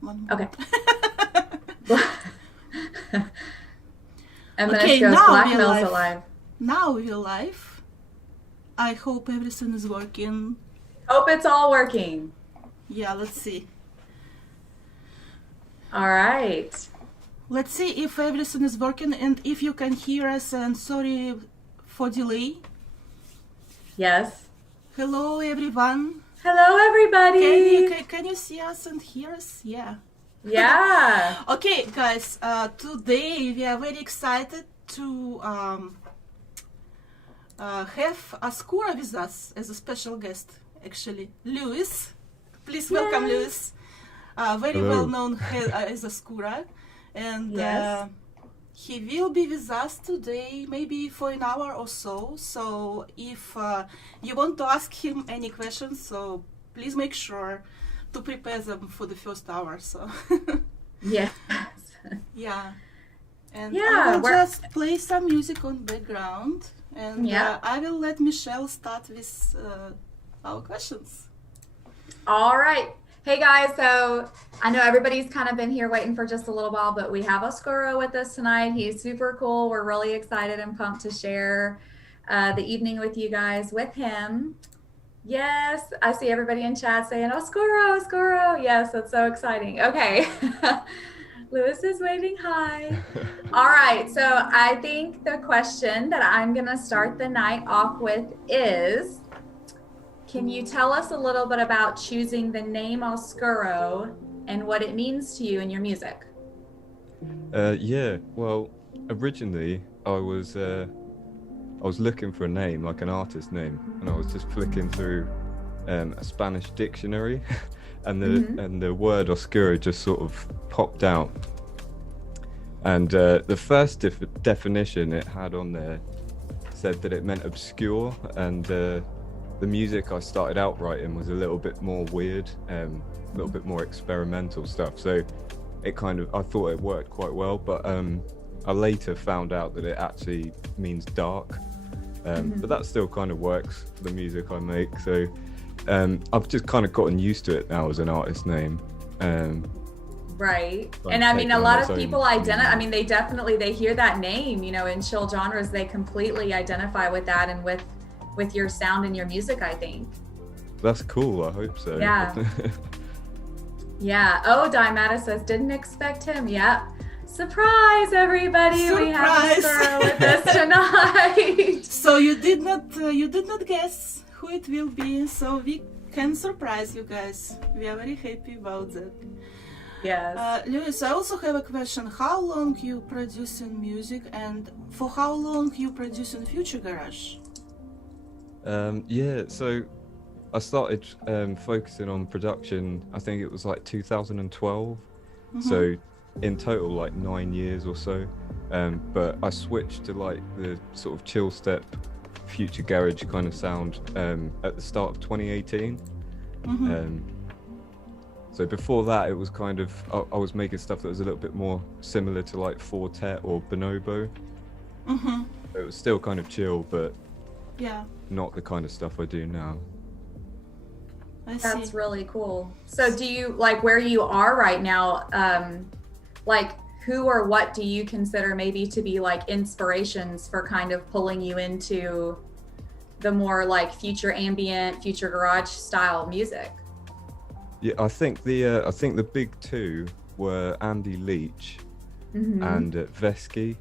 One Okay. Okay, goes, now Blackmail's we're live. alive. Now we're live. I hope everything is working. Hope it's all working. Yeah, let's see. All right. Let's see if everything is working and if you can hear us, and sorry for delay. Yes. Hello everyone. Hello, everybody. Can you see us and hear us? Yeah. Yeah. Okay, guys, today we are very excited to have Oscuro with us as a special guest, actually. Louise. Please welcome Louise. Very well known as Oscuro. And Yes. he will be with us today, maybe for an hour or so. So if you want to ask him any questions, so please make sure to prepare them for the first hour. So Yes. yeah, and Yeah, I will we're- just play some music on background, and Yeah. I will let Michelle start with our questions. All right. Hey, guys. So I know everybody's kind of been here waiting for just a little while, but we have Oscuro with us tonight. He's super cool. We're really excited and pumped to share the evening with you guys with him. Yes, I see everybody in chat saying, Oscuro, Oscuro. Yes, that's so exciting. Okay. Lewis is waving hi. All right. So I think the question that I'm going to start the night off with is, can you tell us a little bit about choosing the name Oscuro and what it means to you in your music? Yeah, well, originally I was looking for a name, like an artist name, and I was just flicking through a Spanish dictionary, and the word Oscuro just sort of popped out. And the first definition it had on there said that it meant obscure, and the music I started out writing was a little bit more weird, a little bit more experimental stuff. So it I thought it worked quite well, but I later found out that it actually means dark. But that still kind of works for the music I make. So I've just kind of gotten used to it now as an artist name. Right. Like And I mean, a taking lot on of its people own I mean, they hear that name, you know, in chill genres, they completely identify with that and with your sound and your music, I think. That's cool. I hope so. Yeah. Yeah. Oh, Dimata says, didn't expect him. Yeah. Surprise, everybody. Surprise. We have Oscuro with us tonight. So you did not guess who it will be. So we can surprise you guys. We are very happy about that. Yes. Louise, I also have a question. How long you producing music, and for how long you producing Future Garage? Yeah, so I started focusing on production, I think it was like 2012. So in total, like 9 years or so. But I switched to like the sort of chill step, future garage kind of sound at the start of 2018. So before that, it was kind of, I was making stuff that was a little bit more similar to like Fortet or Bonobo. It was still kind of chill, but Yeah, not the kind of stuff I do now. I see. That's really cool. So do you, like, where you are right now, like, who or what do you consider maybe to be like inspirations for kind of pulling you into the more like future ambient, future garage style music? Yeah, I think the big two were Andy Leach and Vesky.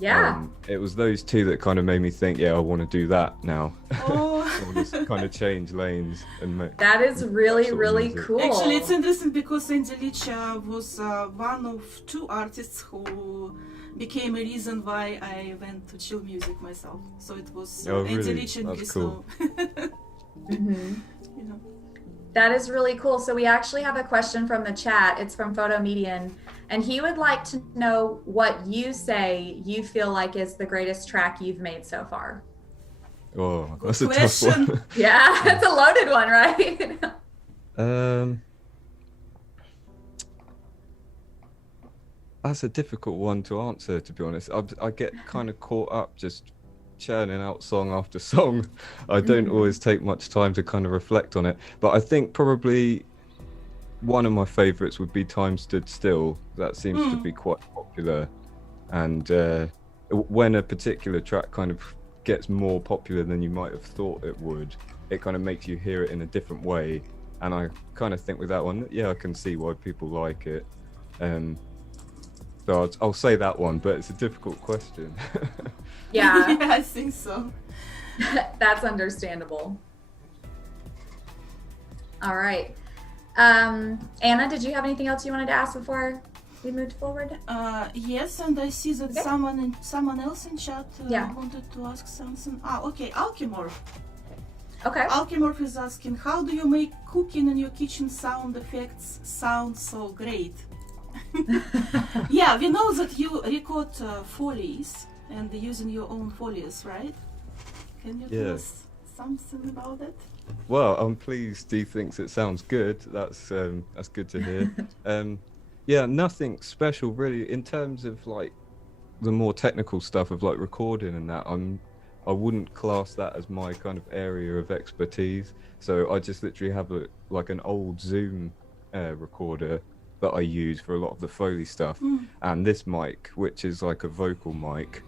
Yeah. It was those two that kind of made me think, yeah, I want to do that now. Oh. I want to kind of change lanes and make. That is really, sort of really music. cool. Actually, it's interesting because Andy Leach was one of two artists who became a reason why I went to chill music myself. So it was Oh, Andy really? Leach and That's Gizmo. Mhm. You know. That is really cool. So we actually have a question from the chat. It's from Photo Median, and he would like to know what you say you feel like is the greatest track you've made so far. Oh, Good that's a tough question. one. Yeah, it's a loaded one, right? That's a difficult one to answer, to be honest. I get kind of caught up just churning out song after song. I don't always take much time to kind of reflect on it. But I think probably one of my favorites would be Time Stood Still. That seems to be quite popular. And when a particular track kind of gets more popular than you might have thought it would, it kind of makes you hear it in a different way. And I kind of think with that one, yeah, I can see why people like it. So I'll say that one, but it's a difficult question. Yeah. Yeah, I think so. That's understandable. All right. Anna, did you have anything else you wanted to ask before we moved forward? Yes, and I see that Okay. someone else in chat Yeah. wanted to ask something. Okay, Alkymorph. Okay. Alkymorph is asking, how do you make cooking in your kitchen sound effects sound so great? Yeah, we know that you record Follies and using your own Follies, right? Can you tell us something about it? Well, I'm pleased Dee thinks it sounds good. That's good to hear. Yeah, nothing special really in terms of like the more technical stuff of like recording and that. I wouldn't class that as my kind of area of expertise. So I just literally have like an old Zoom recorder that I use for a lot of the Foley stuff, and this mic, which is like a vocal mic.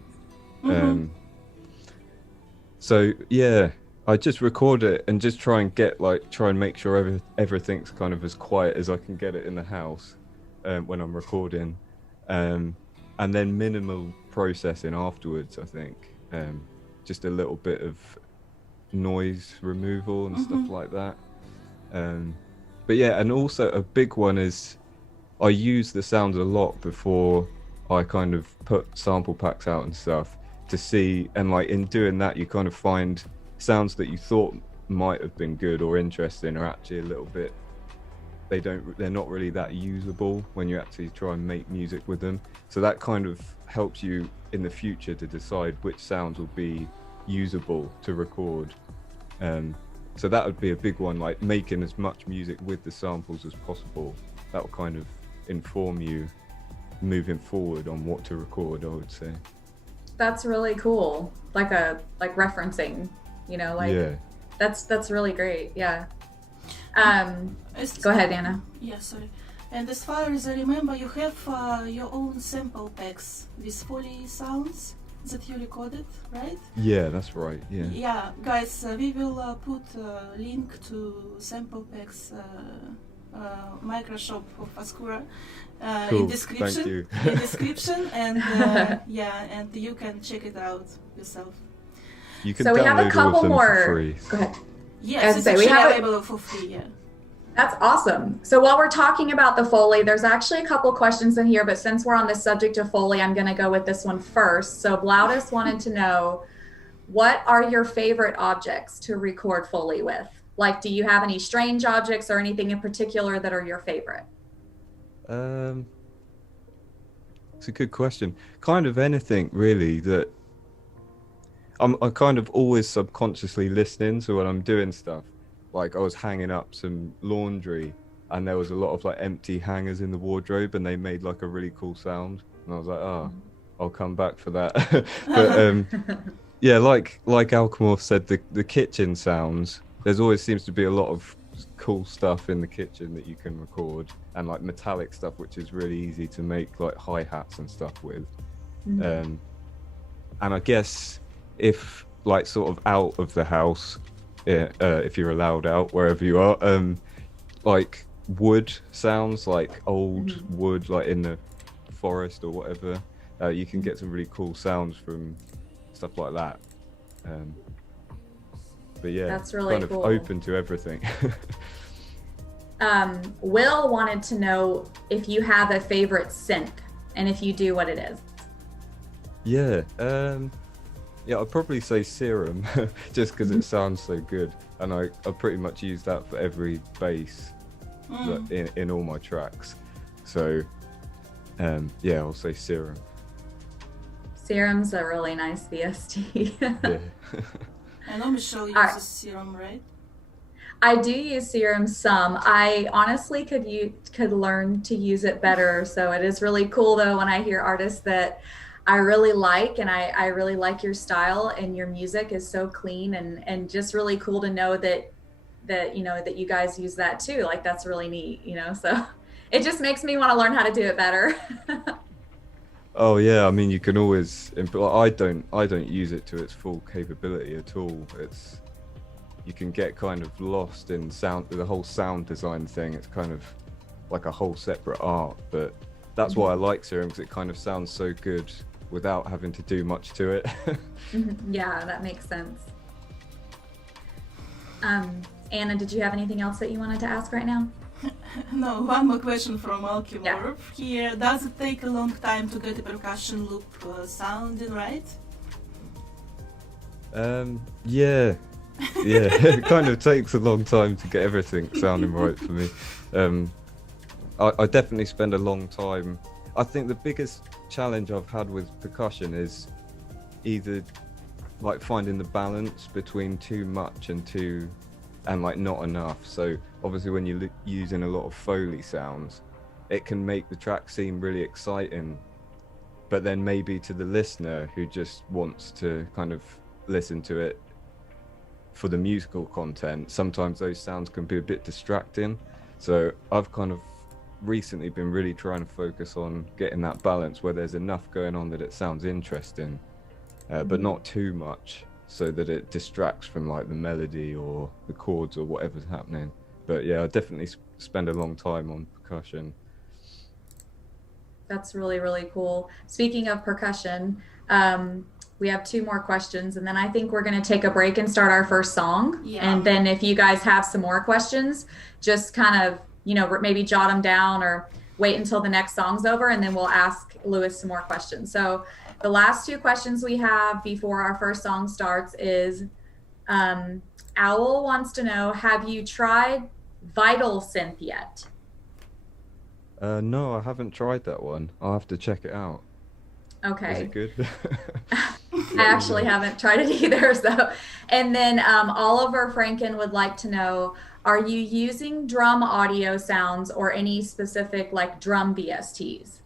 So yeah, I just record it and just try and make sure everything's kind of as quiet as I can get it in the house when I'm recording, and then minimal processing afterwards. I think just a little bit of noise removal and stuff like that. But yeah, and also a big one is I use the sounds a lot before I kind of put sample packs out and stuff to see, and like in doing that you kind of find sounds that you thought might have been good or interesting are actually a little bit, they're not really that usable when you actually try and make music with them. So that kind of helps you in the future to decide which sounds will be usable to record. So that would be a big one, like making as much music with the samples as possible. That will kind of inform you moving forward on what to record, I would say. That's really cool. Like referencing, yeah. That's really great. Yeah. Go ahead, Anna. Yeah, sorry. And as far as I remember, you have your own sample packs with Foley sounds that you recorded, right? Yeah, that's right. Yeah. Yeah, guys, we will put a link to sample packs microshop of Oscuro Cool. in description. Thank you. In description, and yeah, and you can check it out yourself. You can So we have a download all couple of them more. for free. Go ahead. Yes, it's we actually have available for free. Yeah. That's awesome. So while we're talking about the Foley, there's actually a couple questions in here, but since we're on the subject of Foley, I'm going to go with this one first. So Blaudis wanted to know, what are your favorite objects to record Foley with? Like, do you have any strange objects or anything in particular that are your favorite? It's a good question. Kind of anything really that I'm kind of always subconsciously listening. So when I'm doing stuff, like I was hanging up some laundry and there was a lot of like empty hangers in the wardrobe and they made like a really cool sound. And I was like, I'll come back for that. But yeah, like Alkymorph said, the kitchen sounds, there's always seems to be a lot of cool stuff in the kitchen that you can record, and like metallic stuff, which is really easy to make like hi-hats and stuff with. And I guess if like sort of out of the house, if you're allowed out wherever you are, like wood sounds, like old wood, like in the forest or whatever, you can get some really cool sounds from stuff like that. But yeah, that's really kind cool. of open to everything. Will wanted to know if you have a favorite synth, and if you do, what it is. Yeah, I'd probably say Serum, just because it sounds so good, and I pretty much use that for every bass in all my tracks. So yeah, I'll say Serum. Serum's a really nice VST. Yeah. I know Michelle uses Serum, right? I do use Serum some. I honestly could learn to use it better. So it is really cool though when I hear artists that I really like, and I really like your style, and your music is so clean and just really cool to know that that, you know, that you guys use that too. Like, that's really neat, you know, so it just makes me want to learn how to do it better. Oh yeah, I mean you can always I don't use it to its full capability at all. You can get kind of lost in the whole sound design thing. It's kind of like a whole separate art, but that's why I like Serum, because it kind of sounds so good without having to do much to it. Yeah, that makes sense. Anna, did you have anything else that you wanted to ask right now? No, one more question from Alkimorph Yeah. here. Does it take a long time to get a percussion loop sounding right? Yeah, it kind of takes a long time to get everything sounding right for me. I definitely spend a long time. I think the biggest challenge I've had with percussion is either like finding the balance between too much and like not enough. So obviously when you're using a lot of Foley sounds, it can make the track seem really exciting, but then maybe to the listener who just wants to kind of listen to it for the musical content, sometimes those sounds can be a bit distracting. So I've kind of recently been really trying to focus on getting that balance where there's enough going on that it sounds interesting, but not too much, so that it distracts from like the melody or the chords or whatever's happening. But yeah, I definitely spend a long time on percussion. That's really, really cool. Speaking of percussion, we have 2 more questions, and then I think we're going to take a break and start our first song. Yeah. And then if you guys have some more questions, just kind of, you know, maybe jot them down or wait until the next song's over, and then we'll ask Louis some more questions. So the last 2 questions we have before our first song starts is, Owl wants to know, have you tried Vital Synth yet? No, I haven't tried that one. I'll have to check it out. Okay. Is it good? I actually haven't tried it either. So, and then Oliver Franken would like to know, are you using drum audio sounds or any specific like drum VSTs?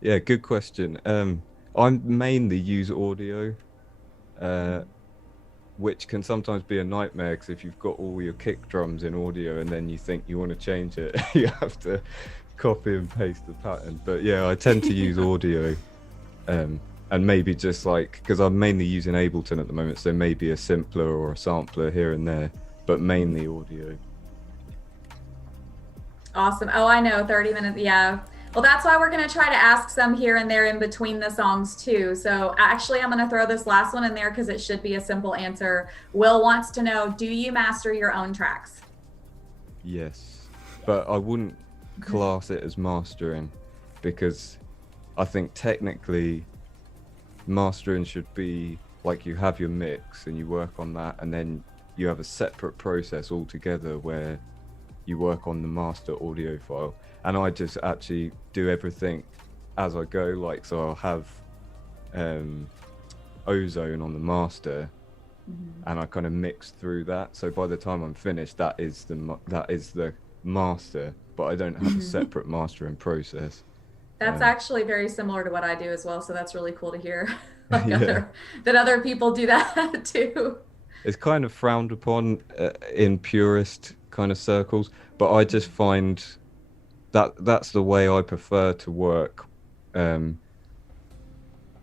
Yeah, good question. I mainly use audio, which can sometimes be a nightmare, because if you've got all your kick drums in audio and then you think you want to change it, you have to copy and paste the pattern. But yeah, I tend to use audio, and maybe just like, because I'm mainly using Ableton at the moment, so maybe a simpler or a sampler here and there, but mainly audio. Awesome. Oh, I know, 30 minutes. Yeah. Well, that's why we're going to try to ask some here and there in between the songs too. So actually, I'm going to throw this last one in there because it should be a simple answer. Will wants to know, do you master your own tracks? Yes, but I wouldn't class it as mastering, because I think technically mastering should be like you have your mix and you work on that, and then you have a separate process altogether where you work on the master audio file. And I just actually do everything as I go. Like, so I'll have Ozone on the master, and I kind of mix through that. So by the time I'm finished, that is the master, but I don't have a separate mastering process. That's actually very similar to what I do as well. So that's really cool to hear like Yeah. that other people do that too. It's kind of frowned upon in purist kind of circles, but I just find that's the way I prefer to work,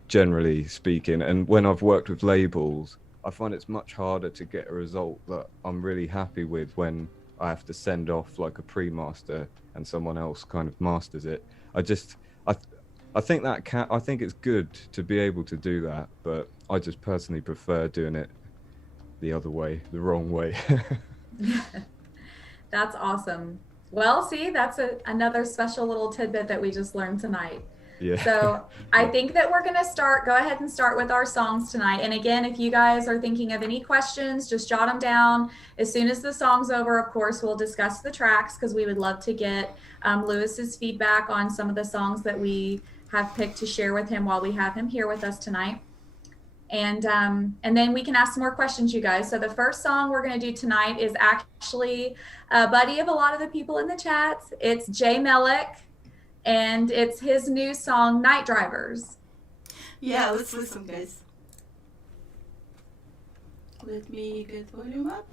generally speaking. And when I've worked with labels, I find it's much harder to get a result that I'm really happy with when I have to send off like a pre-master and someone else kind of masters it. I think I think it's good to be able to do that, but I just personally prefer doing it the other way, the wrong way. That's awesome. Well, see, that's another special little tidbit that we just learned tonight. Yeah. So I think that we're going to go ahead and start with our songs tonight. And again, if you guys are thinking of any questions, just jot them down. As soon as the song's over, of course, we'll discuss the tracks, because we would love to get Louis's feedback on some of the songs that we have picked to share with him while we have him here with us tonight. And then we can ask some more questions, you guys. So the first song we're going to do tonight is actually a buddy of a lot of the people in the chats. It's Jay Mellock, and it's his new song, Night Drivers. Yeah, let's listen, guys. Let me get volume up.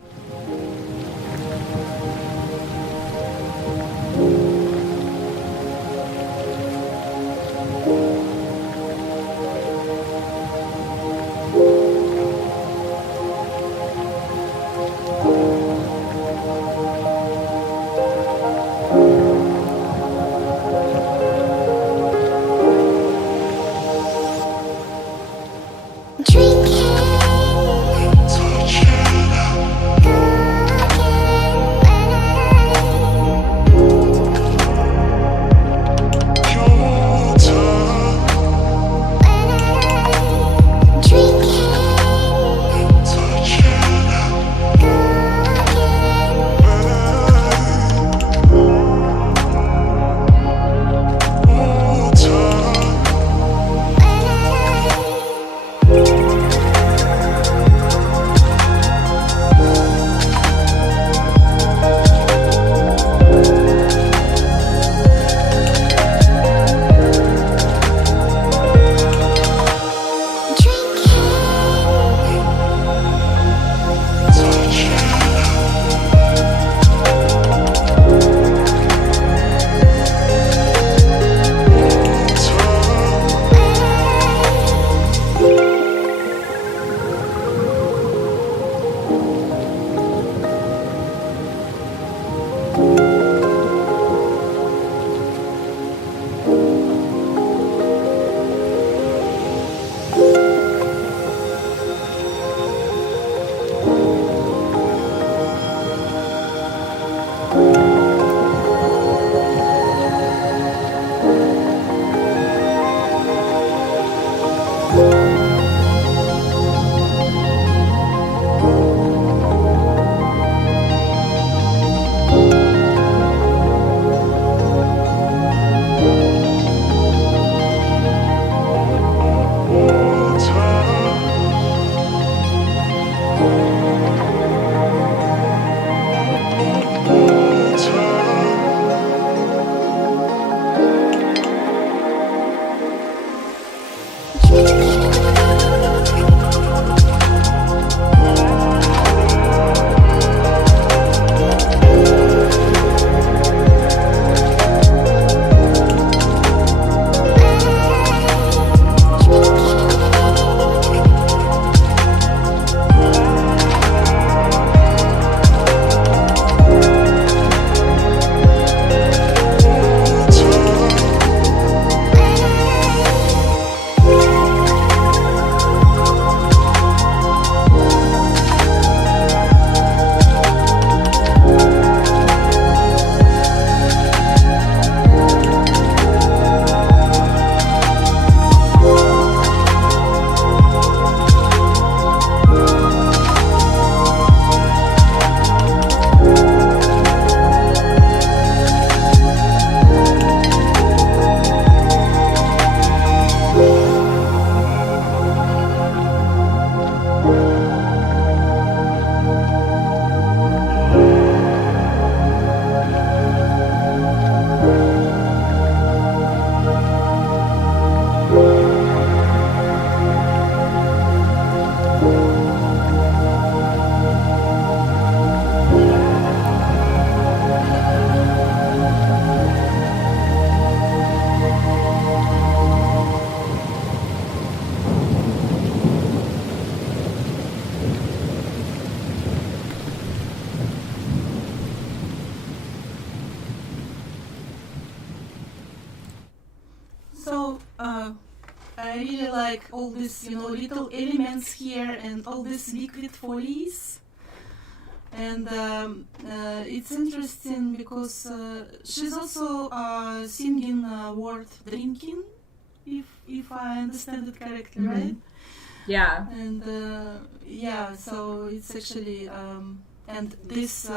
So I really like all these, little elements here and all these liquid follies. And it's interesting because she's also singing word drinking, if I understand it correctly, right? Yeah. And so it's actually and this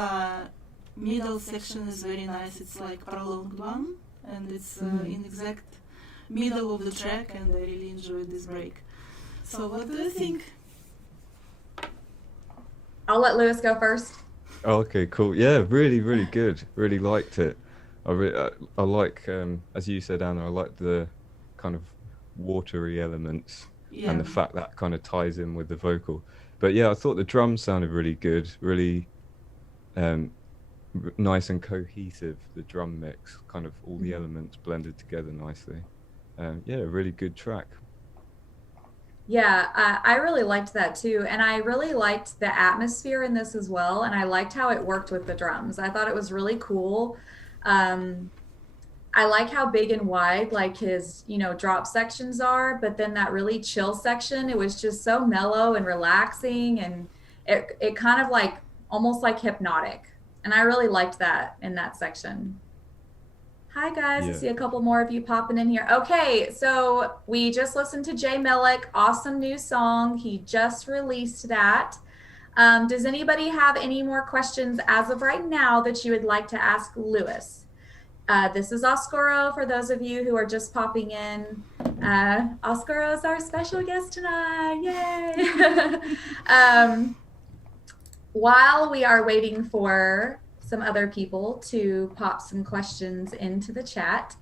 middle section is very nice. It's like prolonged one, and it's in exact middle of the track, and I really enjoyed this break. So what do you think? I'll let Louis go first. Okay, cool. Yeah, really, really good. Really liked it. I like, as you said, Anna, I like the kind of watery elements and the fact that kind of ties in with the vocal. But yeah, I thought the drums sounded really good, really nice and cohesive, the drum mix, kind of all the elements blended together nicely. Yeah, really good track. Yeah, I really liked that too. And I really liked the atmosphere in this as well. And I liked how it worked with the drums. I thought it was really cool. I like how big and wide like his, drop sections are, but then that really chill section, it was just so mellow and relaxing, and it kind of like almost like hypnotic. And I really liked that in that section. Hi guys, I see a couple more of you popping in here. Okay, so we just listened to Jay Mellock, awesome new song. He just released that. Does anybody have any more questions as of right now that you would like to ask Louis? This is Oscuro for those of you who are just popping in. Oscuro is our special guest tonight, yay! While we are waiting for some other people to pop some questions into the chat,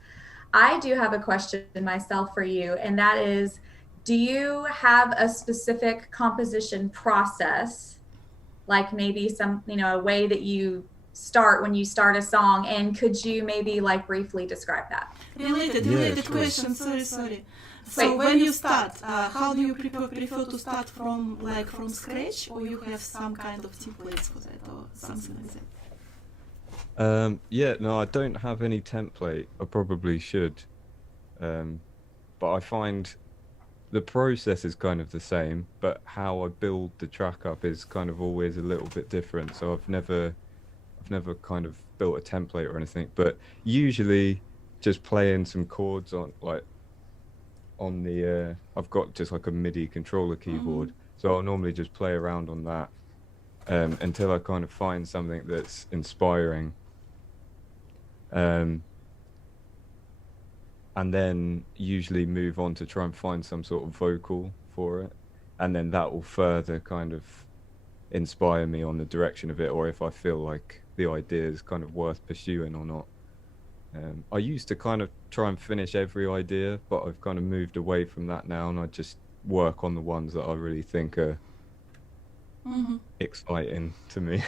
I do have a question myself for you, and that is, do you have a specific composition process, like maybe some, a way that you start when you start a song, and could you maybe like briefly describe that? Related question, sorry. So when you start, how do you prefer to start from scratch, or you have some kind of templates for that or something like that? No, I don't have any template. I probably should. But I find the process is kind of the same, but how I build the track up is kind of always a little bit different. So I've never kind of built a template or anything, but usually just playing some chords on the I've got just like a MIDI controller keyboard, so I'll normally just play around on that until I kind of find something that's inspiring, and then usually move on to try and find some sort of vocal for it, and then that will further kind of inspire me on the direction of it, or if I feel like the idea is kind of worth pursuing or not. I used to kind of try and finish every idea, but I've kind of moved away from that now, and I just work on the ones that I really think are exciting to me.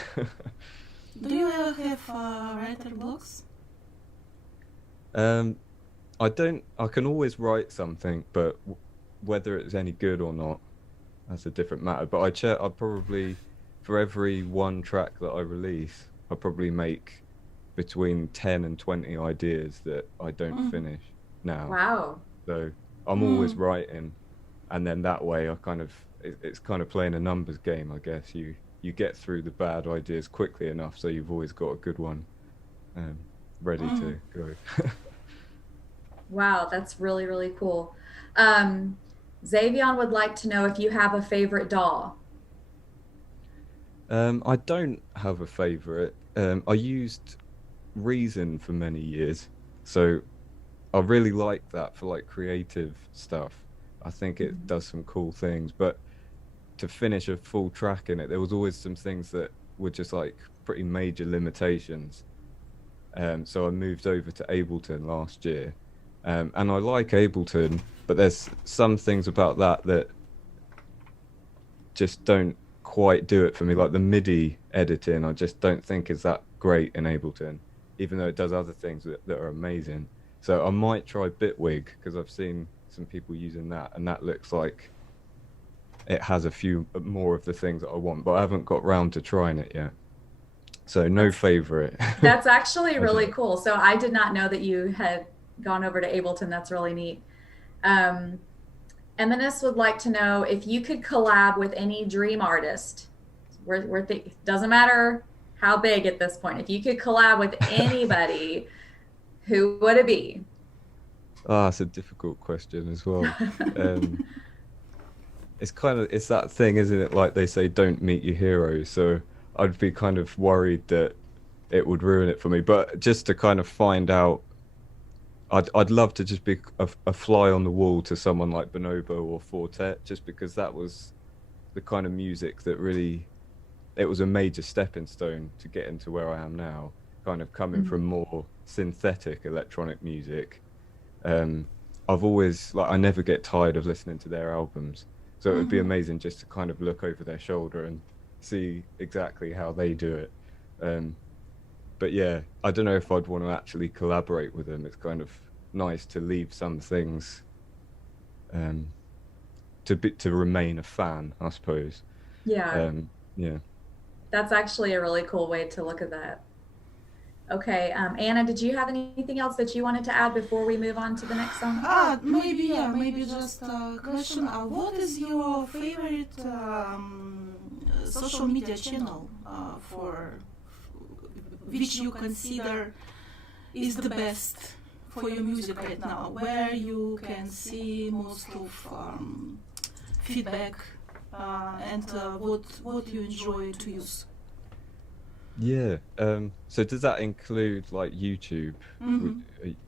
Do you ever have writer blocks? I don't. I can always write something, but whether it's any good or not, that's a different matter. But I probably, for every one track that I release, I probably make between 10 and 20 ideas that I don't finish now. Wow. So I'm always writing, and then that way I kind of, it's kind of playing a numbers game, I guess. You get through the bad ideas quickly enough, so you've always got a good one ready to go. Wow, that's really, really cool. Xavion would like to know if you have a favorite doll. I don't have a favorite. I used Reason for many years, so I really like that for like creative stuff. I think it does some cool things, but to finish a full track in it, there was always some things that were just like pretty major limitations. So I moved over to Ableton last year, and I like Ableton, but there's some things about that just don't quite do it for me. Like the MIDI editing, I just don't think is that great in Ableton, even though it does other things that are amazing. So I might try Bitwig, because I've seen some people using that, and that looks like it has a few more of the things that I want, but I haven't got round to trying it yet. So no favorite. That's actually really cool. So I did not know that you had gone over to Ableton. That's really neat. Eminus would like to know if you could collab with any dream artist. Doesn't matter how big at this point. If you could collab with anybody, who would it be? It's a difficult question as well. It's that thing, isn't it? Like they say, don't meet your heroes. So I'd be kind of worried that it would ruin it for me. But just to kind of find out, I'd love to just be a fly on the wall to someone like Bonobo or Fortet, just because that was the kind of music that really, it was a major stepping stone to get into where I am now, kind of coming from more synthetic electronic music. I've always, I never get tired of listening to their albums. So it would be amazing just to kind of look over their shoulder and see exactly how they do it. But yeah, I don't know if I'd want to actually collaborate with them. It's kind of nice to leave some things to remain a fan, I suppose. Yeah. Yeah. That's actually a really cool way to look at that. Okay, Anna, did you have anything else that you wanted to add before we move on to the next song? Maybe just a question. What is your favorite social media channel for which you consider is the best for your music right now, where you can see most of feedback and what you enjoy to use? Yeah. So does that include like YouTube?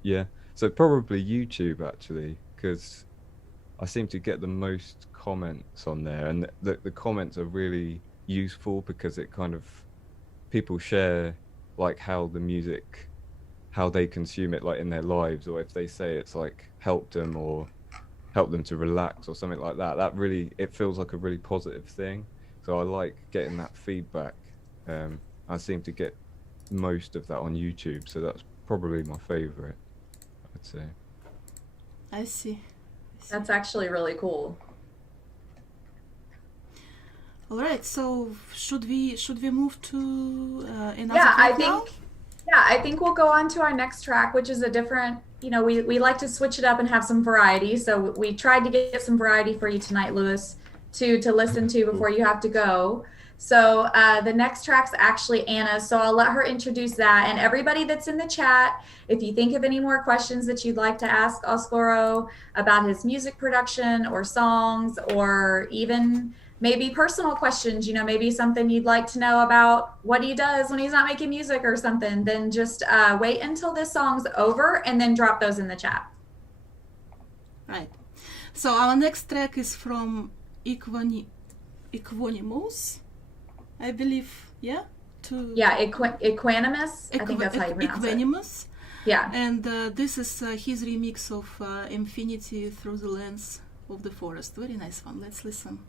Yeah. So probably YouTube actually, because I seem to get the most comments on there, and the comments are really useful because it kind of, people share like how the music, how they consume it like in their lives, or if they say it's like helped them or helped them to relax or something like that. That really, it feels like a really positive thing. So I like getting that feedback. I seem to get most of that on YouTube, so that's probably my favorite, I'd say. I see. That's actually really cool. All right, so should we move to another I track now? think we'll go on to our next track, which is a different, we like to switch it up and have some variety. So we tried to get some variety for you tonight, Louis, to listen to before you have to go. So the next track's actually Anna, so I'll let her introduce that. And everybody that's in the chat, if you think of any more questions that you'd like to ask Oscuro about his music production or songs, or even maybe personal questions, maybe something you'd like to know about what he does when he's not making music or something, then just wait until this song's over and then drop those in the chat. Right. So our next track is from Equanimous, I believe, yeah? Equanimous. I think that's how you pronounce Equanimous. it. Yeah. And this is his remix of Mfinity Through the Lens of the Forest. Very nice one. Let's listen.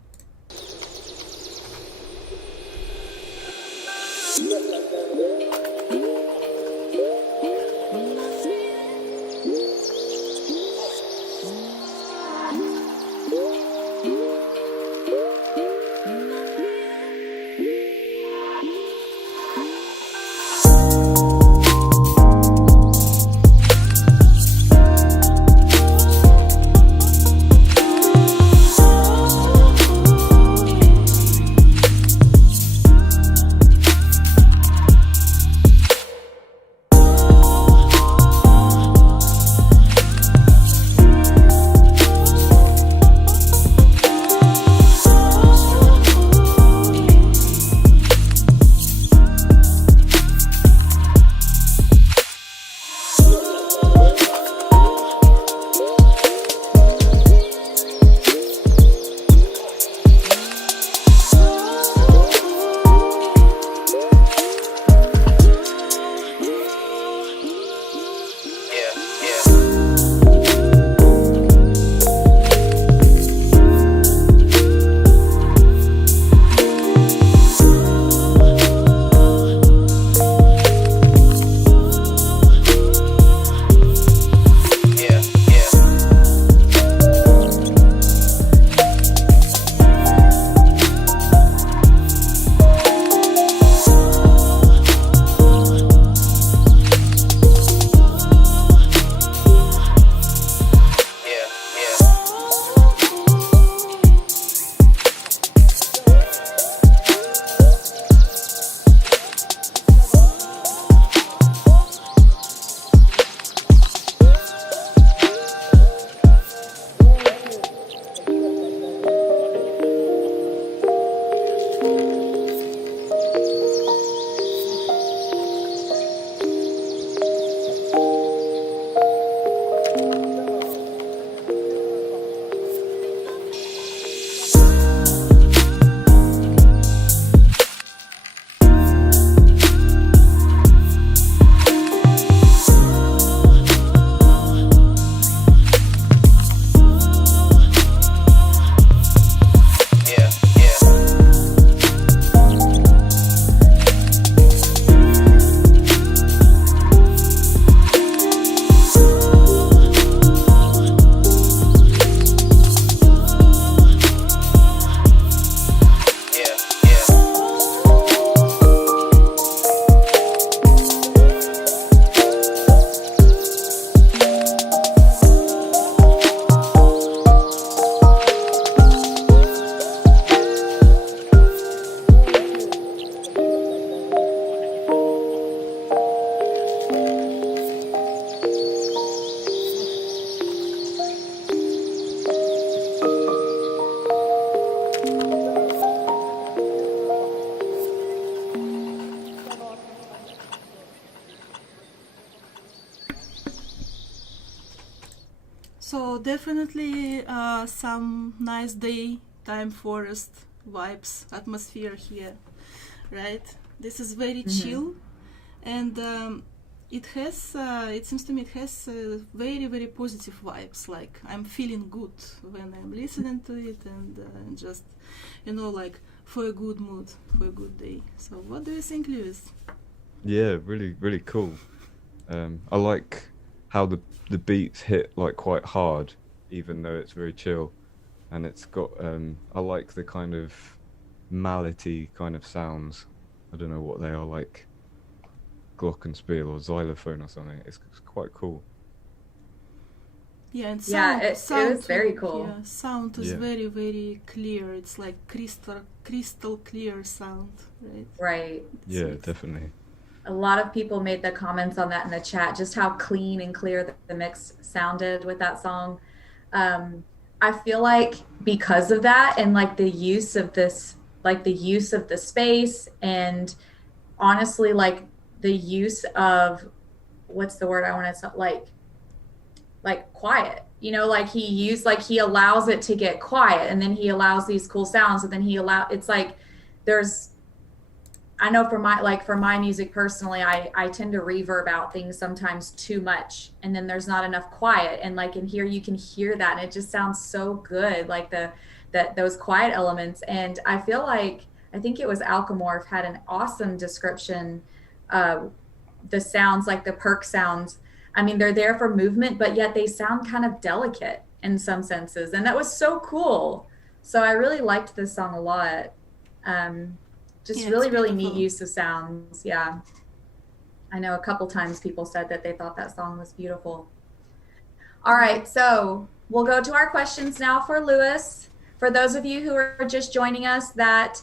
So definitely some nice daytime forest vibes, atmosphere here, right? This is very chill, and it seems to me it has very, very positive vibes. Like I'm feeling good when I'm listening to it, and just, like for a good mood, for a good day. So what do you think, Louise? Yeah, really, really cool. I like how the beats hit like quite hard, even though it's very chill, and it's got I like the kind of mallety kind of sounds. I don't know what they are, like glockenspiel or xylophone or something. It's quite cool. Yeah, and it sound was very too. cool. Yeah, sound is very, very clear. It's like crystal clear sound, right? Right. Yeah, definitely. A lot of people made the comments on that in the chat, just how clean and clear the mix sounded with that song. I feel like because of that, and like the use of this, like the use of the space, and honestly, like the use of, what's the word I want to say, like quiet, like he allows it to get quiet, and then he allows these cool sounds, and then it's like I know for my music personally, I tend to reverb out things sometimes too much, and then there's not enough quiet, and like in here you can hear that, and it just sounds so good, like those quiet elements. And I feel like, I think it was Alchemorph had an awesome description, the sounds, like the perk sounds, I mean, they're there for movement, but yet they sound kind of delicate in some senses, and that was so cool. So I really liked this song a lot. Just really, really neat use of sounds. Yeah. I know a couple times people said that they thought that song was beautiful. All right, so we'll go to our questions now for Louis. For those of you who are just joining us that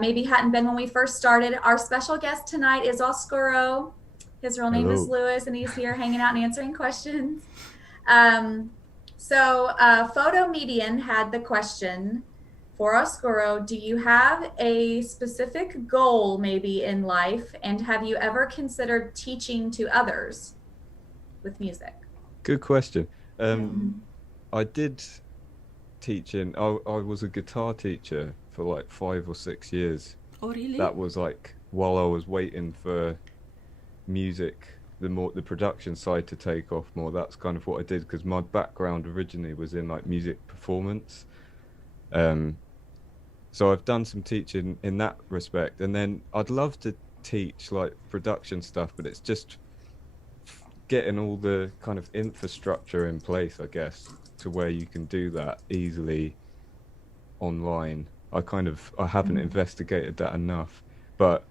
maybe hadn't been when we first started, our special guest tonight is Oscuro. His real name is Louis, and he's here hanging out and answering questions. Photo Median had the question for Oscuro: do you have a specific goal maybe in life, and have you ever considered teaching to others with music? Good question. I did teaching. I was a guitar teacher for like 5 or 6 years. Oh, really? That was like while I was waiting for music, the production side to take off more. That's kind of what I did, because my background originally was in like music performance. So I've done some teaching in that respect, and then I'd love to teach like production stuff, but it's just getting all the kind of infrastructure in place, I guess, to where you can do that easily online. I haven't investigated that enough, but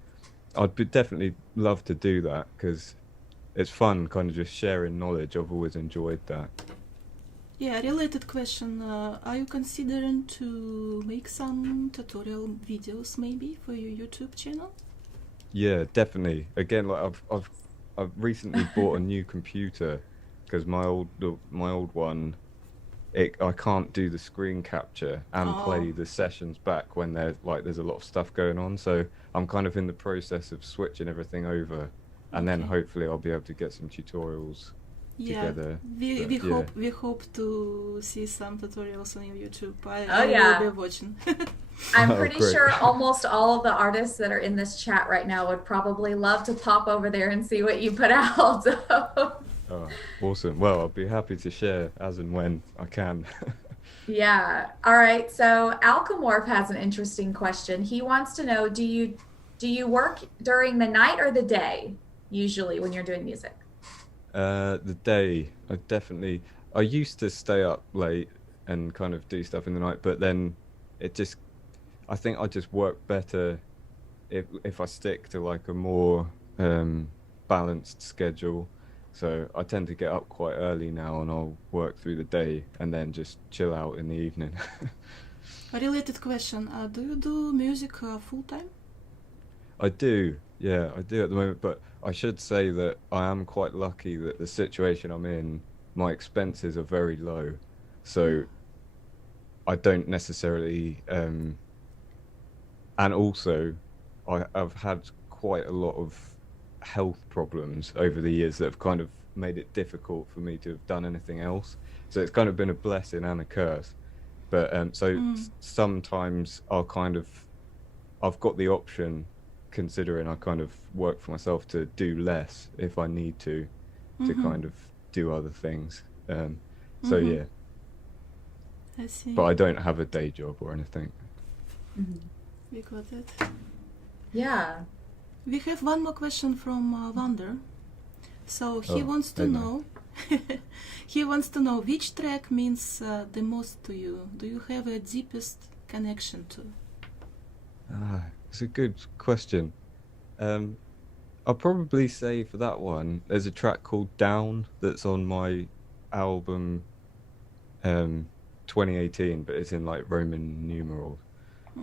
I'd definitely love to do that, because it's fun kind of just sharing knowledge. I've always enjoyed that. Yeah, related question. Are you considering to make some tutorial videos maybe for your YouTube channel? Yeah, definitely. Again, like I've recently bought a new computer, because my old one, I can't do the screen capture and play the sessions back when there's a lot of stuff going on. So I'm kind of in the process of switching everything over, and then hopefully I'll be able to get some tutorials together. We hope to see some tutorials on your YouTube. I will be watching. I'm pretty sure almost all of the artists that are in this chat right now would probably love to pop over there and see what you put out. Oh, awesome. Well, I'll be happy to share as and when I can. Yeah. All right. So Alchemorph has an interesting question. He wants to know, do you work during the night or the day usually when you're doing music? The day. I used to stay up late and kind of do stuff in the night, but then I think I just work better if I stick to like a more balanced schedule. So I tend to get up quite early now, and I'll work through the day and then just chill out in the evening. A related question. Do you do music full time? I do. Yeah, I do at the moment, but I should say that I am quite lucky that the situation I'm in, my expenses are very low. So I don't necessarily... and also, I've had quite a lot of health problems over the years that have kind of made it difficult for me to have done anything else. So it's kind of been a blessing and a curse. But sometimes I've got the option, considering I kind of work for myself, to do less if I need to kind of do other things. So yeah. I see. But I don't have a day job or anything. We got it. Yeah. We have one more question from Wander. So he wants to know. He wants to know which track means the most to you. Do you have a deepest connection to? It's a good question. I'll probably say for that one, there's a track called Down that's on my album 2018, but it's in like Roman numerals.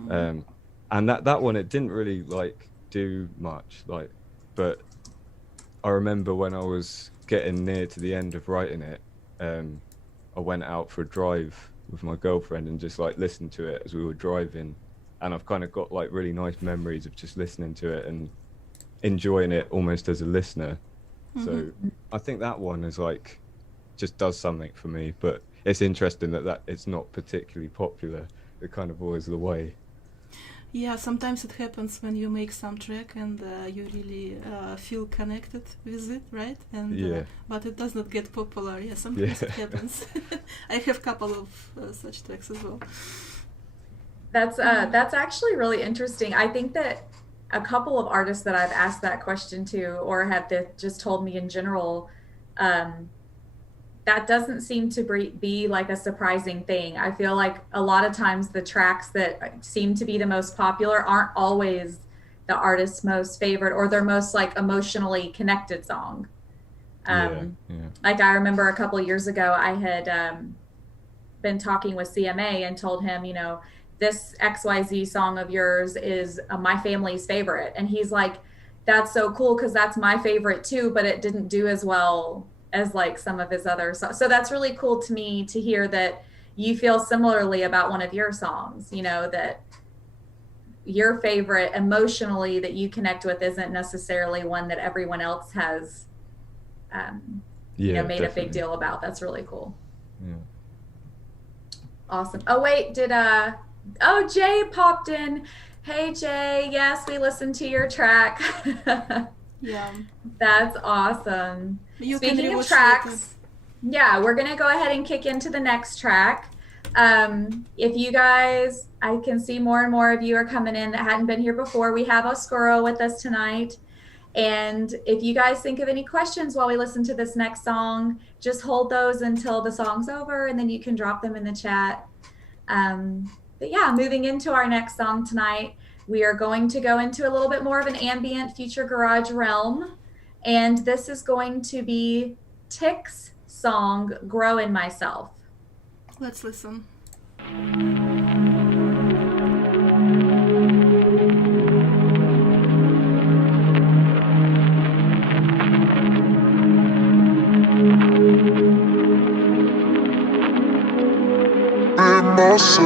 And that one, it didn't really like do much, like, but I remember when I was getting near to the end of writing it, I went out for a drive with my girlfriend and just like listened to it as we were driving, and I've kind of got like really nice memories of just listening to it and enjoying it almost as a listener. So I think that one is like just does something for me. But it's interesting that it's not particularly popular. It's kind of always the way. Yeah, sometimes it happens when you make some track and you really feel connected with it, right? And but it does not get popular. Yeah, sometimes it happens. I have a couple of such tracks as well. That's actually really interesting. I think that a couple of artists that I've asked that question to, or have just told me in general, that doesn't seem to be like a surprising thing. I feel like a lot of times the tracks that seem to be the most popular aren't always the artist's most favorite or their most like emotionally connected song. Like I remember a couple of years ago, I had been talking with CMA and told him, you know, this XYZ song of yours is my family's favorite. And he's like, that's so cool because that's my favorite too, but it didn't do as well as like some of his other songs. So that's really cool to me to hear that you feel similarly about one of your songs, you know, that your favorite emotionally that you connect with isn't necessarily one that everyone else has you know, made a big deal about. That's really cool. Yeah. Awesome. Oh wait, Jay popped in. Hey Jay, yes, we listened to your track. Yeah. That's awesome. Speaking of tracks, yeah, we're gonna go ahead and kick into the next track. If you guys, I can see more and more of you are coming in that hadn't been here before. We have Oscuro with us tonight. And if you guys think of any questions while we listen to this next song, just hold those until the song's over and then you can drop them in the chat. But yeah, moving into our next song tonight, we are going to go into a little bit more of an ambient future garage realm. And this is going to be Tiikk's song, Grow in Myself. Let's listen. Where's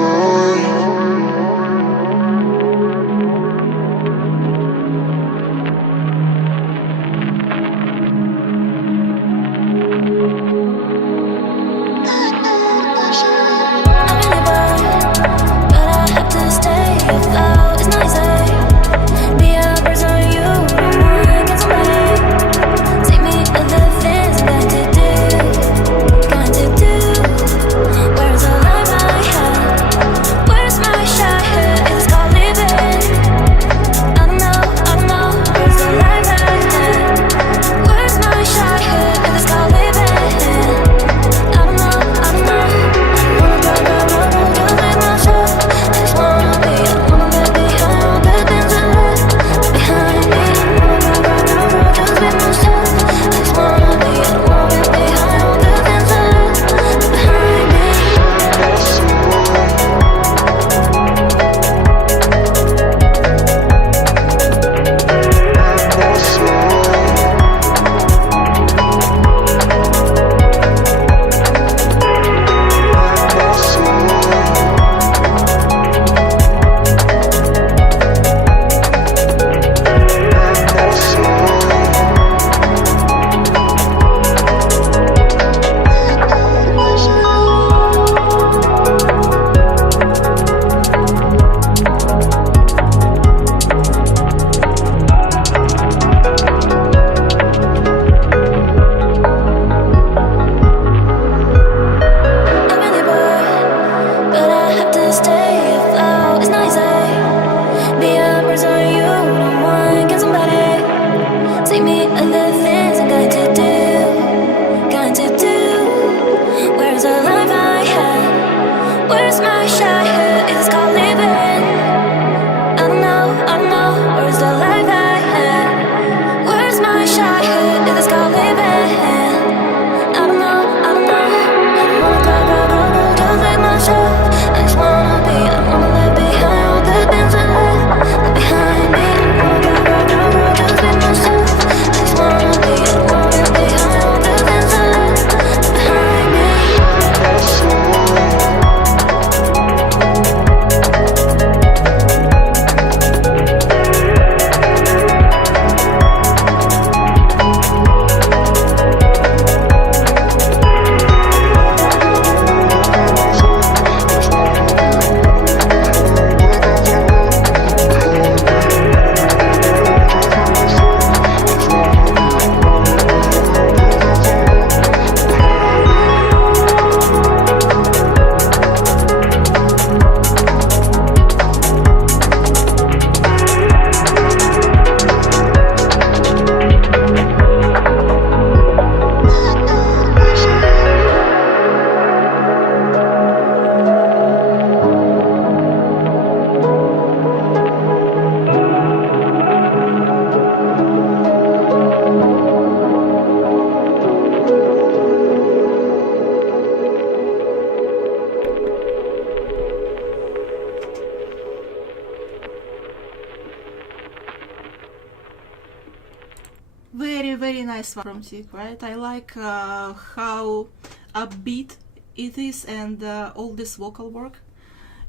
nice one from Tiikk, right? I like how upbeat it is and all this vocal work.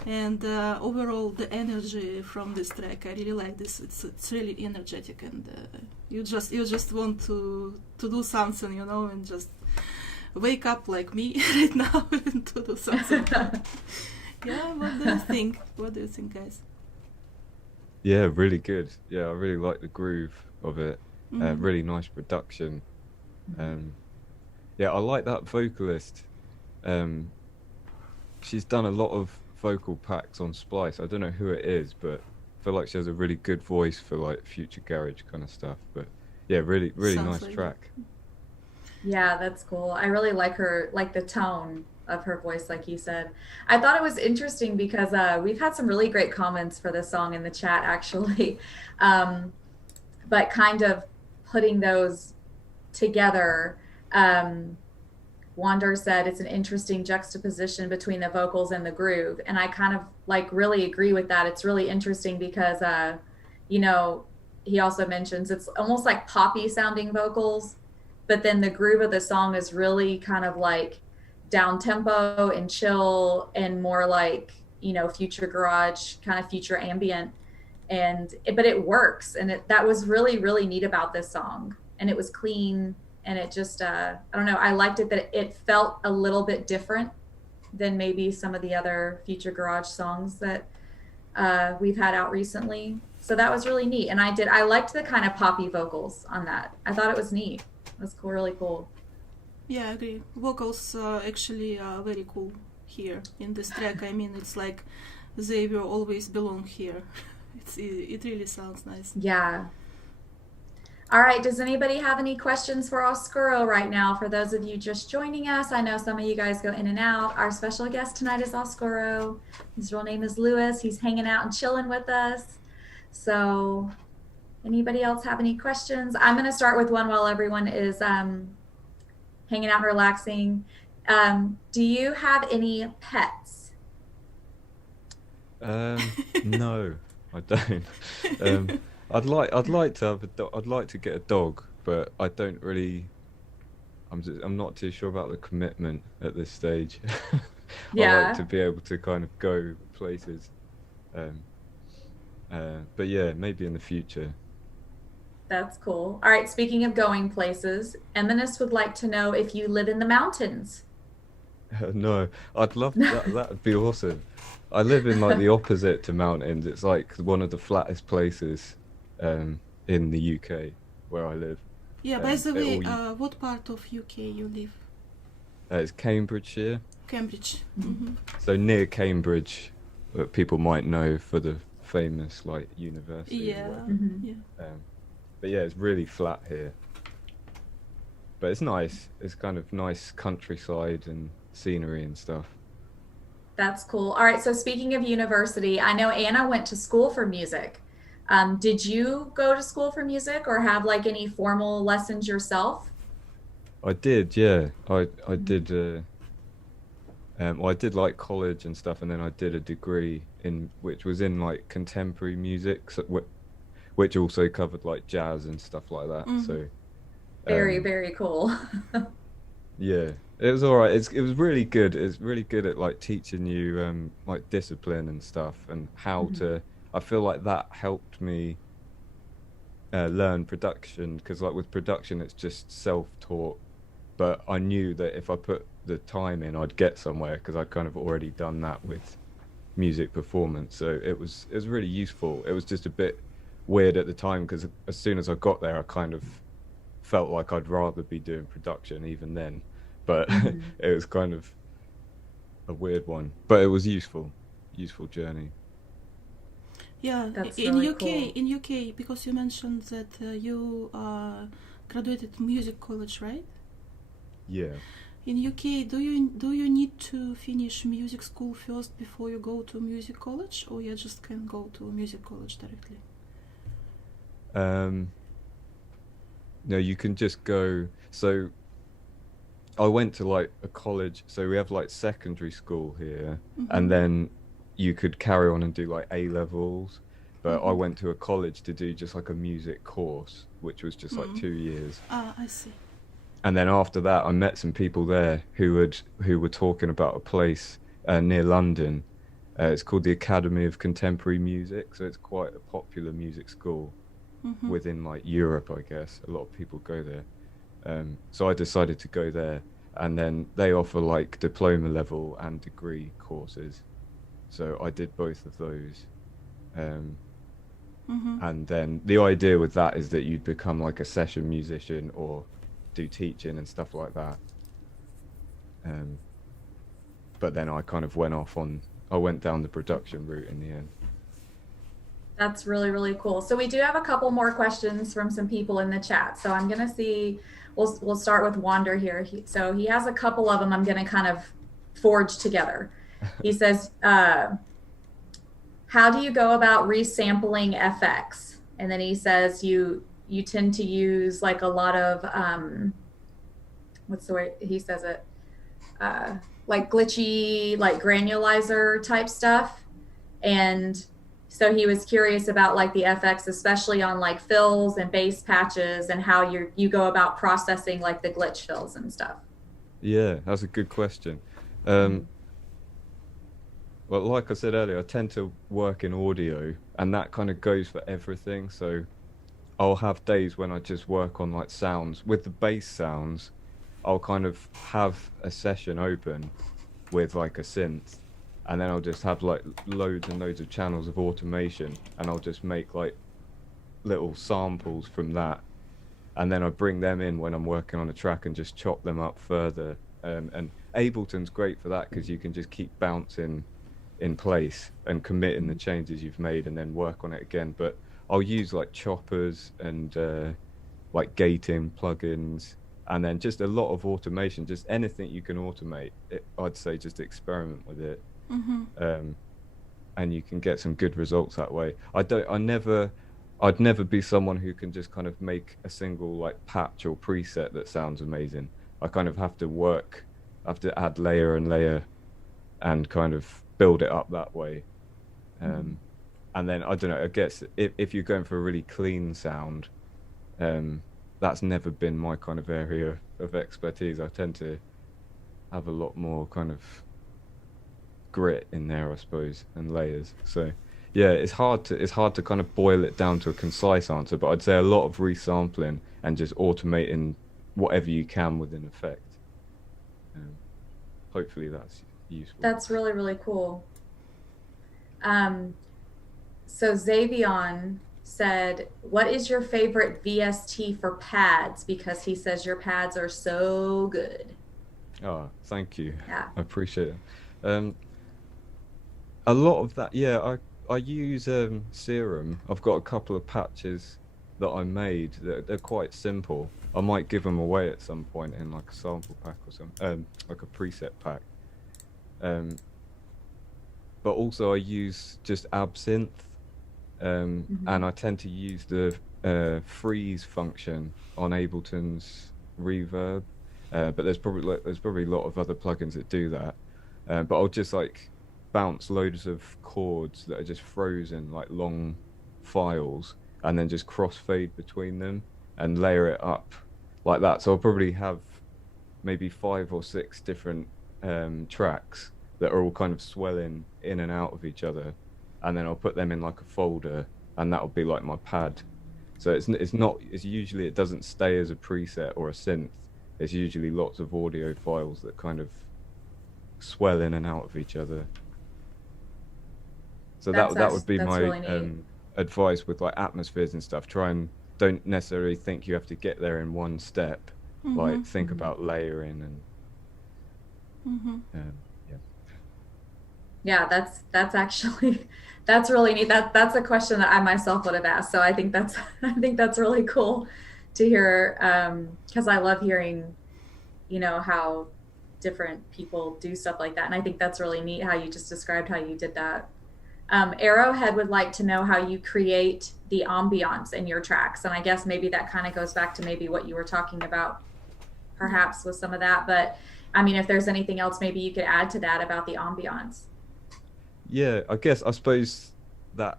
And overall, the energy from this track, I really like this. It's really energetic, and you just want to do something, you know, and just wake up like me right now and to do something. Yeah, what do you think? What do you think, guys? Yeah, really good. Yeah, I really like the groove of it. Mhm. Really nice production. Yeah, I like that vocalist. Um, she's done a lot of vocal packs on Splice. I don't know who it is, but I feel like she has a really good voice for like future garage kind of stuff. But yeah, really Sounds nice like track. Yeah, that's cool. I really like her, like the tone of her voice, like you said. I thought it was interesting because we've had some really great comments for this song in the chat, actually. But kind of putting those together, Wander said it's an interesting juxtaposition between the vocals and the groove. And I kind of like really agree with that. It's really interesting because, you know, he also mentions it's almost like poppy sounding vocals, but then the groove of the song is really kind of like down tempo and chill and more like, you know, future garage, kind of future ambient. But it works. And that was really neat about this song. And it was clean. And it just, I don't know, I liked it that it felt a little bit different than maybe some of the other future garage songs that we've had out recently. So that was really neat. And I liked the kind of poppy vocals on that. I thought it was neat. It was cool, really cool. Yeah, I agree. Vocals actually are very cool here in this track. I mean, it's like they will always belong here. It really sounds nice. Yeah. All right, does anybody have any questions for Oscuro right now? For those of you just joining us, I know some of you guys go in and out. Our special guest tonight is Oscuro. His real name is Louise. He's hanging out and chilling with us. So anybody else have any questions? I'm going to start with one while everyone is hanging out and relaxing. Do you have any pets? No, I don't. I'd like to have I'd like to get a dog, but I don't really. I'm not too sure about the commitment at this stage. Yeah. I like to be able to kind of go places. But yeah, maybe in the future. That's cool. All right, speaking of going places, Eminus would like to know if you live in the mountains. No, I'd love that. That'd be awesome. I live in like the opposite to mountains. It's like one of the flattest places in the UK where I live. Yeah, by the way, what part of UK you live? It's Cambridgeshire. Cambridge. Mm-hmm. Mm-hmm. So near Cambridge, that people might know for the famous like university. Yeah. Mm-hmm. Yeah. But yeah, it's really flat here. But it's nice. It's kind of nice countryside and scenery and stuff. That's cool. All right, so speaking of university, I know Anna went to school for music. Did you go to school for music or have like any formal lessons yourself? I did, yeah. I did. I did like college and stuff, and then I did a degree which was in like contemporary music, so, which also covered like jazz and stuff like that. Mhm. So Very cool. yeah, it was all right. It was really good. It's really good at like teaching you like discipline and stuff and how to. I feel like that helped me learn production because like with production it's just self-taught, but I knew that if I put the time in I'd get somewhere because I'd kind of already done that with music performance. So it was really useful. It was just a bit weird at the time because as soon as I got there I kind of felt like I'd rather be doing production even then, but it was kind of a weird one, but it was useful journey. Yeah, That's in really UK, cool. in UK, because you mentioned that you graduated music college, right? Yeah. In UK, do you need to finish music school first before you go to music college, or you just can go to music college directly? No, you can just go. So I went to like a college. So we have like secondary school here, and then you could carry on and do like A levels, but I went to a college to do just like a music course, which was just like 2 years. Ah, I see. And then after that, I met some people there who were talking about a place near London. It's called the Academy of Contemporary Music, so it's quite a popular music school within like Europe, I guess. A lot of people go there. So I decided to go there, and then they offer like diploma level and degree courses. So I did both of those. And then the idea with that is that you'd become like a session musician or do teaching and stuff like that. But then I kind of I went down the production route in the end. That's really, really cool. So we do have a couple more questions from some people in the chat. So I'm going to see, we'll start with Wander here. So he has a couple of them I'm going to kind of forge together. He says, how do you go about resampling FX? And then he says you tend to use like a lot of, what's the way he says it? Like glitchy, like granulizer type stuff. And so he was curious about like the FX, especially on like fills and bass patches, and how you go about processing like the glitch fills and stuff. Yeah, that's a good question. Well, like I said earlier, I tend to work in audio, and that kind of goes for everything. So I'll have days when I just work on like sounds. With the bass sounds, I'll kind of have a session open with like a synth, and then I'll just have like loads and loads of channels of automation, and I'll just make like little samples from that, and then I bring them in when I'm working on a track and just chop them up further. And Ableton's great for that because you can just keep bouncing in place and committing the changes you've made and then work on it again. But I'll use like choppers and like gating plugins, and then just a lot of automation, just anything you can automate. I'd say just experiment with it. And you can get some good results that way. I'd never be someone who can just kind of make a single like patch or preset that sounds amazing. I kind of have to add layer and layer and kind of build it up that way. And then I don't know, I guess if you're going for a really clean sound, that's never been my kind of area of expertise. I tend to have a lot more kind of grit in there, I suppose, and layers. So yeah, it's hard to kind of boil it down to a concise answer, but I'd say a lot of resampling and just automating whatever you can with an effect. Hopefully that's useful. That's really, really cool. So Xavion said, what is your favorite VST for pads? Because he says your pads are so good. Oh, thank you. Yeah. I appreciate it. A lot of that, yeah, I use Serum. I've got a couple of patches that I made that they're quite simple. I might give them away at some point in like a sample pack or something, like a preset pack. But also I use just Absynth, and I tend to use the freeze function on Ableton's Reverb. But there's probably a lot of other plugins that do that. But I'll just like bounce loads of chords that are just frozen, like long files, and then just crossfade between them and layer it up like that. So I'll probably have maybe 5 or 6 different tracks that are all kind of swelling in and out of each other, and then I'll put them in like a folder, and that'll be like my pad. So it's usually, it doesn't stay as a preset or a synth. It's usually lots of audio files that kind of swell in and out of each other. So that would be my really advice with like atmospheres and stuff. Don't necessarily think you have to get there in one step. Like think about layering and yeah, that's actually that's really neat. That's a question that I myself would have asked. So I think that's really cool to hear, because I love hearing, how different people do stuff like that. And I think that's really neat how you just described how you did that. Arrowhead would like to know how you create the ambiance in your tracks. And I guess maybe that kind of goes back to maybe what you were talking about, perhaps with some of that. But I mean, if there's anything else, maybe you could add to that about the ambiance. Yeah, I suppose that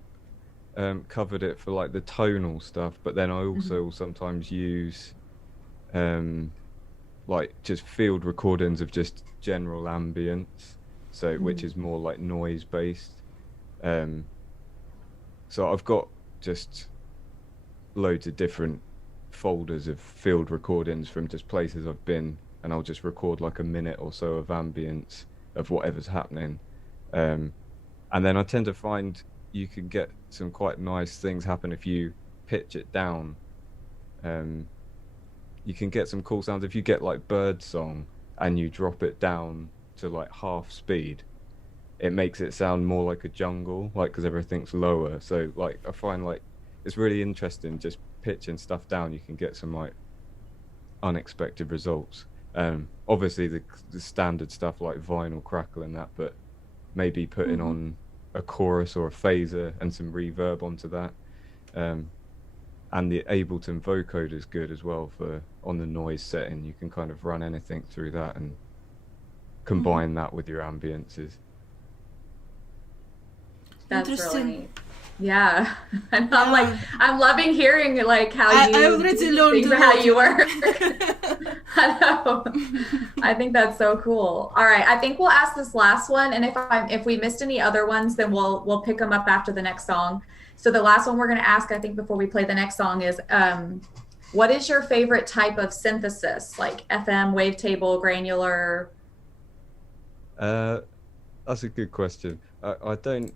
covered it for like the tonal stuff, but then I also sometimes use like just field recordings of just general ambience, so which is more like noise based. So I've got just loads of different folders of field recordings from just places I've been, and I'll just record like a minute or so of ambience of whatever's happening. And then I tend to find you can get some quite nice things happen if you pitch it down. You can get some cool sounds if you get like bird song and you drop it down to like half speed. It makes it sound more like a jungle, like, because everything's lower. So like I find like it's really interesting just pitching stuff down. You can get some like unexpected results. Obviously the standard stuff like vinyl crackle and that, but maybe putting on a chorus or a phaser and some reverb onto that. And the Ableton vocoder is good as well for on the noise setting. You can kind of run anything through that and combine that with your ambiences. That's Interesting. really neat. Yeah. And I'm like, I'm loving hearing like how I you already learned think a how lot. you work. I know. I think that's so cool. All right, I think we'll ask this last one, and if we missed any other ones, then we'll pick them up after the next song. So the last one we're going to ask, I think, before we play the next song is, what is your favorite type of synthesis, like FM, wavetable, granular? That's a good question. I don't.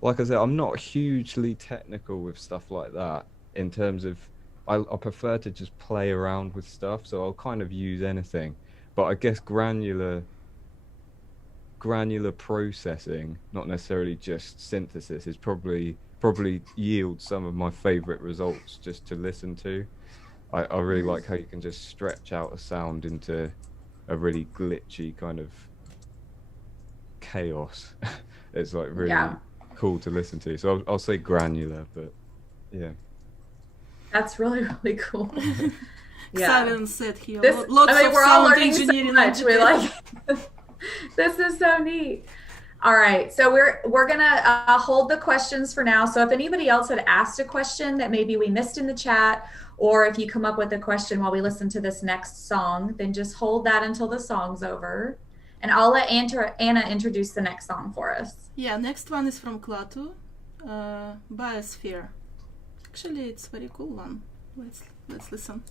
Like I said, I'm not hugely technical with stuff like that in terms of, I prefer to just play around with stuff, so I'll kind of use anything. But I guess granular processing, not necessarily just synthesis, is probably yields some of my favorite results just to listen to. I really like how you can just stretch out a sound into a really glitchy kind of chaos. It's like really cool to listen to. So I'll say granular, but yeah. That's really, really cool. Simon said here, This, lots I mean, of we're all sound learning so engineering. much. We're like, this is so neat. All right, so we're gonna hold the questions for now. So if anybody else had asked a question that maybe we missed in the chat, or if you come up with a question while we listen to this next song, then just hold that until the song's over. And I'll let Anna introduce the next song for us. Yeah, next one is from Klatu, Biosphere. Actually, it's a very cool one. Let's listen.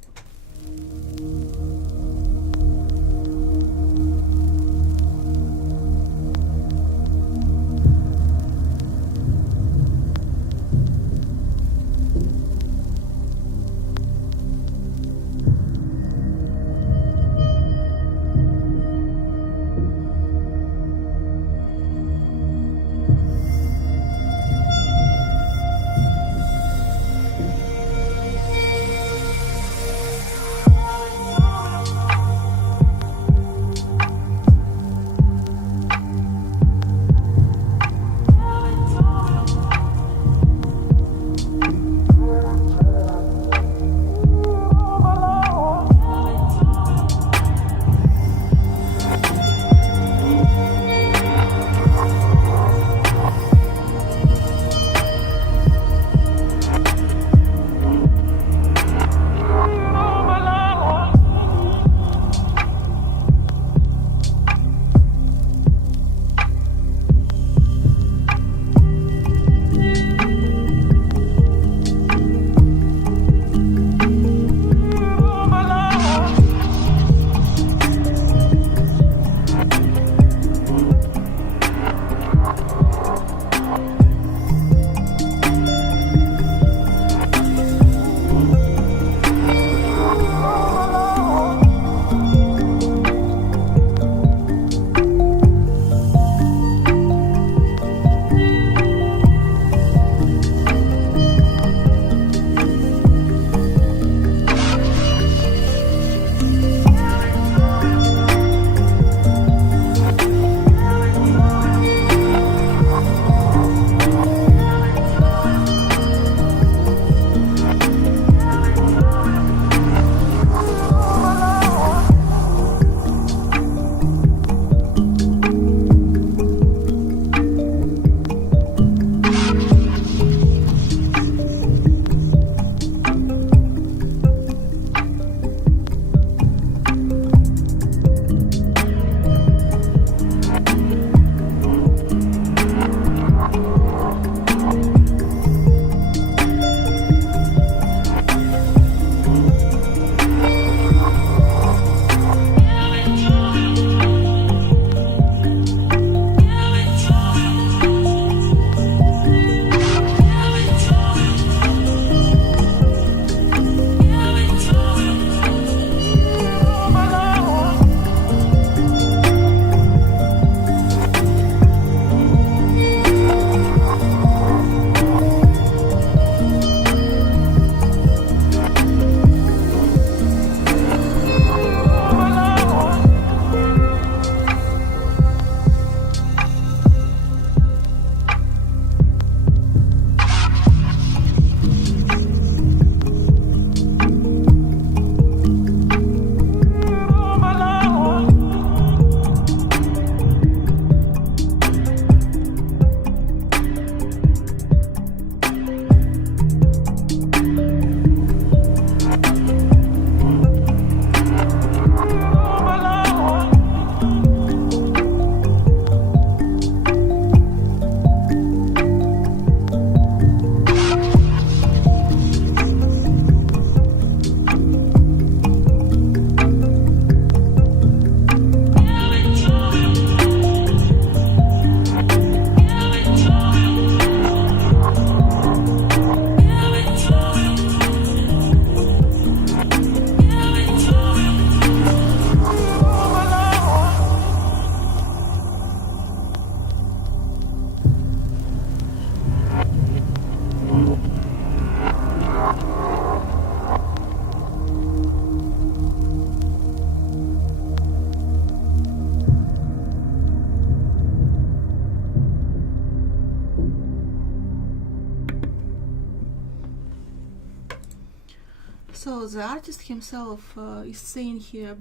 also the artist himself is saying here,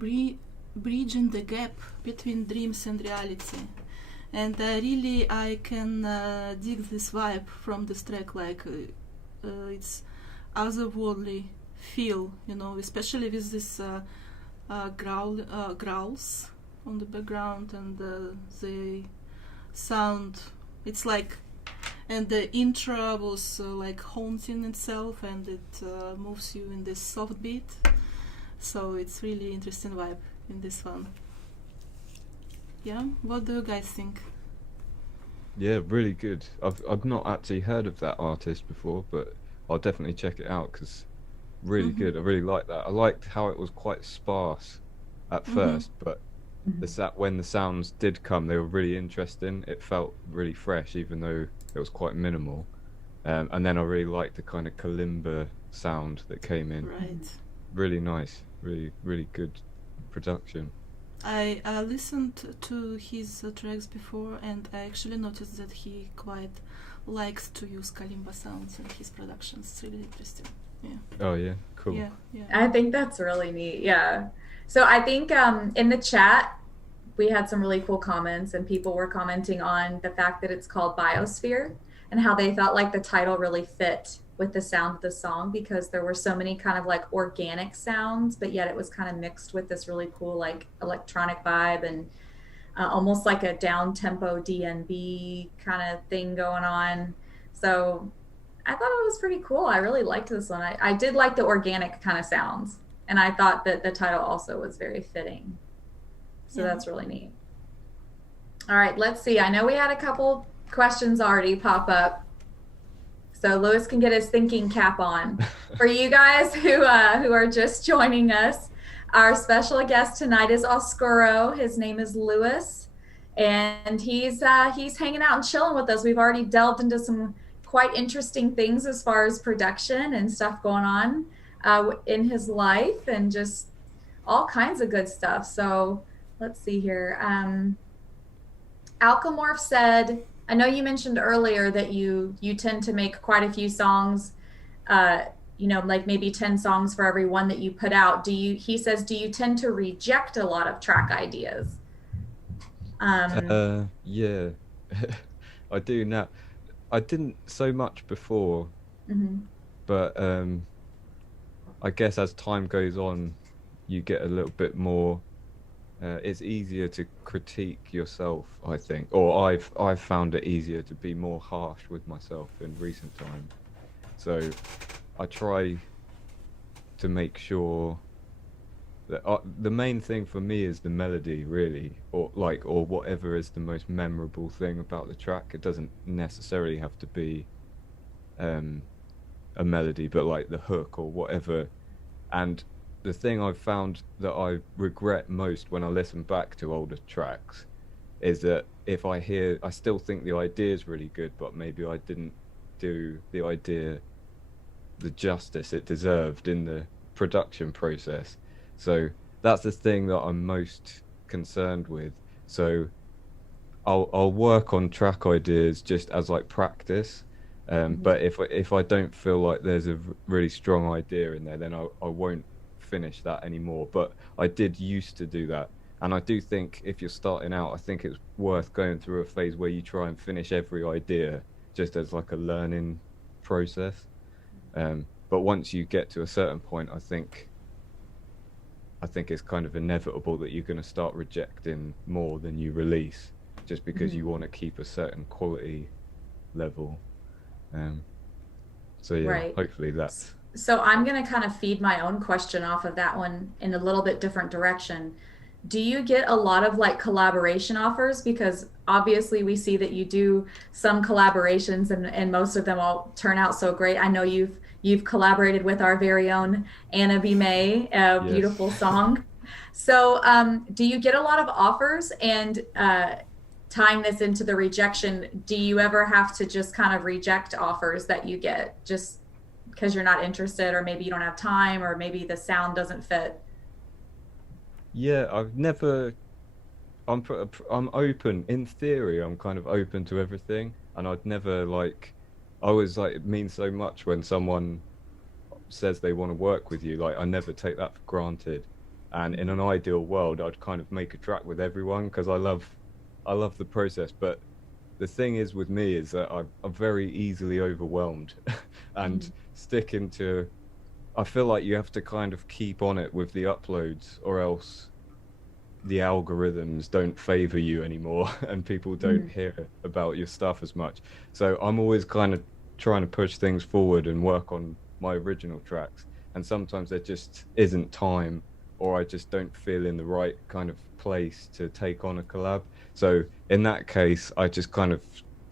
bridging the gap between dreams and reality. And really, I can dig this vibe from this track, like it's otherworldly feel, you know, especially with this growls on the background and the sound. It's like, and the intro was like haunting itself, and it moves you in this soft beat. So it's really interesting vibe in this one. Yeah, what do you guys think? Yeah, really good. I've not actually heard of that artist before, but I'll definitely check it out because really good. I really like that. I liked how it was quite sparse at first, but when the sounds did come, they were really interesting. It felt really fresh, even though it was quite minimal. And then I really liked the kind of kalimba sound that came in. Right. Really nice. Really, really good production. I listened to his tracks before, and I actually noticed that he quite likes to use kalimba sounds in his productions. It's really interesting. Yeah. Oh yeah, cool. Yeah, yeah. I think that's really neat. Yeah. So I think in the chat we had some really cool comments, and people were commenting on the fact that it's called Biosphere and how they felt like the title really fit with the sound of the song, because there were so many kind of like organic sounds, but yet it was kind of mixed with this really cool like electronic vibe and almost like a down tempo DNB kind of thing going on. So I thought it was pretty cool. I really liked this one. I did like the organic kind of sounds, and I thought that the title also was very fitting. So that's really neat. All right, let's see. I know we had a couple questions already pop up, so Louis can get his thinking cap on. For you guys who are just joining us, our special guest tonight is Oscuro. His name is Louis, and he's hanging out and chilling with us. We've already delved into some quite interesting things as far as production and stuff going on in his life, and just all kinds of good stuff. So let's see here. Alchemorph said, I know you mentioned earlier that you tend to make quite a few songs, you know, like maybe 10 songs for every one that you put out. He says, do you tend to reject a lot of track ideas? Yeah, I do now. I didn't so much before, but I guess as time goes on, you get a little bit more. It's easier to critique yourself, I think, or I've found it easier to be more harsh with myself in recent times. So I try to make sure that the main thing for me is the melody, really, or whatever is the most memorable thing about the track. It doesn't necessarily have to be a melody, but like the hook or whatever. And the thing I've found that I regret most when I listen back to older tracks is that if I still think the idea is really good, but maybe I didn't do the idea the justice it deserved in the production process. So that's the thing that I'm most concerned with. So I'll work on track ideas just as like practice. But if I don't feel like there's a really strong idea in there, then I won't finish that anymore. But I did used to do that, and I do think if you're starting out, I think it's worth going through a phase where you try and finish every idea just as like a learning process. But once you get to a certain point, I think it's kind of inevitable that you're going to start rejecting more than you release, just because you want to keep a certain quality level. So yeah, right. Hopefully that's. So I'm going to kind of feed my own question off of that one in a little bit different direction. Do you get a lot of like collaboration offers? Because obviously we see that you do some collaborations, and most of them all turn out so great. I know you've collaborated with our very own Anna B. May, a Yes. beautiful song. So do you get a lot of offers? And tying this into the rejection, do you ever have to just kind of reject offers that you get just because you're not interested, or maybe you don't have time, or maybe the sound doesn't fit? Yeah, I'm open. In theory, I'm kind of open to everything, and I'd never I always it means so much when someone says they want to work with you, like I never take that for granted. And in an ideal world, I'd kind of make a track with everyone because I love the process. But the thing is with me is that I'm very easily overwhelmed, and sticking to, I feel like you have to kind of keep on it with the uploads, or else the algorithms don't favor you anymore and people don't hear about your stuff as much. So I'm always kind of trying to push things forward and work on my original tracks. And sometimes there just isn't time, or I just don't feel in the right kind of place to take on a collab. So in that case, I just kind of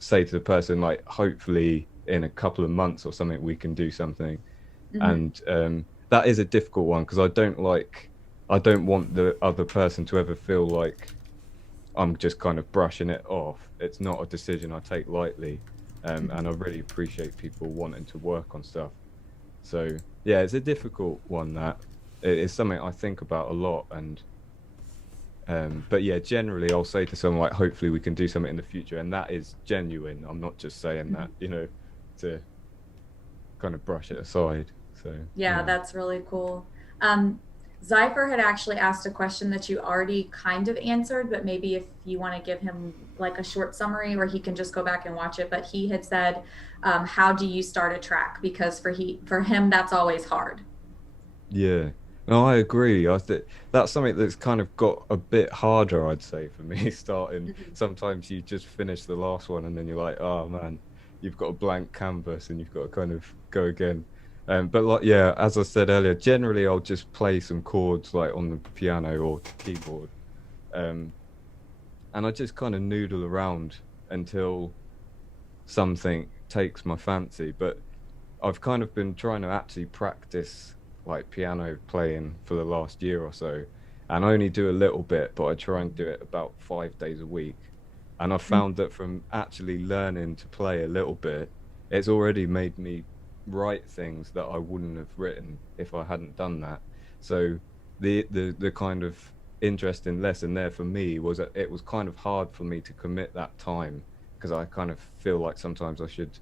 say to the person, like, hopefully in a couple of months or something, we can do something. And that is a difficult one because I don't want the other person to ever feel like I'm just kind of brushing it off. It's not a decision I take lightly. And I really appreciate people wanting to work on stuff. So yeah, it's a difficult one. That it is something I think about a lot. And but yeah, generally I'll say to someone, like, hopefully we can do something in the future, and that is genuine. I'm not just saying that, you know, to kind of brush it aside. So yeah, that's really cool. Zypher had actually asked a question that you already kind of answered, but maybe if you want to give him like a short summary where he can just go back and watch it. But he had said, how do you start a track? Because for him, that's always hard. Yeah, no, I agree. That's something that's kind of got a bit harder, I'd say, for me starting. Sometimes you just finish the last one and then you're like, oh man, you've got a blank canvas and you've got to kind of go again. But like, yeah, as I said earlier, generally I'll just play some chords like on the piano or keyboard, and I just kind of noodle around until something takes my fancy. But I've kind of been trying to actually practice like piano playing for the last year or so, and I only do a little bit, but I try and do it about 5 days a week. And I found that from actually learning to play a little bit, it's already made me write things that I wouldn't have written if I hadn't done that. So the kind of interesting lesson there for me was that it was kind of hard for me to commit that time, because I kind of feel like sometimes I should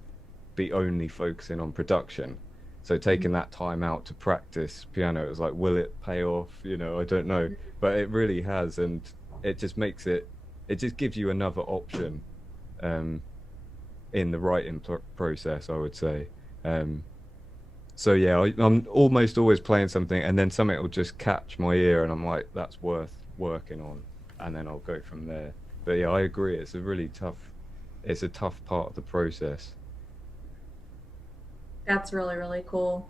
be only focusing on production. So taking that time out to practice piano, it was like, will it pay off? You know, I don't know, but it really has. And it just makes it just gives you another option in the writing process, I would say. So yeah, I'm almost always playing something, and then something will just catch my ear and I'm like, that's worth working on, and then I'll go from there. But yeah, I agree, it's a tough part of the process. That's really, really cool.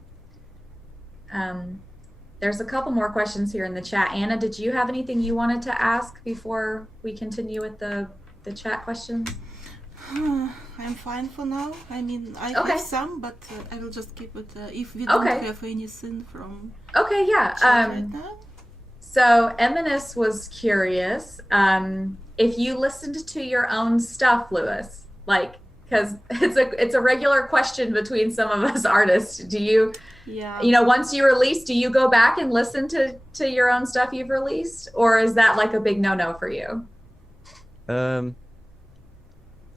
There's a couple more questions here in the chat. Anna, did you have anything you wanted to ask before we continue with the chat questions? I'm fine for now. I mean, I have some, but I will just keep it if we don't have anything from yeah. right now. So Eminis was curious if you listened to your own stuff, Louis, like, because it's a regular question between some of us artists. Do you, you know, once you release, do you go back and listen to your own stuff you've released, or is that like a big no-no for you?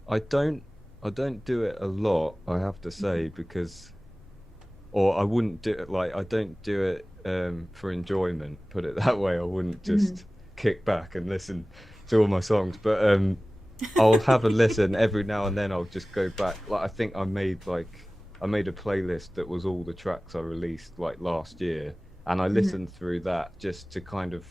I don't do it a lot, I have to say, because, or I wouldn't do it, like, I don't do it for enjoyment, put it that way. I wouldn't just kick back and listen to all my songs, but I'll have a listen every now and then. I'll just go back. Like, I think I made a playlist that was all the tracks I released like last year, and I listened through that just to kind of,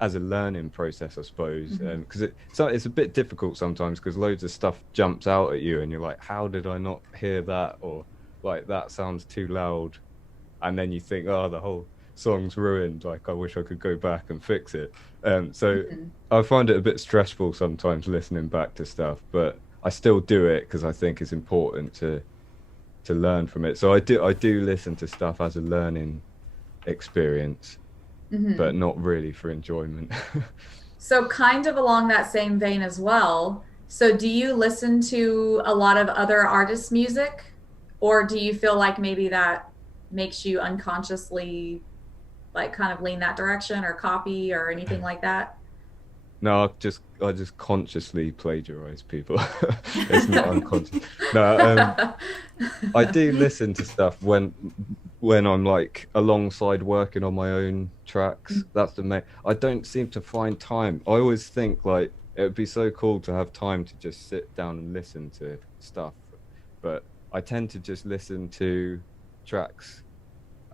as a learning process, I suppose, because it's a bit difficult sometimes, because loads of stuff jumps out at you and you're like, how did I not hear that, or like, that sounds too loud, and then you think, oh, the whole song's ruined, like, I wish I could go back and fix it. So I find it a bit stressful sometimes listening back to stuff, but I still do it because I think it's important to learn from it. So I do listen to stuff as a learning experience, but not really for enjoyment. So kind of along that same vein as well, so do you listen to a lot of other artists' music, or do you feel like maybe that makes you unconsciously like kind of lean that direction or copy or anything like that? No, I just consciously plagiarize people. It's not unconscious. No, I do listen to stuff when I'm like alongside working on my own tracks. That's the main. I don't seem to find time. I always think like it would be so cool to have time to just sit down and listen to stuff, but I tend to just listen to tracks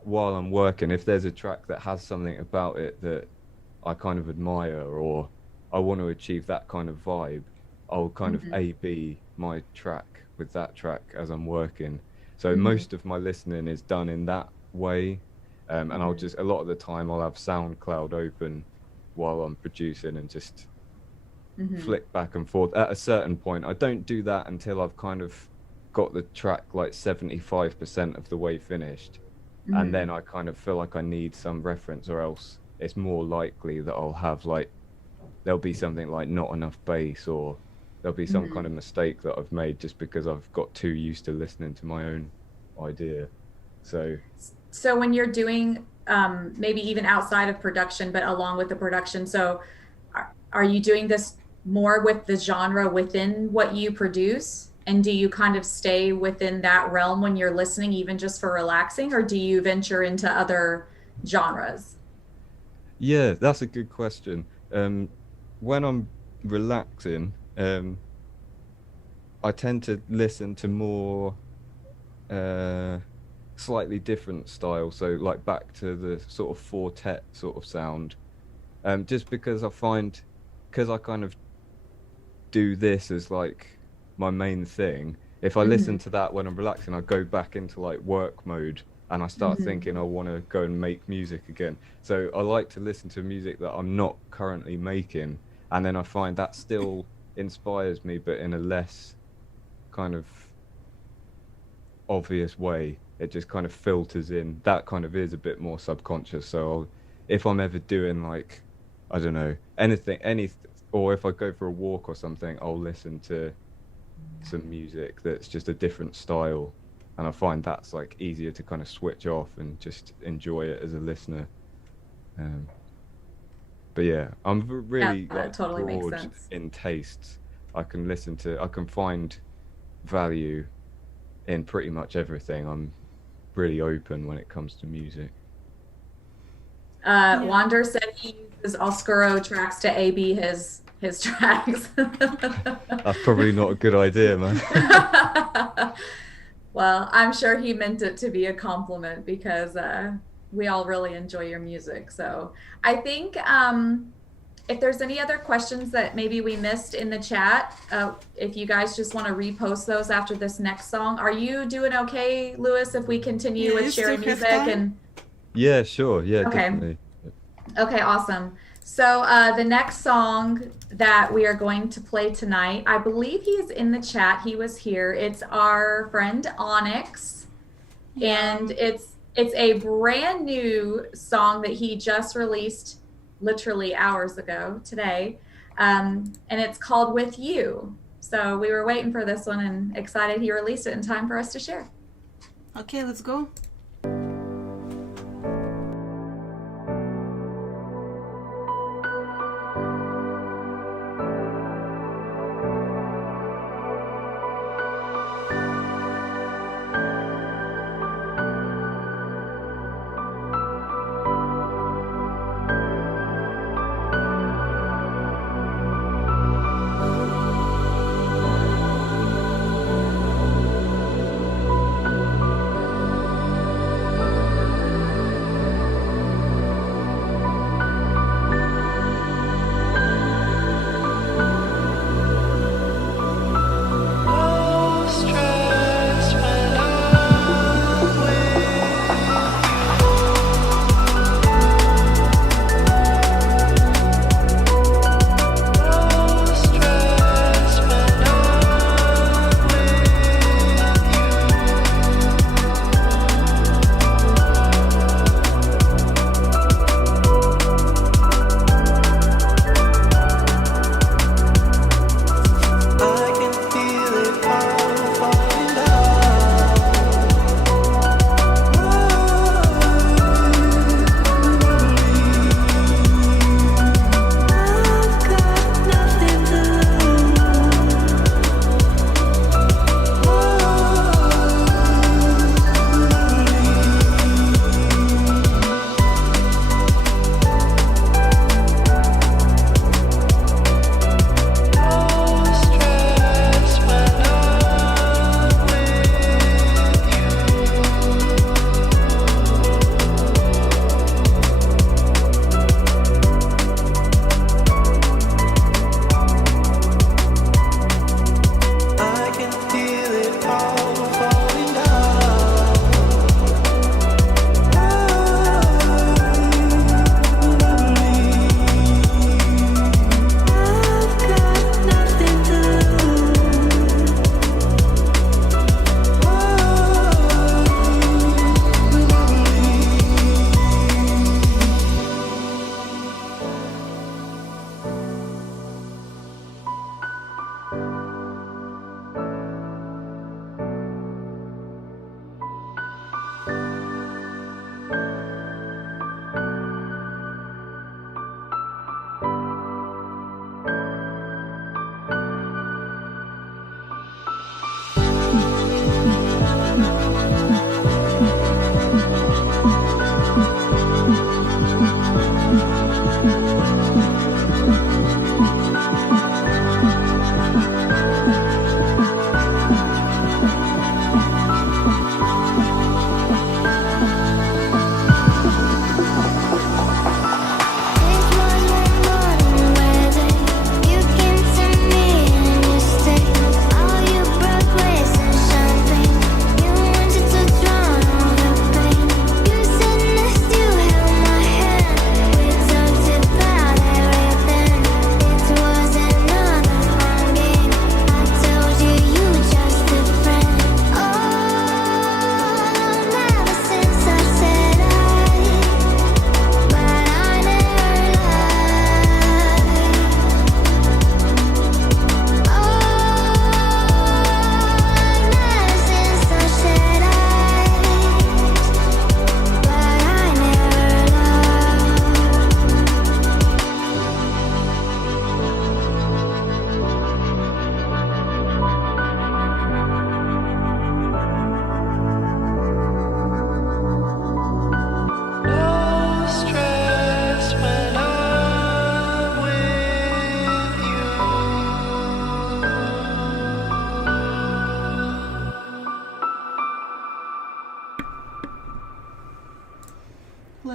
while I'm working. If there's a track that has something about it that I kind of admire, or I want to achieve that kind of vibe, I'll kind of A/B my track with that track as I'm working. So most of my listening is done in that way. And I'll just, a lot of the time I'll have SoundCloud open while I'm producing and just flick back and forth. At a certain point, I don't do that until I've kind of got the track like 75% of the way finished. And then I kind of feel like I need some reference, or else it's more likely that I'll have like, there'll be something like not enough bass, or there'll be some kind of mistake that I've made just because I've got too used to listening to my own idea. So when you're doing maybe even outside of production, but along with the production, so are you doing this more with the genre within what you produce? And do you kind of stay within that realm when you're listening, even just for relaxing, or do you venture into other genres? Yeah, that's a good question. When I'm relaxing, I tend to listen to more slightly different style, so like back to the sort of quartet sort of sound, just because I find, because I kind of do this as like my main thing, if I listen to that when I'm relaxing, I go back into like work mode and I start thinking I want to go and make music again. So I like to listen to music that I'm not currently making, and then I find that still inspires me, but in a less kind of obvious way. It just kind of filters in. That kind of is a bit more subconscious. So if I'm ever doing like, I don't know, anything, or if I go for a walk or something, I'll listen to some music that's just a different style, and I find that's like easier to kind of switch off and just enjoy it as a listener. But yeah, I'm really like totally makes broad sense. in tastes. I can find value in pretty much everything. I'm really open when it comes to music. Wander said he uses Oscuro tracks to A/B his tracks. That's probably not a good idea, man. Well, I'm sure he meant it to be a compliment, because we all really enjoy your music. So I think if there's any other questions that maybe we missed in the chat, if you guys just want to repost those after this next song. Are you doing okay, Louis, if we continue with sharing music? Yeah, sure. Yeah, okay. Definitely. Okay, awesome. So the next song that we are going to play tonight, I believe he's in the chat. He was here. It's our friend Onyx, and it's a brand new song that he just released literally hours ago today, and it's called With You. So we were waiting for this one and excited he released it in time for us to share. Okay, let's go.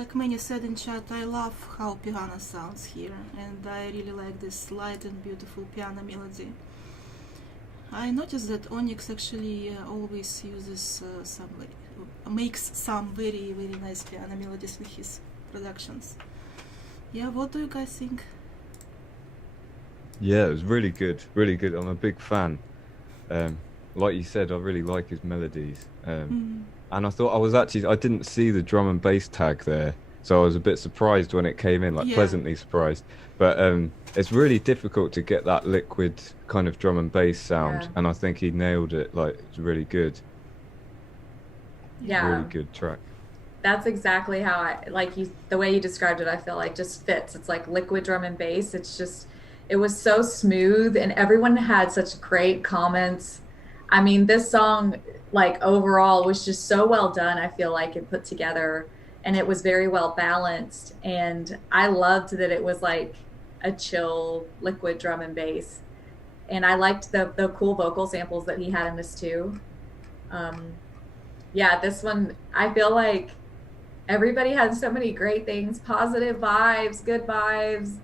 like many said in chat, I love how piano sounds here, and I really like this light and beautiful piano melody. I noticed that Onyx actually always uses makes some very nice piano melodies with his productions. Yeah, what do you guys think? Yeah, it was really good, really good. I'm a big fan. Like you said, I really like his melodies. And I thought I didn't see the drum and bass tag there, so I was a bit surprised when it came in, like pleasantly surprised. But it's really difficult to get that liquid kind of drum and bass sound, and I think he nailed it. Like, it's really good. Yeah. Really good track. That's exactly how the way you described it, I feel like just fits. It's like liquid drum and bass. It was so smooth, and everyone had such great comments. I mean, this song, like, overall was just so well done, I feel like, and put together, and it was very well balanced. And I loved that it was like a chill liquid drum and bass. And I liked the cool vocal samples that he had in this too. Yeah, this one, I feel like everybody had so many great things, positive vibes, good vibes.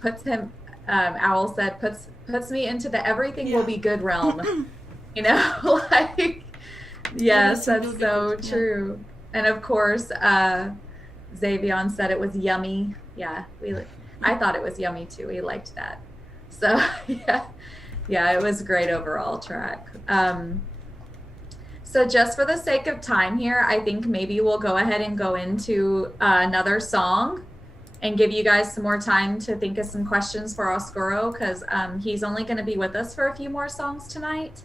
Puts him, Owl said, puts me into the everything will be good realm. You know, like, yes, that's so true. And of course, Xavion said it was yummy. Yeah, I thought it was yummy too. We liked that. So yeah, it was a great overall track. So just for the sake of time here, I think maybe we'll go ahead and go into another song and give you guys some more time to think of some questions for Oscuro, because he's only going to be with us for a few more songs tonight.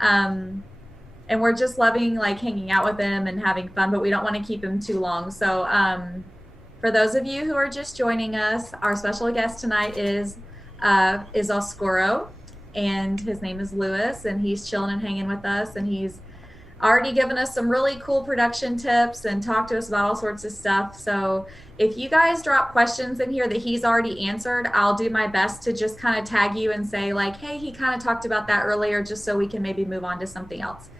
And we're just loving, like, hanging out with him and having fun, but we don't want to keep him too long. So for those of you who are just joining us, our special guest tonight is Oscuro, and his name is Louis, and he's chilling and hanging with us, and he's already given us some really cool production tips and talked to us about all sorts of stuff. So if you guys drop questions in here that he's already answered, I'll do my best to just kind of tag you and say, like, hey, he kind of talked about that earlier, just so we can maybe move on to something else.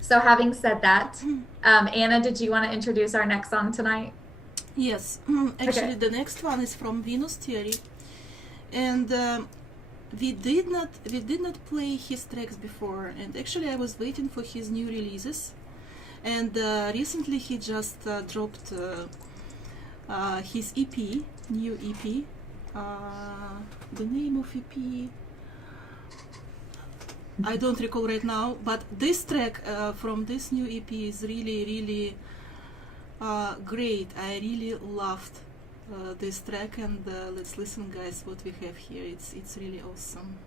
So having said that, Anna, did you want to introduce our next song tonight? Yes, actually the next one is from Venus Theory, and we did not play his tracks before, and actually I was waiting for his new releases, and recently he just dropped his EP, new EP. The name of EP I don't recall right now, but this track from this new EP is really great. I really loved this track, and let's listen, guys, what we have here. It's really awesome.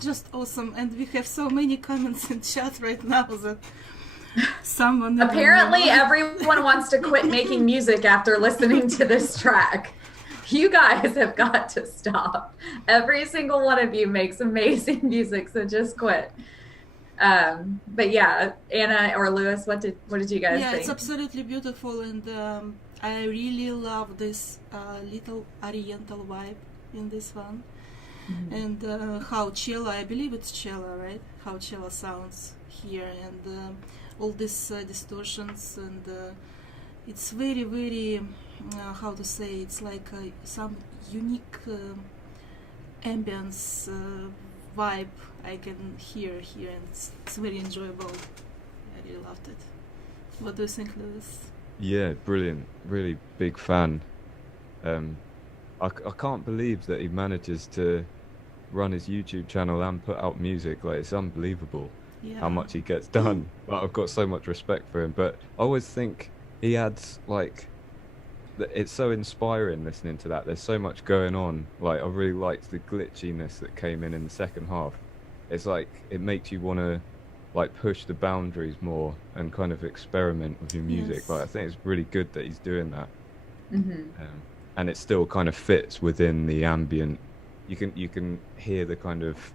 Just awesome, and we have so many comments in chat right now that someone Apparently everyone wants to quit making music after listening to this track. You guys have got to stop. Every single one of you makes amazing music, so just quit. But yeah, Anna or Louis, what did you guys think? Yeah, it's absolutely beautiful, and I really love this little oriental vibe in this one. Mm-hmm. And how cello, I believe it's cello, right? How cello sounds here, and all these distortions, and it's very, very, how to say, it's like some unique ambience vibe I can hear here, and it's very enjoyable. I really loved it. What do you think, Louis? Yeah, brilliant. Really big fan. I can't believe that he manages to run his YouTube channel and put out music. Like, it's unbelievable how much he gets done. Like, I've got so much respect for him. But I always think he adds, like, it's so inspiring listening to that. There's so much going on. Like, I really liked the glitchiness that came in the second half. It's like, it makes you want to, like, push the boundaries more and kind of experiment with your music. Yes. Like, I think it's really good that he's doing that. Mm-hmm. And it still kind of fits within the ambient. You can hear the kind of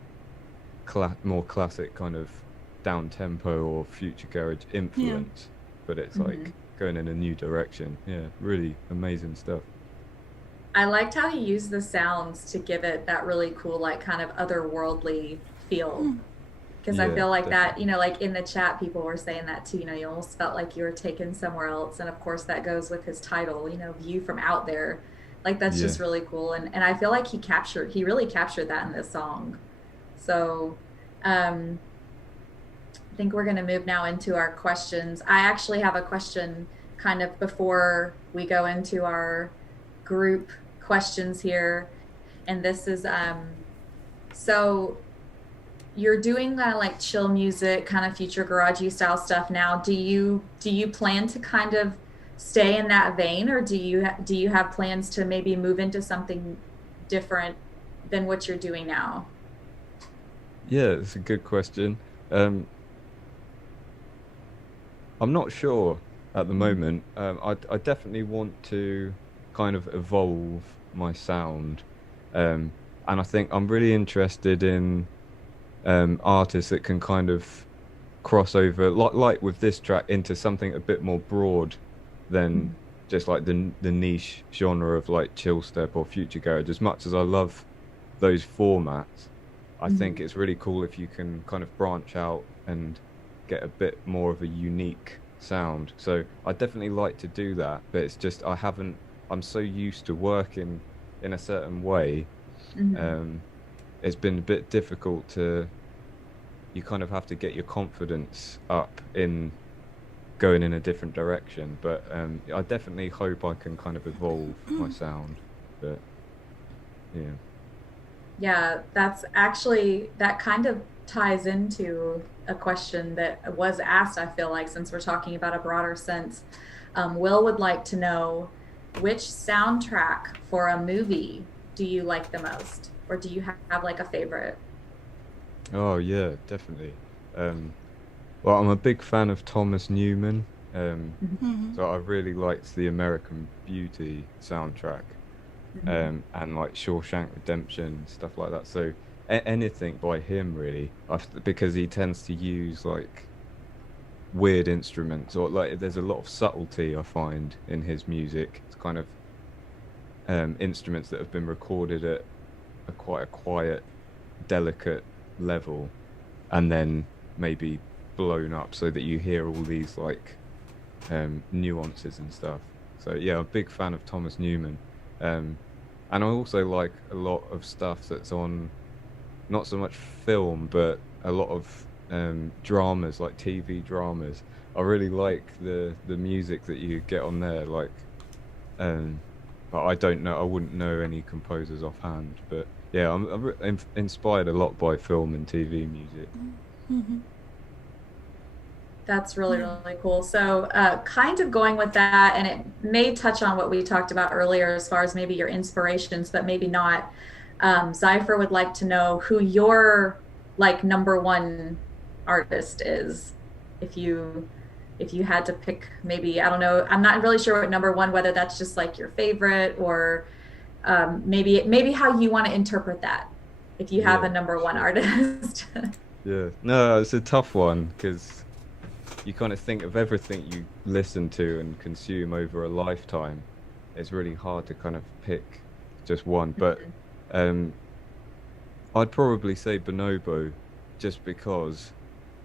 more classic kind of down tempo or future garage influence, but it's like going in a new direction. Yeah, really amazing stuff. I liked how he used the sounds to give it that really cool, like, kind of otherworldly feel. Because I feel like definitely. That, like in the chat, people were saying that too, you almost felt like you were taken somewhere else. And of course that goes with his title, View from Out There. Like, that's just really cool. And I feel like he really captured that in this song. So I think we're going to move now into our questions. I actually have a question kind of before we go into our group questions here. And this is, so you're doing that like chill music, kind of future garagey style stuff now. Do you plan to kind of stay in that vein, or do you have plans to maybe move into something different than what you're doing now? Yeah, it's a good question. I'm not sure at the moment. I definitely want to kind of evolve my sound, and I think I'm really interested in artists that can kind of cross over, like with this track, into something a bit more broad than just like the niche genre of like chill step or future garage. As much as I love those formats, I think it's really cool if you can kind of branch out and get a bit more of a unique sound. So I definitely like to do that, but it's just I'm so used to working in a certain way. It's been a bit difficult you kind of have to get your confidence up in going in a different direction, but I definitely hope I can kind of evolve my sound. But yeah, that's actually, that kind of ties into a question that was asked, I feel like, since we're talking about a broader sense. Will would like to know, which soundtrack for a movie do you like the most, or do you have like a favorite? Oh yeah, definitely. Well, I'm a big fan of Thomas Newman, so I really liked the American Beauty soundtrack, and like Shawshank Redemption, stuff like that. So anything by him, really, because he tends to use like weird instruments, or like there's a lot of subtlety I find in his music. It's kind of instruments that have been recorded at quite a quiet, delicate level, and then maybe blown up so that you hear all these like nuances and stuff. So yeah, I'm a big fan of Thomas Newman, and I also like a lot of stuff that's on not so much film but a lot of dramas, like TV dramas. I really like the music that you get on there, like but I wouldn't know any composers offhand, but yeah, I'm inspired a lot by film and TV music. That's really, really cool. So kind of going with that, and it may touch on what we talked about earlier as far as maybe your inspirations, but maybe not. Zypher would like to know who your like #1 artist is. If you had to pick, maybe, I don't know, I'm not really sure what #1, whether that's just like your favorite, or maybe how you want to interpret that, if you have a #1 artist. Yeah, no, it's a tough one because you kind of think of everything you listen to and consume over a lifetime. It's really hard to kind of pick just one, but I'd probably say Bonobo, just because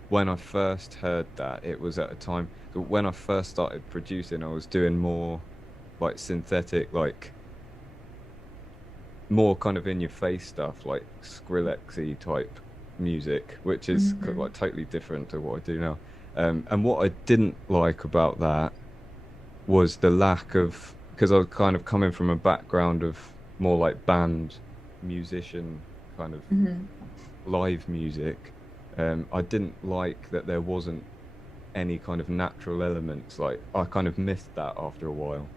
when I first heard that, it was at a time when I first started producing, I was doing more like synthetic, like more kind of in your face stuff, like Skrillexy type music, which is like totally different to what I do now. And what I didn't like about that was the lack of, because I was kind of coming from a background of more like band musician kind of live music. I didn't like that there wasn't any kind of natural elements. Like I kind of missed that after a while.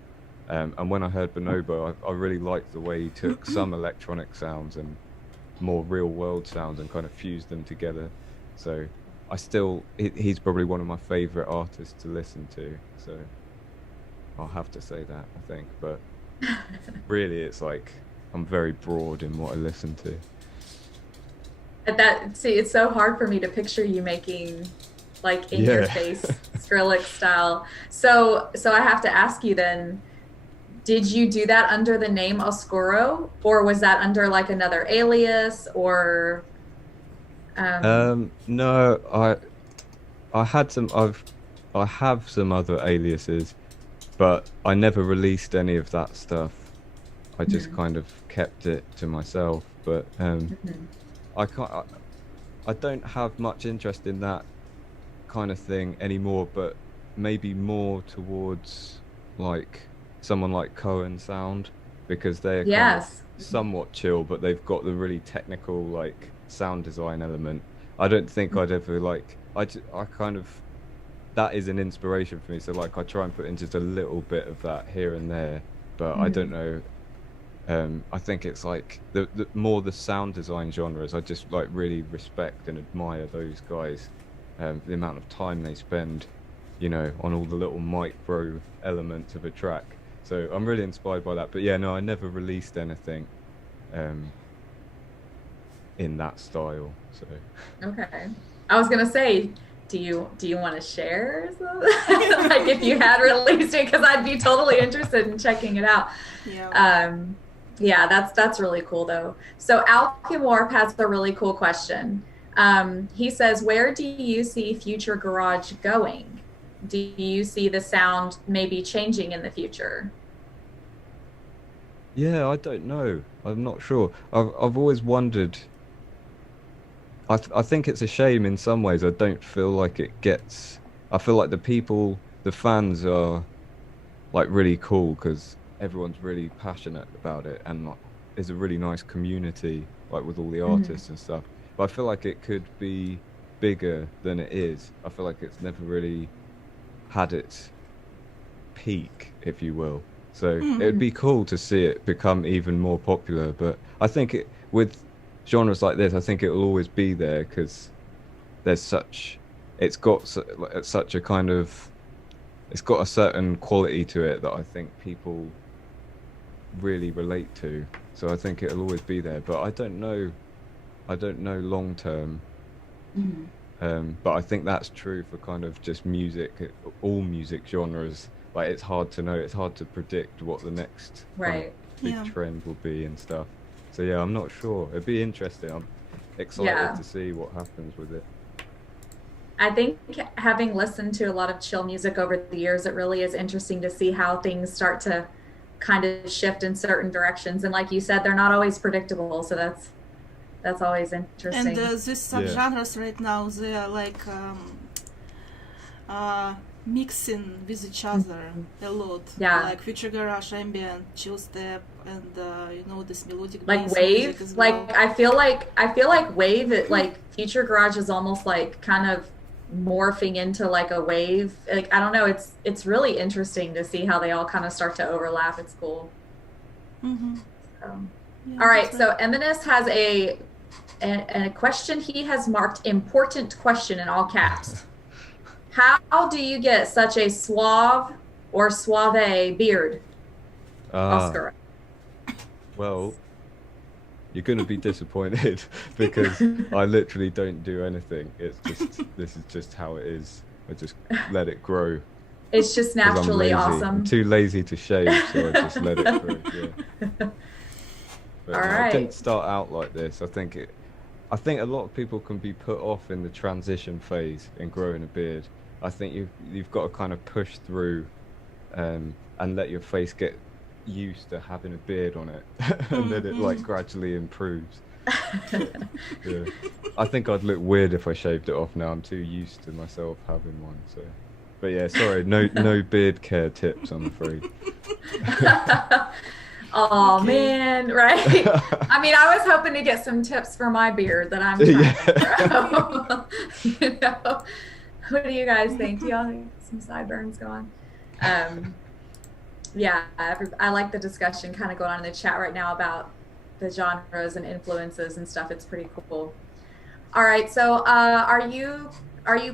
And when I heard Bonobo, I really liked the way he took some electronic sounds and more real world sounds and kind of fused them together. So he's probably one of my favorite artists to listen to. So I'll have to say that, I think. But really, it's like I'm very broad in what I listen to. It's so hard for me to picture you making like in your face Skrillex style. So I have to ask you then, did you do that under the name Oscuro, or was that under like another alias, or no, I have some other aliases, but I never released any of that stuff. I just kind of kept it to myself. But I don't have much interest in that kind of thing anymore, but maybe more towards like someone like Cohen Sound, because they're kind of somewhat chill, but they've got the really technical like sound design element. I don't think I'd ever like, I kind of, that is an inspiration for me, so like I try and put in just a little bit of that here and there, but I don't know. I think it's like the more the sound design genres, I just like really respect and admire those guys, the amount of time they spend, you know, on all the little micro elements of a track. So I'm really inspired by that. But yeah, no, I never released anything in that style. So okay, I was gonna say, do you want to share like if you had released it, because I'd be totally interested in checking it out. Yeah, that's really cool though. So Alchemorph has a really cool question. He says, where do you see Future Garage going? Do you see the sound maybe changing in the future? Yeah, I don't know. I'm not sure. I've always wondered. I think it's a shame in some ways. I don't feel like it gets. I feel like the fans are like really cool because everyone's really passionate about it, and like, there's a really nice community like with all the artists and stuff. But I feel like it could be bigger than it is. I feel like it's never really had its peak, if you will. So it would be cool to see it become even more popular. But I think with genres like this, I think it will always be there because it's got such a kind of, it's got a certain quality to it that I think people really relate to. So I think it'll always be there. But I don't know long term. But I think that's true for kind of just music, all music genres. Like it's hard to know, it's hard to predict what the next kind of big trend will be and stuff. So yeah, I'm not sure. It'd be interesting. I'm excited to see what happens with it. I think having listened to a lot of chill music over the years, it really is interesting to see how things start to kind of shift in certain directions. And like you said, they're not always predictable. So that's always interesting. And these subgenres right now, they are like mixing with each other a lot. Yeah. Like Future Garage, ambient, chill step, and you know, this melodic like wave. As well. Like I feel like wave. Like Future Garage is almost like kind of morphing into like a wave. Like I don't know. It's really interesting to see how they all kind of start to overlap. It's cool. Yeah, All right, that's so Eminus has a question he has marked important question in all caps. How do you get such a suave or suave beard, Oscar? Well, you're going to be disappointed because I literally don't do anything. It's just, this is just how it is. I just let it grow. It's just 'Cause I'm naturally lazy. awesome. I'm too lazy to shave, so I just let it grow. Yeah. But All no, right. I didn't start out like this. I think a lot of people can be put off in the transition phase in growing a beard. I think you've got to kind of push through, and let your face get used to having a beard on it, and then it like gradually improves. Yeah. I think I'd look weird if I shaved it off now. I'm too used to myself having one. So, but yeah, sorry, no beard care tips, I'm afraid. Oh man, right? I mean, I was hoping to get some tips for my beard that I'm trying to grow. You know? What do you guys think? Do y'all think some sideburns going? Yeah, I like the discussion kind of going on in the chat right now about the genres and influences and stuff. It's pretty cool. All right, so are you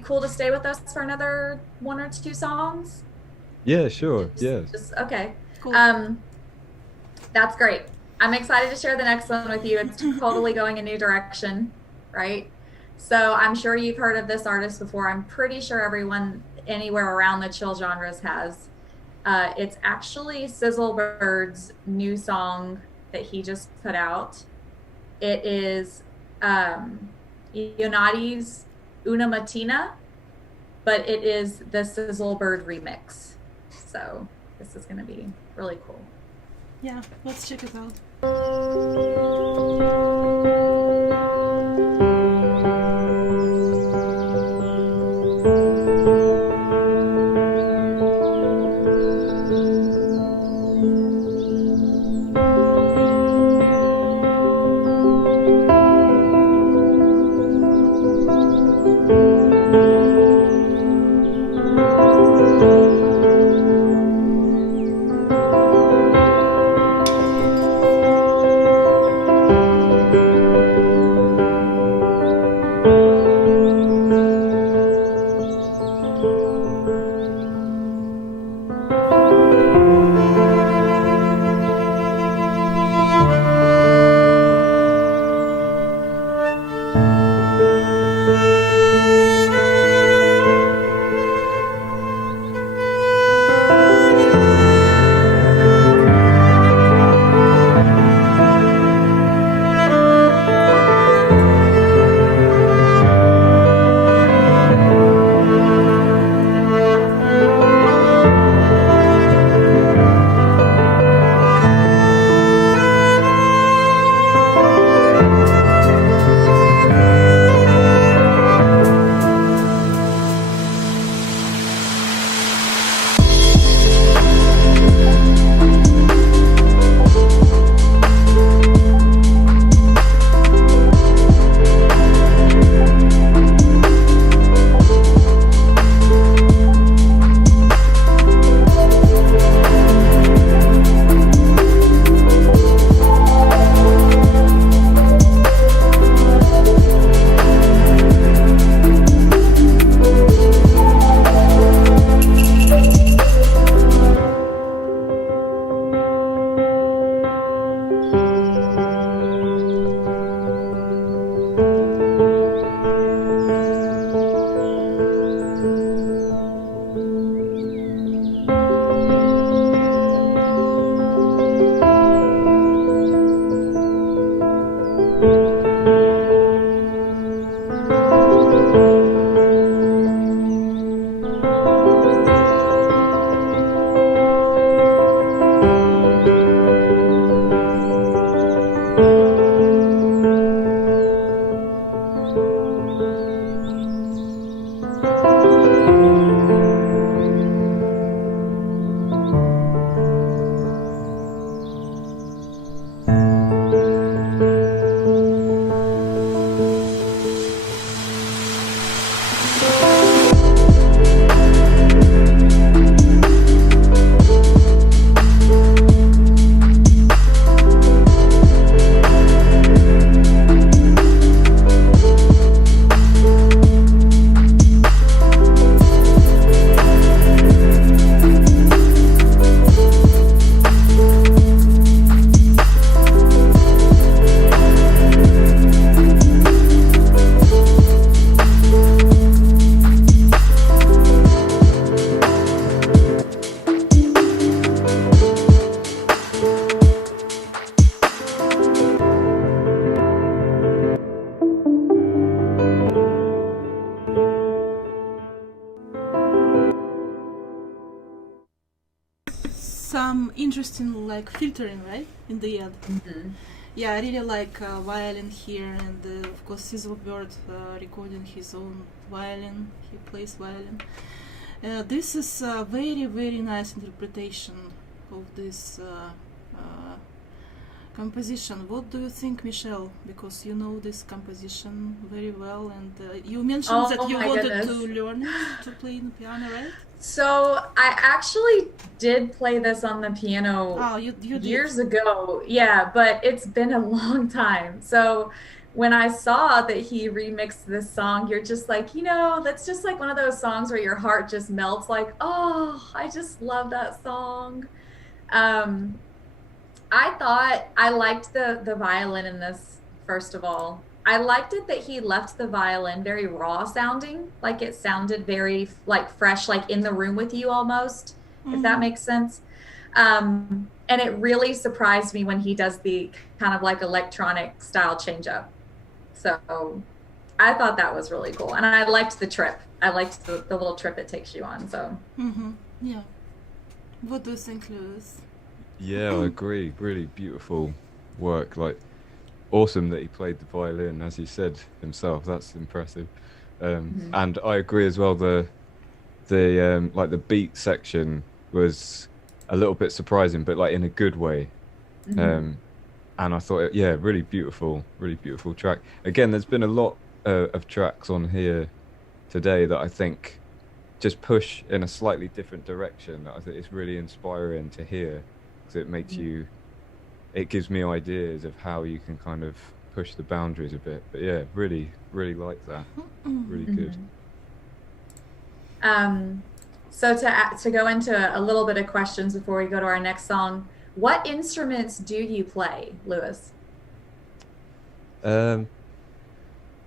cool to stay with us for another 1 or 2 songs? Yeah, sure. Just okay. Cool. That's great. I'm excited to share the next one with you. It's totally going a new direction, right? So I'm sure you've heard of this artist before. I'm pretty sure everyone anywhere around the chill genres has. It's actually Sizzlebird's new song that he just put out. It is Einaudi's Una Mattina, but it is the Sizzlebird remix. So this is going to be really cool. Yeah, let's check it out. some interesting like filtering, right, in the end. Mm-hmm. Yeah, I really like violin here, and of course Sizzlebird recording his own violin. He plays violin. This is a very, very nice interpretation of this composition. What do you think, Michelle? Because you know this composition very well, and you mentioned that you wanted to learn it, to play the piano, right? So I actually did play this on the piano you years ago. Yeah, but it's been a long time. So when I saw that he remixed this song, you're just like, that's just like one of those songs where your heart just melts like, oh, I just love that song. I thought I liked the violin in this, first of all. I liked it that he left the violin very raw sounding, like it sounded very like fresh, like in the room with you almost, if that makes sense. And it really surprised me when he does the kind of like electronic style change up. So I thought that was really cool. And I liked the trip. I liked the little trip it takes you on. So yeah. What do you think, Louise? Yeah, I agree. Really beautiful work. Like, awesome that he played the violin, as he said himself. That's impressive. And I agree as well. The like the beat section was a little bit surprising, but like in a good way. And I thought, really beautiful track. Again, there's been a lot of tracks on here today that I think just push in a slightly different direction. I think it's really inspiring to hear, because it makes you, it gives me ideas of how you can kind of push the boundaries a bit. But yeah, really like that. Really good. So to go into a little bit of questions before we go to our next song, what instruments do you play, Louis?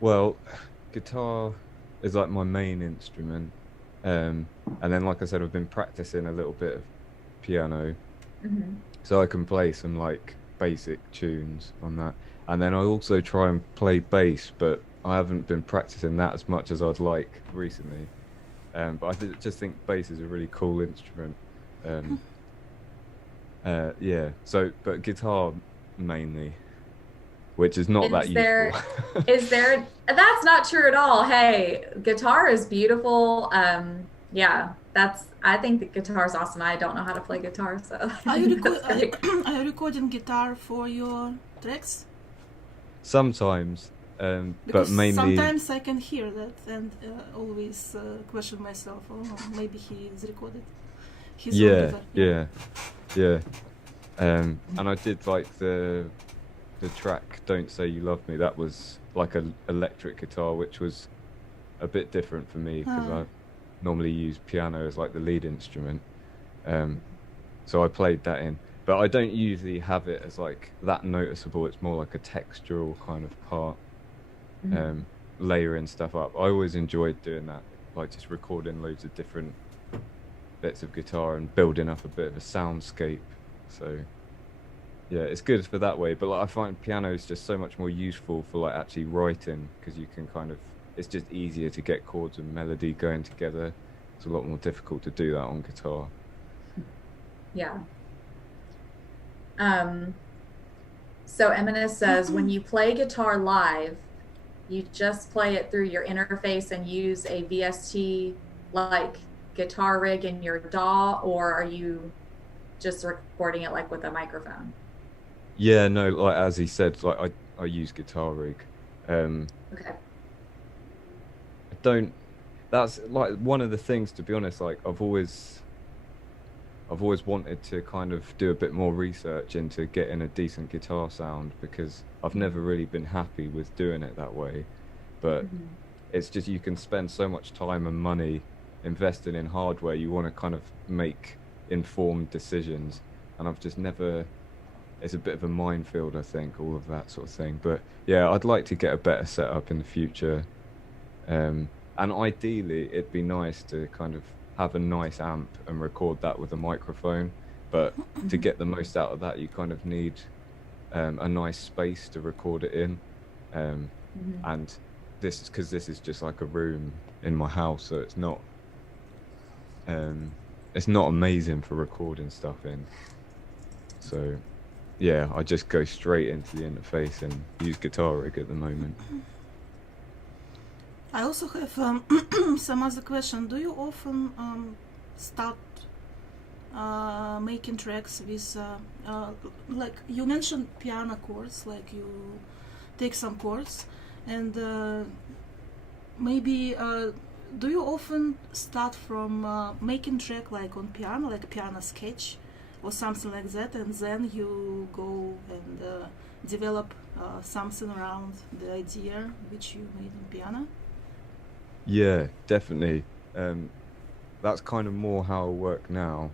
Well, guitar is like my main instrument. And then, like I said, I've been practicing a little bit of piano. So I can play some like basic tunes on that. And then I also try and play bass, but I haven't been practicing that as much as I'd like recently. But I just think bass is a really cool instrument. Yeah, so, but guitar mainly, which is not that useful. That's not true at all. Hey, guitar is beautiful. Yeah, I think the guitar is awesome. I don't know how to play guitar, so. Are you recording guitar for your tracks? Sometimes, but mainly. Sometimes I can hear that and always question myself. Oh, maybe he is recorded. Yeah. And I did like the track "Don't Say You Love Me." That was like an electric guitar, which was a bit different for me because I normally use piano as like the lead instrument. So I played that in, but I don't usually have it as like that noticeable. It's more like a textural kind of part, layering stuff up. I always enjoyed doing that, like just recording loads of different bits of guitar and building up a bit of a soundscape. So yeah, it's good for that way, but like I find piano is just so much more useful for like actually writing, because you can kind of, it's just easier to get chords and melody going together. It's a lot more difficult to do that on guitar. Yeah. So Eminis says, when you play guitar live, you just play it through your interface and use a VST like guitar rig in your DAW, or are you just recording it like with a microphone? Yeah, no, like as he said, like I use guitar rig. Okay. That's like one of the things, to be honest, like I've always wanted to kind of do a bit more research into getting a decent guitar sound, because I've never really been happy with doing it that way. But it's just, you can spend so much time and money investing in hardware. You want to kind of make informed decisions, and I've just never, it's a bit of a minefield, I think, all of that sort of thing. But yeah, I'd like to get a better setup in the future, and ideally it'd be nice to kind of have a nice amp and record that with a microphone. But to get the most out of that, you kind of need a nice space to record it in, and this is because this is just like a room in my house, so it's not amazing for recording stuff in. So yeah, I just go straight into the interface and use guitar rig at the moment. I also have some other question. Do you often start making tracks with like you mentioned piano chords, like you take some chords, and maybe do you often start from making track like on piano, like piano sketch or something like that, and then you go and develop something around the idea which you made on piano? Yeah, definitely. That's kind of more how I work now,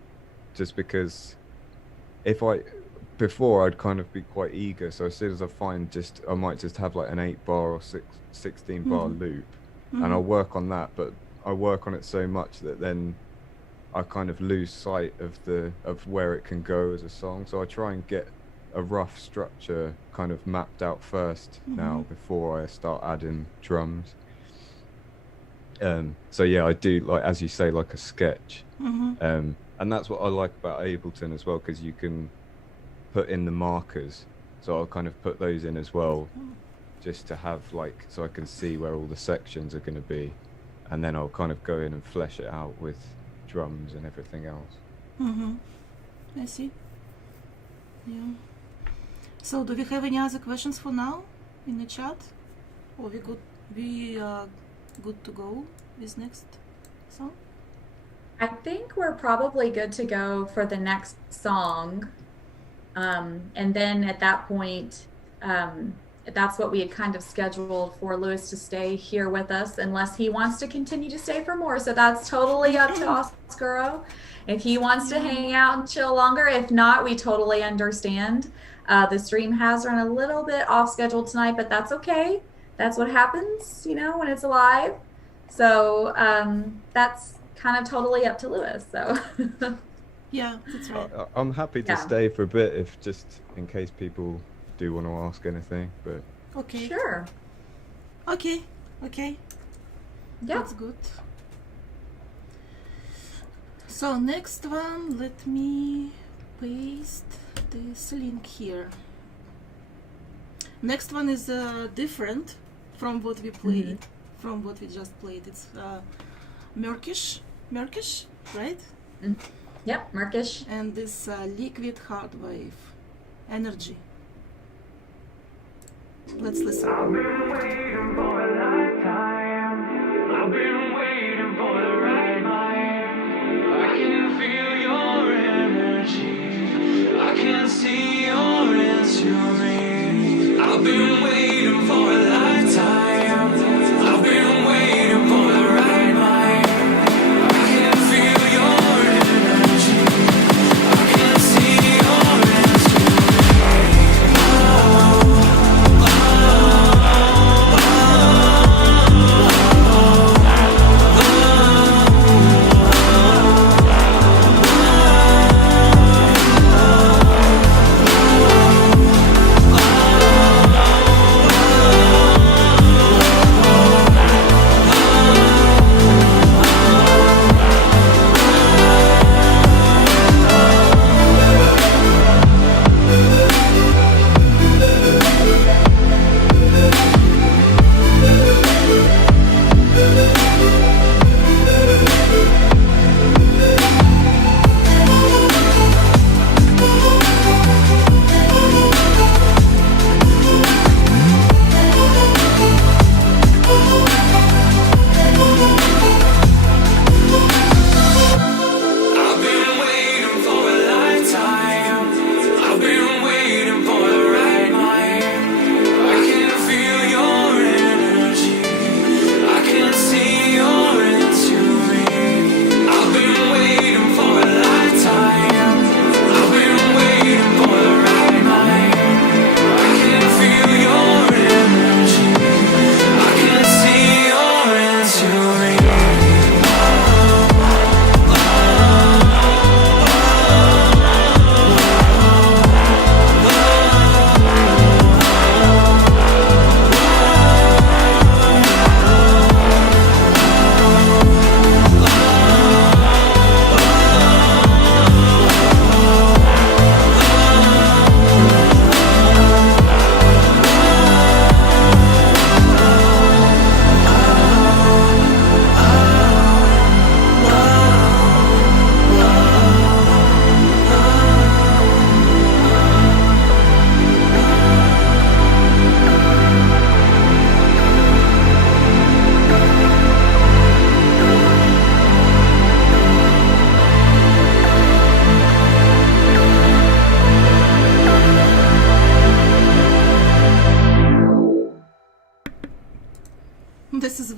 just because before I'd kind of be quite eager, so as soon as I might just have like an 8-bar or 16-bar loop, and I'll work on that, but I work on it so much that then I kind of lose sight of where it can go as a song. So I try and get a rough structure kind of mapped out first now before I start adding drums. So yeah, I do, like as you say, like a sketch, and that's what I like about Ableton as well, because you can put in the markers. So I'll kind of put those in as well, just to have like, so I can see where all the sections are going to be, and then I'll kind of go in and flesh it out with drums and everything else. I see. Yeah. So do we have any other questions for now in the chat, or we good to go with next song? I think we're probably good to go for the next song. And then at that point, that's what we had kind of scheduled for Louis to stay here with us, unless he wants to continue to stay for more. So that's totally up to Oscuro. If he wants to hang out and chill longer, if not, we totally understand. The stream has run a little bit off schedule tonight, but that's okay. That's what happens, you know, when it's live. So that's kind of totally up to Louis. So yeah, that's right. I'm happy to stay for a bit, if just in case people do want to ask anything. But okay, sure. Okay. Yeah, that's good. So next one, let me paste this link here. Next one is different from what we played, from what we just played. It's Murkish, right? Yep, Murkish. And this liquid hard wave energy. Let's listen. I've been waiting for a lifetime. I've been waiting for the right time. I can feel your energy. I can see your into me. I've been waiting for a lifetime. I've been waiting for the right time. I can feel your energy. I can see your into me.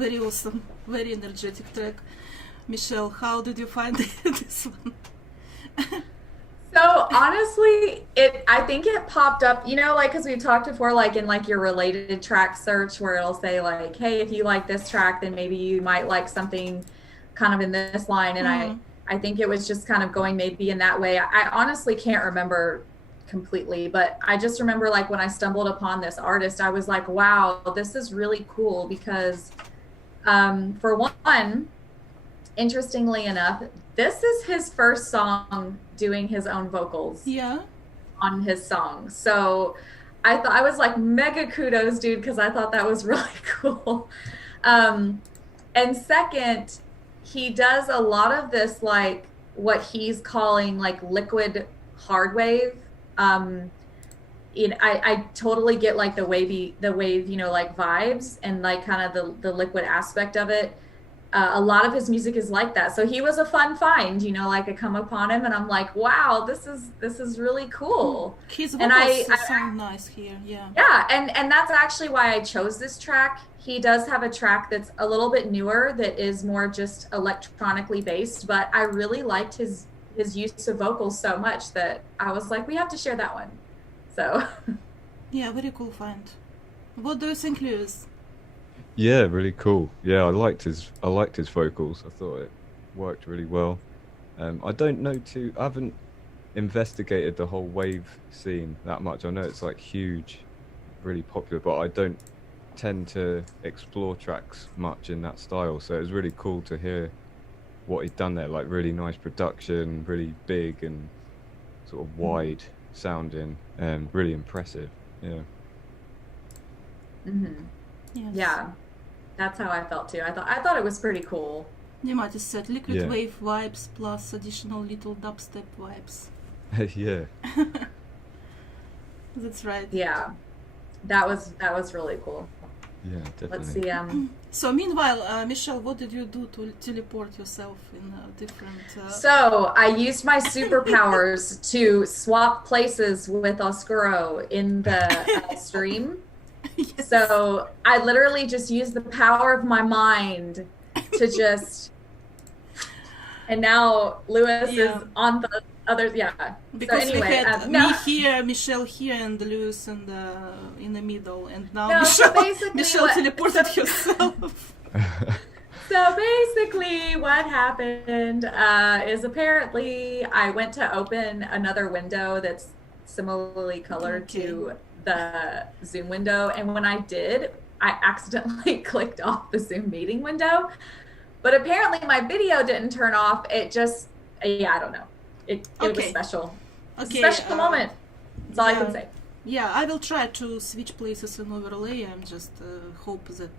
very awesome, very energetic track. Michelle, how did you find this one? So honestly, I think it popped up, you know, like, because we talked before, like in like your related track search where it'll say like, hey, if you like this track, then maybe you might like something kind of in this line. And I think it was just kind of going maybe in that way. I honestly can't remember completely, but I just remember like when I stumbled upon this artist, I was like, wow, this is really cool because for one, interestingly enough, this is his first song doing his own vocals on his song. So I was like, mega kudos, dude, because I thought that was really cool. And second, he does a lot of this, like what he's calling like liquid hard wave. I totally get like the wave, you know, like vibes and like kind of the liquid aspect of it. A lot of his music is like that. So he was a fun find, you know, like I come upon him and I'm like, wow, this is really cool. His vocals sound nice here, yeah. Yeah, and that's actually why I chose this track. He does have a track that's a little bit newer that is more just electronically based, but I really liked his use of vocals so much that I was like, we have to share that one. So yeah, very cool find. What do you think, Louise? Yeah, really cool. Yeah, I liked his vocals. I thought it worked really well. I don't know I haven't investigated the whole wave scene that much. I know it's like huge, really popular, but I don't tend to explore tracks much in that style. So it was really cool to hear what he'd done there. Like really nice production, really big and sort of wide sounding, and really impressive. Yeah. Mm-hmm. Yes. Yeah. That's how I felt too. I thought it was pretty cool. You might have said liquid wave vibes plus additional little dubstep vibes. Yeah. That's right. Yeah. That was really cool. Yeah, definitely. Let's see. So meanwhile, Michelle, what did you do to teleport yourself in different... So I used my superpowers to swap places with Oscuro in the stream. Yes. So I literally just used the power of my mind to just... And now Louis is on the other... Yeah. Because so anyway, we had me here, Michelle here, and Louis in the middle. And now Michelle teleported herself. So basically what happened is apparently I went to open another window that's similarly colored to the Zoom window, and when I did, I accidentally clicked off the Zoom meeting window, but apparently my video didn't turn off. It just, I don't know. It was special. Okay, special moment. That's all I can say. Yeah, I will try to switch places in overlay. I'm just hope that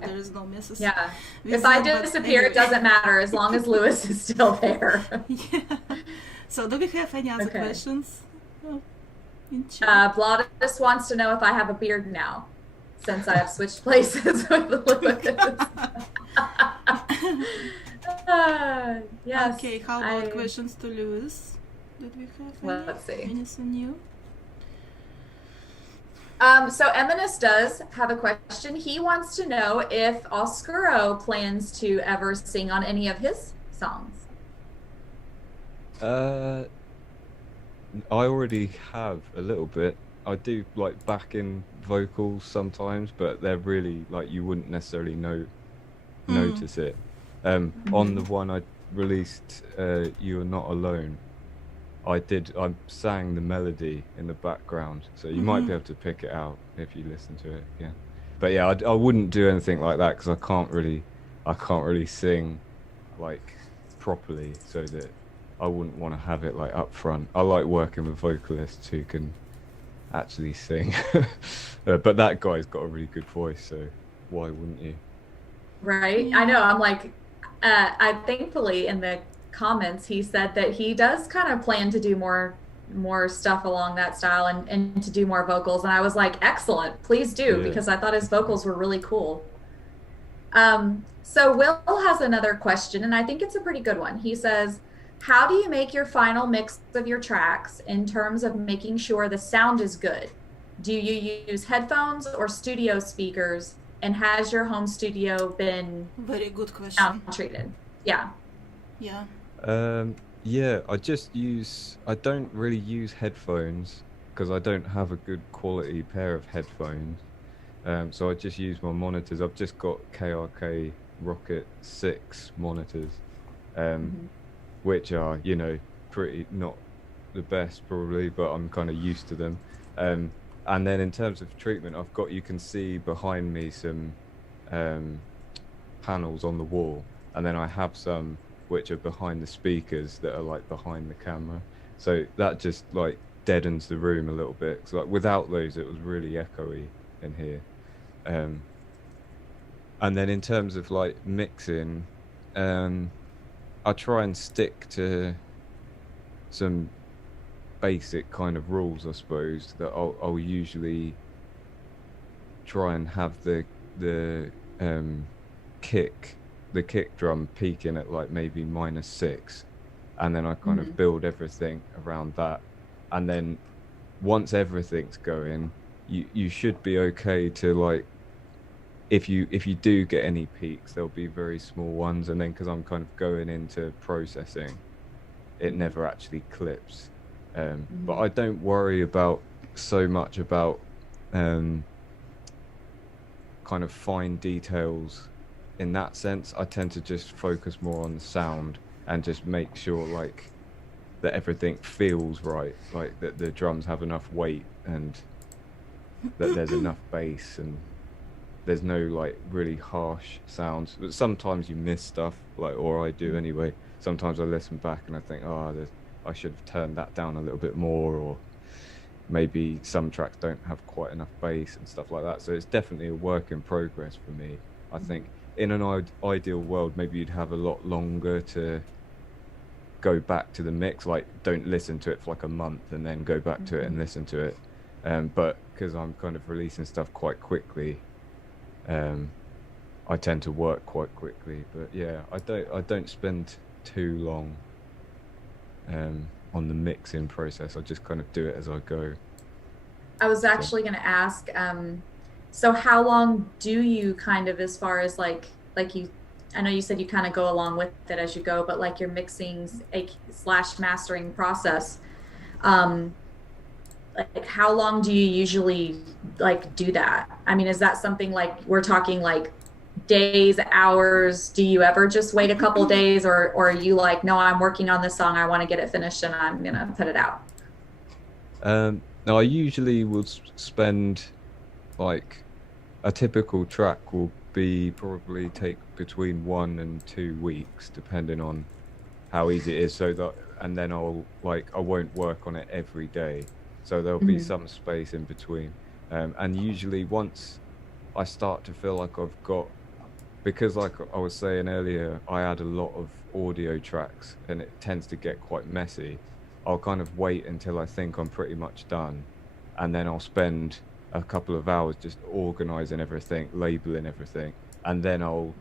there is no messes. Yeah. If I disappear, it doesn't matter as long as Louis is still there. Yeah. So do we have any other questions? Blottis wants to know if I have a beard now, since I have switched places with Louis. Yes. Okay, how about questions to Louis? Did we have let's see. Anything new? So Eminus does have a question. He wants to know if Oscuro plans to ever sing on any of his songs. I already have a little bit. I do like backing vocals sometimes, but they're really like you wouldn't necessarily notice it. On the one I released, You Are Not Alone, I sang the melody in the background, so you might be able to pick it out if you listen to it. Yeah, but yeah, I wouldn't do anything like that because I can't really sing like properly, so that I wouldn't want to have it like up front. I like working with vocalists who can actually sing, but that guy's got a really good voice, so why wouldn't you? Right. I know. I'm like, I thankfully in the comments he said that he does kind of plan to do more stuff along that style and to do more vocals, and I was like, excellent, please do, because I thought his vocals were really cool. So Will has another question, and I think it's a pretty good one. He says, how do you make your final mix of your tracks in terms of making sure the sound is good? Do you use headphones or studio speakers And has your home studio been Very good question. sound treated? Yeah. Yeah. Yeah, I don't really use headphones because I don't have a good quality pair of headphones. So I just use my monitors. I've just got KRK Rocket 6 monitors, which are, you know, pretty not the best probably, but I'm kind of used to them. And then in terms of treatment, you can see behind me some panels on the wall, and then I have some which are behind the speakers that are like behind the camera. So that just like deadens the room a little bit. So like without those, it was really echoey in here. And then in terms of like mixing, I try and stick to some basic kind of rules, I suppose, that I'll usually try and have the kick drum peaking at like maybe -6, and then I kind of build everything around that. And then once everything's going, you should be okay to like, if you do get any peaks, there'll be very small ones, and then because I'm kind of going into processing, it never actually clips. But I don't worry about so much about kind of fine details in that sense. I tend to just focus more on the sound and just make sure like that everything feels right, like that the drums have enough weight and that there's enough bass and there's no like really harsh sounds. But sometimes you miss stuff, like, or I do anyway. Sometimes I listen back and I think, oh, I should have turned that down a little bit more, or maybe some tracks don't have quite enough bass and stuff like that. So it's definitely a work in progress for me. I think in an ideal world, maybe you'd have a lot longer to go back to the mix, like don't listen to it for like a month and then go back to it and listen to it. But because I'm kind of releasing stuff quite quickly, I tend to work quite quickly. But yeah, I don't spend too long on the mixing process. I just kind of do it as I go. I was actually going to ask, so how long do you kind of, as far as like you, I know you said you kind of go along with it as you go, but like your mixing / mastering process, like how long do you usually like do that? I mean, is that something like we're talking like days, hours? Do you ever just wait a couple days, or are you like, no, I'm working on this song, I want to get it finished and I'm gonna put it out? No, I usually will spend like a typical track will be probably take between 1 and 2 weeks depending on how easy it is. So that, and then I won't work on it every day, so there'll be some space in between. And usually once I start to feel like I've got, because like I was saying earlier, I add a lot of audio tracks and it tends to get quite messy. I'll kind of wait until I think I'm pretty much done, and then I'll spend a couple of hours just organizing everything, labeling everything, and then I'll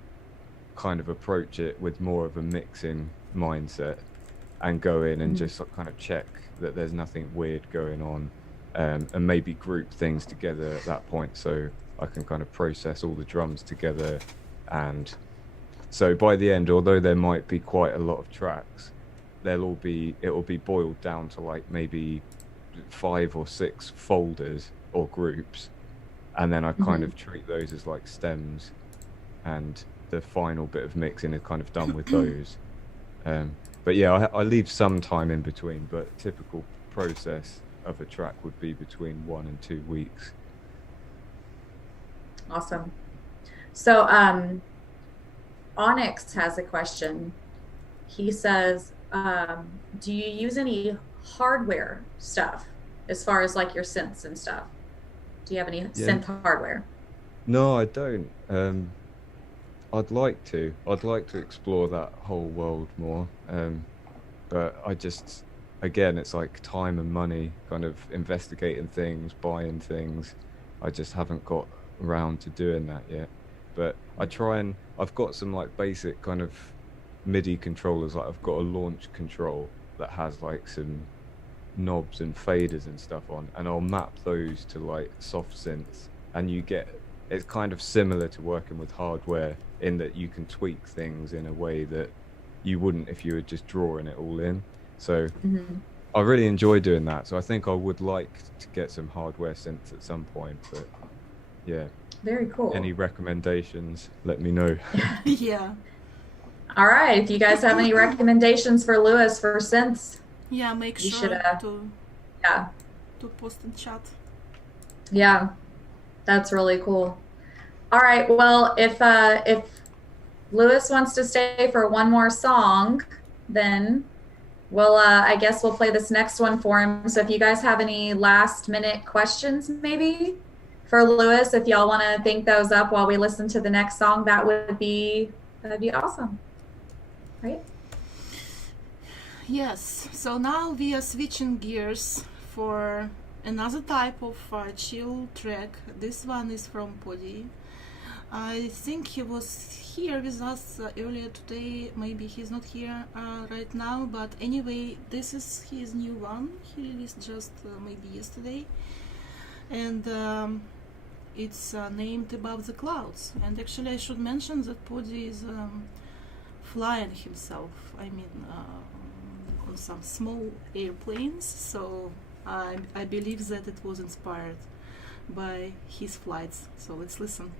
kind of approach it with more of a mixing mindset and go in and just kind of check that there's nothing weird going on, and maybe group things together at that point so I can kind of process all the drums together. And so by the end, although there might be quite a lot of tracks, it will be boiled down to like maybe 5 or 6 folders or groups, and then I kind of treat those as like stems, and the final bit of mixing is kind of done with those. But yeah, I leave some time in between, but typical process of a track would be between 1 and 2 weeks. Awesome. So Onyx has a question. He says, do you use any hardware stuff as far as like your synths and stuff? Do you have any synth hardware? No, I don't. I'd like to explore that whole world more. But I just, again, it's like time and money, kind of investigating things, buying things. I just haven't got around to doing that yet. But I try, and I've got some like basic kind of MIDI controllers. Like I've got a launch control that has like some knobs and faders and stuff on, and I'll map those to like soft synths, and you get it's kind of similar to working with hardware in that you can tweak things in a way that you wouldn't if you were just drawing it all in. So I really enjoy doing that. So I think I would like to get some hardware synths at some point, but yeah. Very cool. Any recommendations, let me know. Yeah. All right. If you guys have any recommendations for Louis for synths, Yeah, make You sure should, yeah. to post in chat. Yeah, that's really cool. All right. Well, if Louis wants to stay for one more song, then we'll I guess we'll play this next one for him. So if you guys have any last minute questions, maybe for Louis, if y'all want to think those up while we listen to the next song, that'd be awesome. Right? Yes, so now we are switching gears for another type of chill track. This one is from Poddi. I think he was here with us earlier today. Maybe he's not here right now, but anyway, this is his new one. He released just maybe yesterday, and it's named Above the Clouds. And actually, I should mention that Poddi is flying himself. I mean, on some small airplanes. So I believe that it was inspired by his flights. So let's listen.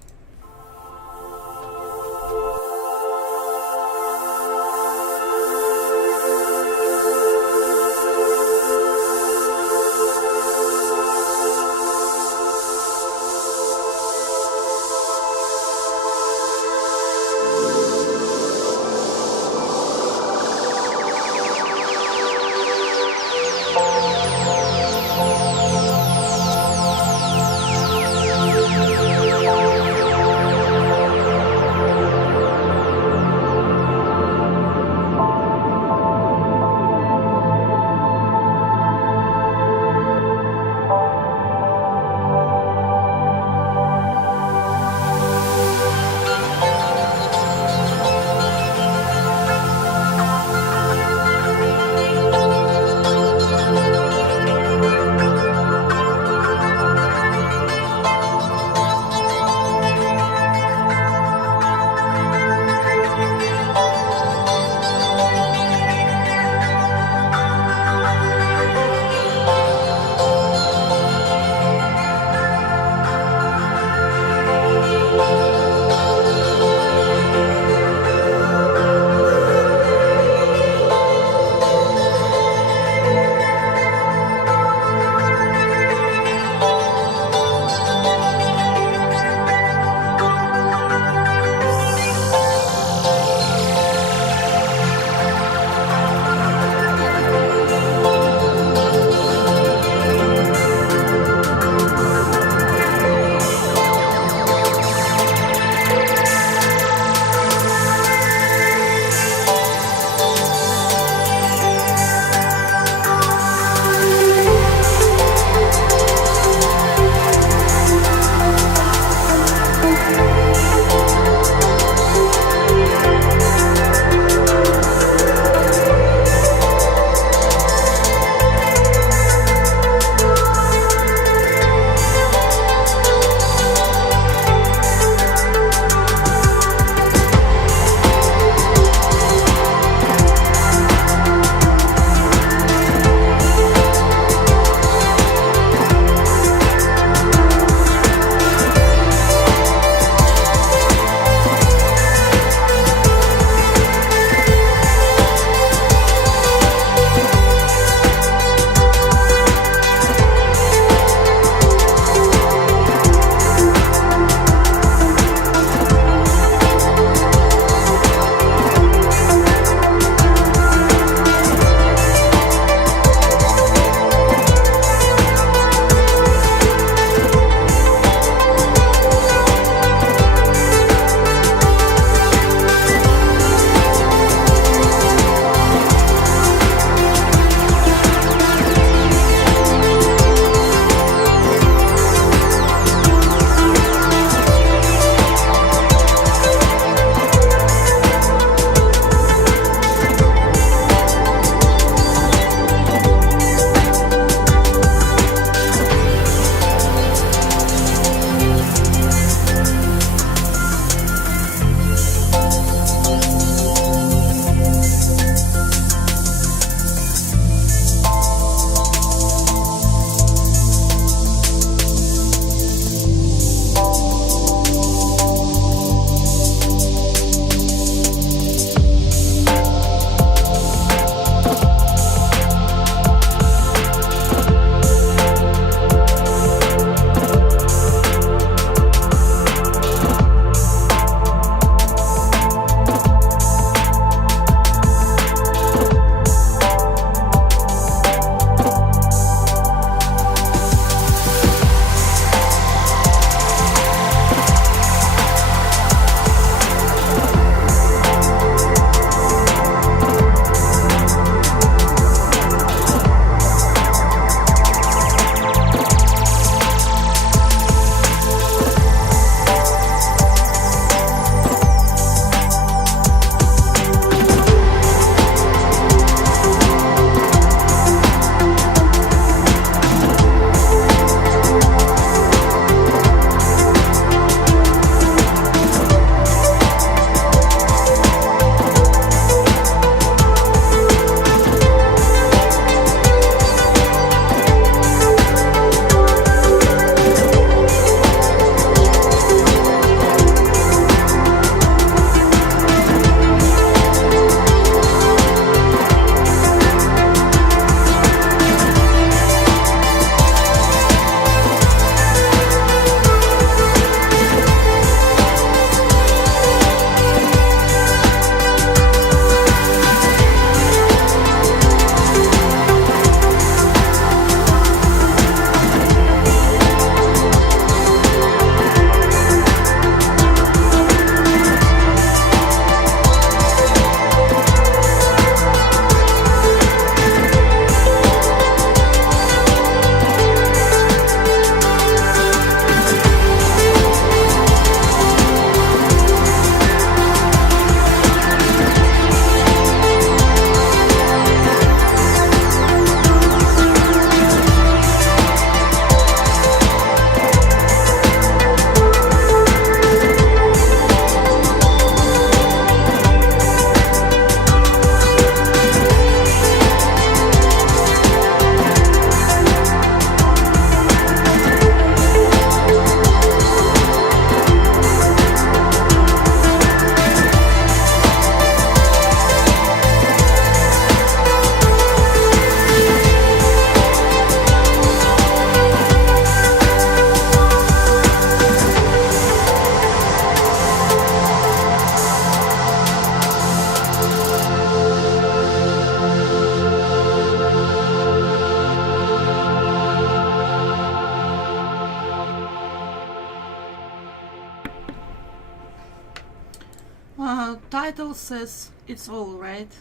title says it's all, right?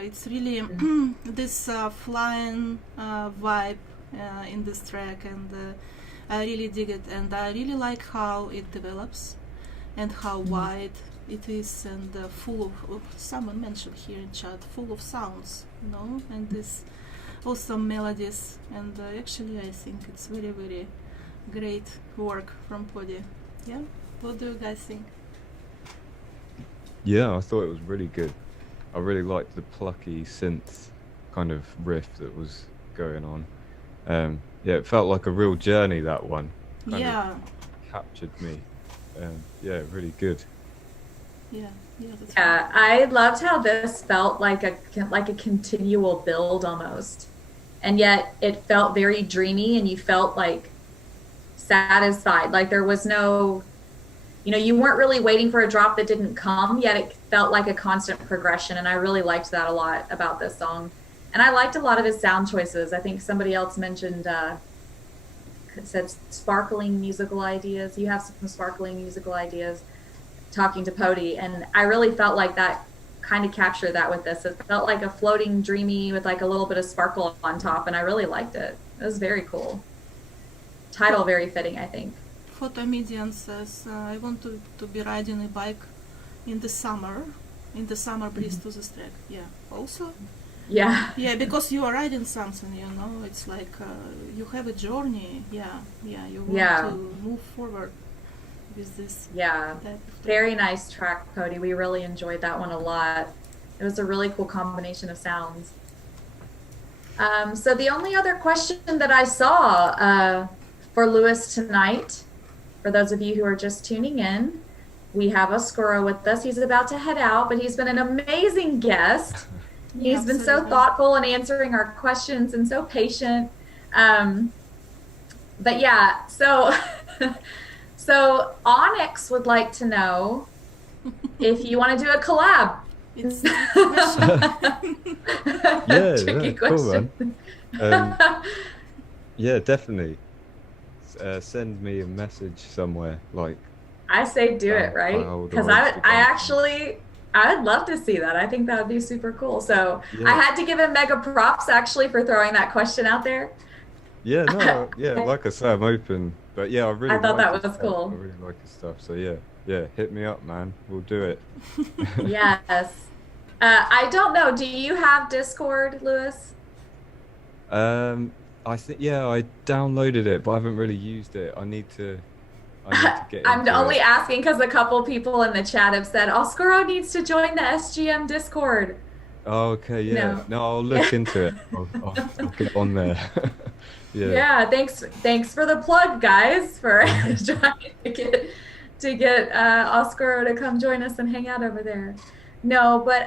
It's really this flying vibe in this track, and I really dig it, and I really like how it develops and how wide it is, and full of someone mentioned here in chat, full of sounds, you know, and this awesome melodies, and actually I think it's very, very great work from Poddi. Yeah, what do you guys think? Yeah, I thought it was really good. I really liked the plucky synth kind of riff that was going on. Yeah, it felt like a real journey, that one. Kind Yeah, of captured me. Yeah, really good. yeah, that's Yeah, I loved how this felt like a continual build almost, and yet it felt very dreamy, and you felt like satisfied. Like there was no, you know, you weren't really waiting for a drop that didn't come, yet it felt like a constant progression, and I really liked that a lot about this song. And I liked a lot of his sound choices. I think somebody else mentioned, said sparkling musical ideas. You have some sparkling musical ideas, talking to Poddi, and I really felt like that kind of captured that with this. It felt like a floating dreamy with like a little bit of sparkle on top, and I really liked it. It was very cool. Title very fitting, I think. Photomedian says, I want to be riding a bike in the summer breeze to this track. Yeah, also. Yeah. Yeah, because you are riding something, you know, it's like you have a journey. Yeah, you want to move forward with this. Yeah, very nice track, Poddi. We really enjoyed that one a lot. It was a really cool combination of sounds. So the only other question that I saw for Louis tonight, for those of you who are just tuning in, we have Oscuro with us. He's about to head out, but he's been an amazing guest. He's been so thoughtful in answering our questions and so patient. But yeah, so so Onyx would like to know if you want to do a collab. It's tricky question. Cool, man. Yeah, definitely. Send me a message somewhere, like. I say do it, right? Because I'd love to see that. I think that would be super cool. So I had to give him mega props actually for throwing that question out there. Yeah, no, yeah, like I say, I'm open. But yeah, I thought that was stuff. cool. I really like his stuff. So yeah, hit me up, man. We'll do it. Yes. I don't know. Do you have Discord, Louis? I think I downloaded it, but I haven't really used it. I need to get I'm into only it. asking because a couple people in the chat have said Oscuro needs to join the SGM Discord. Oh, okay, yeah. No, I'll look into it. I'll get on there. Yeah, thanks for the plug, guys, for trying to get Oscuro to come join us and hang out over there. No, but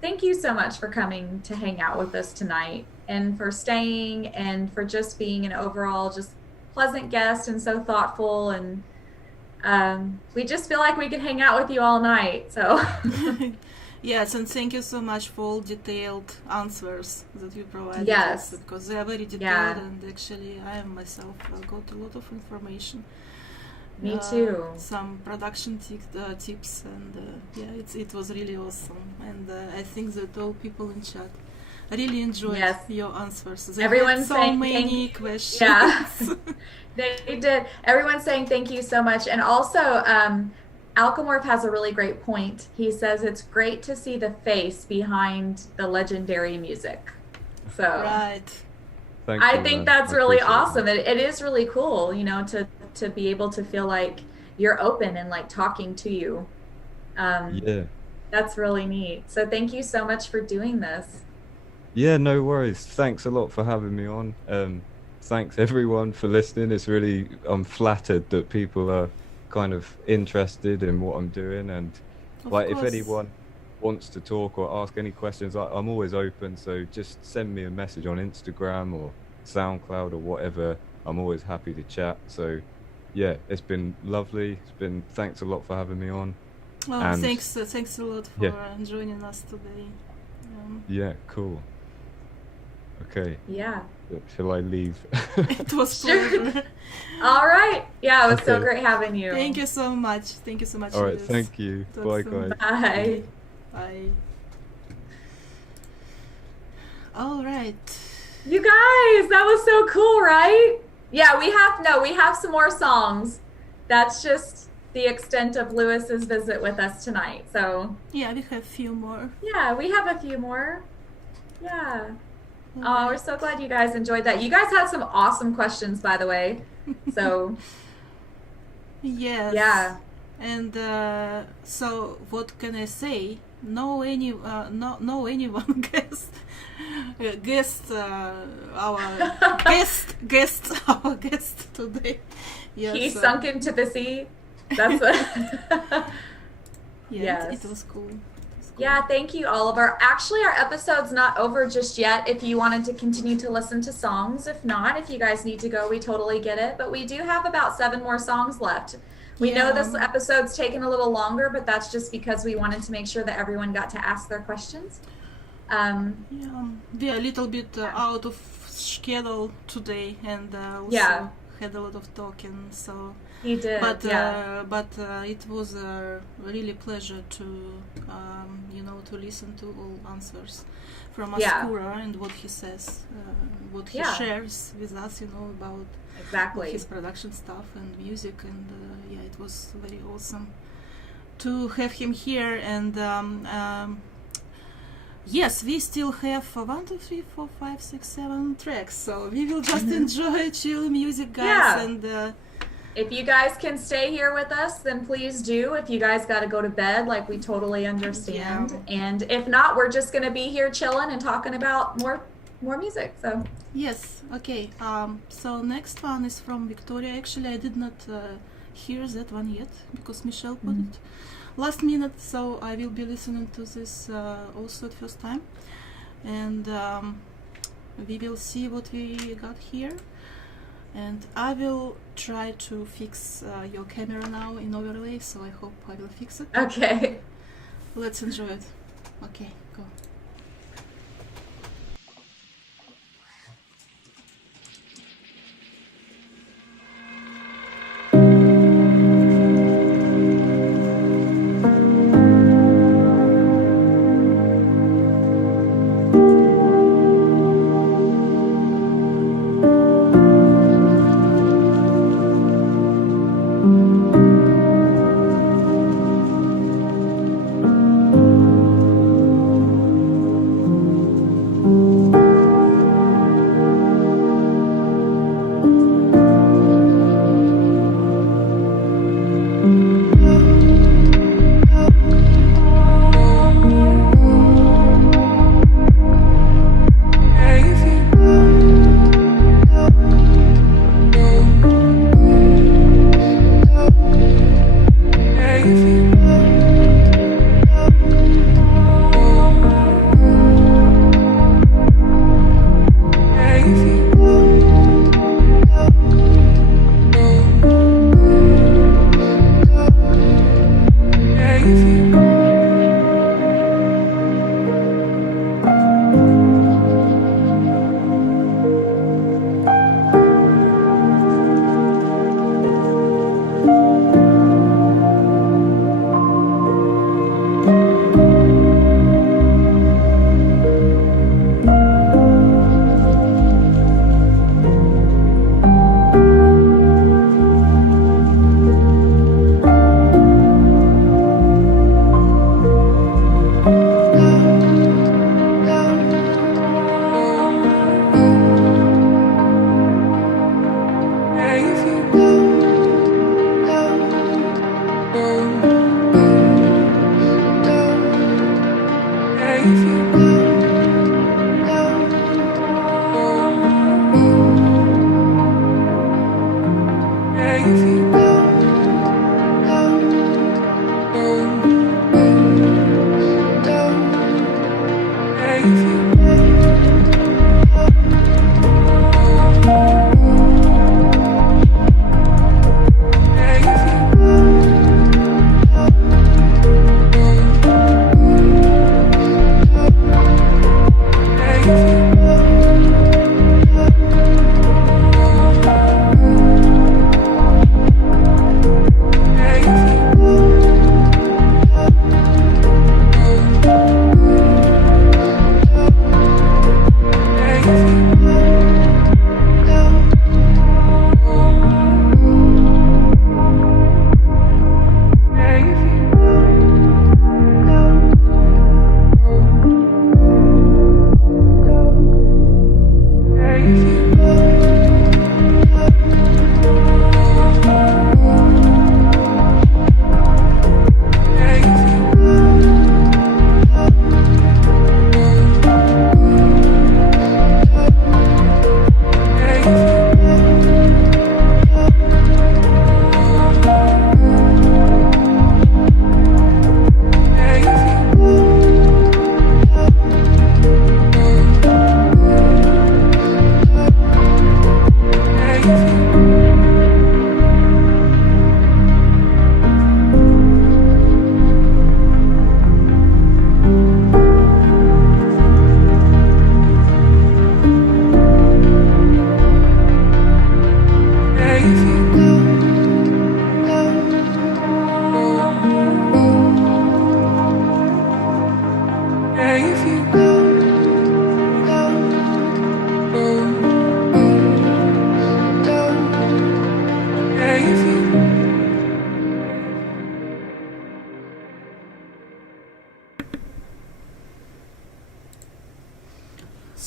thank you so much for coming to hang out with us tonight, and for staying, and for just being an overall just pleasant guest and so thoughtful, and we just feel like we could hang out with you all night. So yes, and thank you so much for all detailed answers that you provided. Yes, because they are very detailed, and actually I myself got a lot of information. Me too. Some production tips, and it was really awesome, and I think that all people in chat really enjoyed your answers. They Everyone's had so saying many questions. Yeah, they did. Everyone's saying thank you so much, and also Alchemorph has a really great point. He says it's great to see the face behind the legendary music. So right. I think that's really awesome. It is really cool, you know, to be able to feel like you're open and like talking to you. That's really neat. So thank you so much for doing this. Yeah, no worries. Thanks a lot for having me on. Thanks everyone for listening. I'm flattered that people are kind of interested in what I'm doing, and if anyone wants to talk or ask any questions, I'm always open. So just send me a message on Instagram or SoundCloud or whatever. I'm always happy to chat. So yeah, it's been lovely. Thanks a lot for having me on. Well, thanks a lot for joining us today. Yeah, cool. Okay. Yeah. Shall I leave? It was pleasure. All right. Yeah, it was so great having you. Thank you so much. All right, thank you. Bye, guys. Bye. All right. You guys, that was so cool, right? Yeah, we have some more songs. That's just the extent of Lewis's visit with us tonight. So Yeah, we have few more. yeah, we have a few more. Yeah. All Oh, we're right. so glad you guys enjoyed that. You guys had some awesome questions, by the way. So Yes. yeah. And so, what can I say? No anyone guessed our guest today. Yes, He sunk into the sea. That's what. Yeah, Yes. it was cool. Yeah, thank you, Oliver. Actually, our episode's not over just yet if you wanted to continue to listen to songs. If not, if you guys need to go, we totally get it. But we do have about 7 more songs left. We know this Yeah. episode's taken a little longer, but that's just because we wanted to make sure that everyone got to ask their questions. Yeah, we are a little bit out of schedule today, and also Yeah. had a lot of talking. So, He did, but yeah. it was a really pleasure to to listen to all answers from Yeah. Oscuro and what he says, what he Yeah. shares with us, about Exactly. his production stuff and music, and yeah, it was very awesome to have him here. And yes, we still have 1, 2, 3, 4, 5, 6, 7 tracks, so we will just enjoy chill music, guys. Yeah. And If you guys can stay here with us, then please do. If you guys got to go to bed, like, we totally understand. Yeah. And if not, we're just going to be here chilling and talking about more music. So yes, okay. So next one is from Victoriya. Actually, I did not hear that one yet because Michelle put it last minute. So I will be listening to this also at first time, and we will see what we got here. And I will try to fix your camera now in overlay. So I hope I will fix it. okay. Let's enjoy it. Okay, go.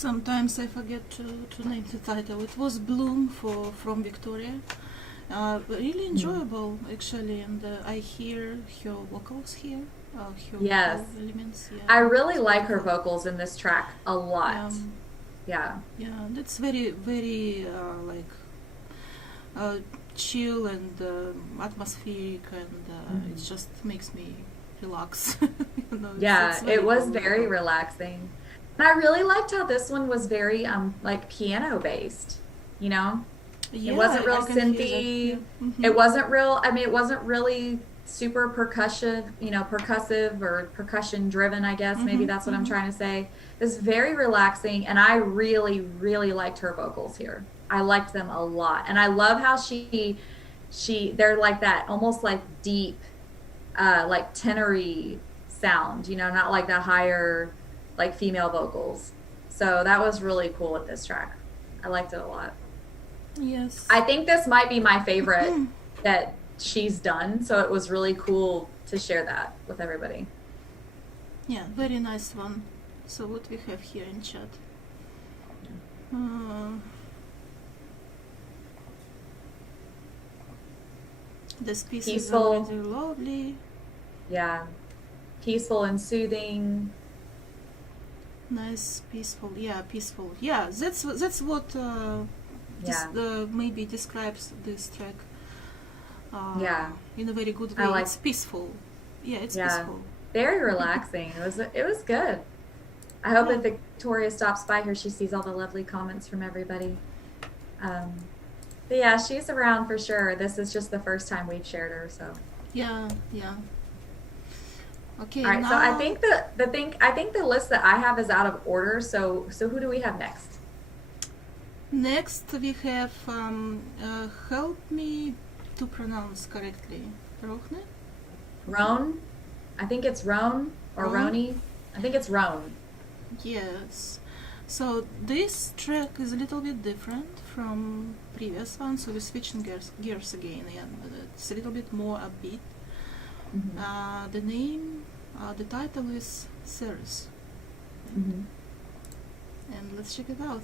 Sometimes I forget to name the title. It was Bloom from Victoriya. Really enjoyable actually, and I hear her vocals here. Her Yes. vocal elements. Yeah. I really like her vocals in this track a lot. Yeah. Yeah, that's very very chill and atmospheric, and it just makes me relax. You know, Yeah, it's it was cool. very relaxing. And I really liked how this one was very like piano based, you know? Yeah, It wasn't real I can hear that, synthy. yeah. Mhm. It wasn't real, I mean, it wasn't really super percussive or percussion driven, I guess. Maybe that's what I'm trying to say. It was very relaxing, and I really, really liked her vocals here. I liked them a lot. And I love how they're like that, almost like deep, like tenory sound, you know, not like the higher, like female vocals. So that was really cool with this track. I liked it a lot. Yes. I think this might be my favorite that she's done, so it was really cool to share that with everybody. Yeah, very nice one. So what we have here in chat? This piece Peaceful. is already lovely. Yeah. Peaceful and soothing. Nice, peaceful. Yeah, peaceful. Yeah, that's what maybe describes this track. Yeah. In a very good way. I like- It's peaceful. Yeah, it's Yeah. peaceful. Very relaxing. It was good. I hope Yeah. if Victoriya stops by here, she sees all the lovely comments from everybody. But yeah, she's around for sure. This is just the first time we've shared her, so. Yeah, yeah. Okay. All right, now, so I think the list that I have is out of order. So who do we have next? next we have help me to pronounce correctly. Rohne? Rohne? I think it's Rohne or Rohne? Rohne. I think it's Rohne. Yes. So this track is a little bit different from previous one, so we're switching gears again, and it's a little bit more upbeat. Mhm. The title is Ceres, Mhm. and let's check it out.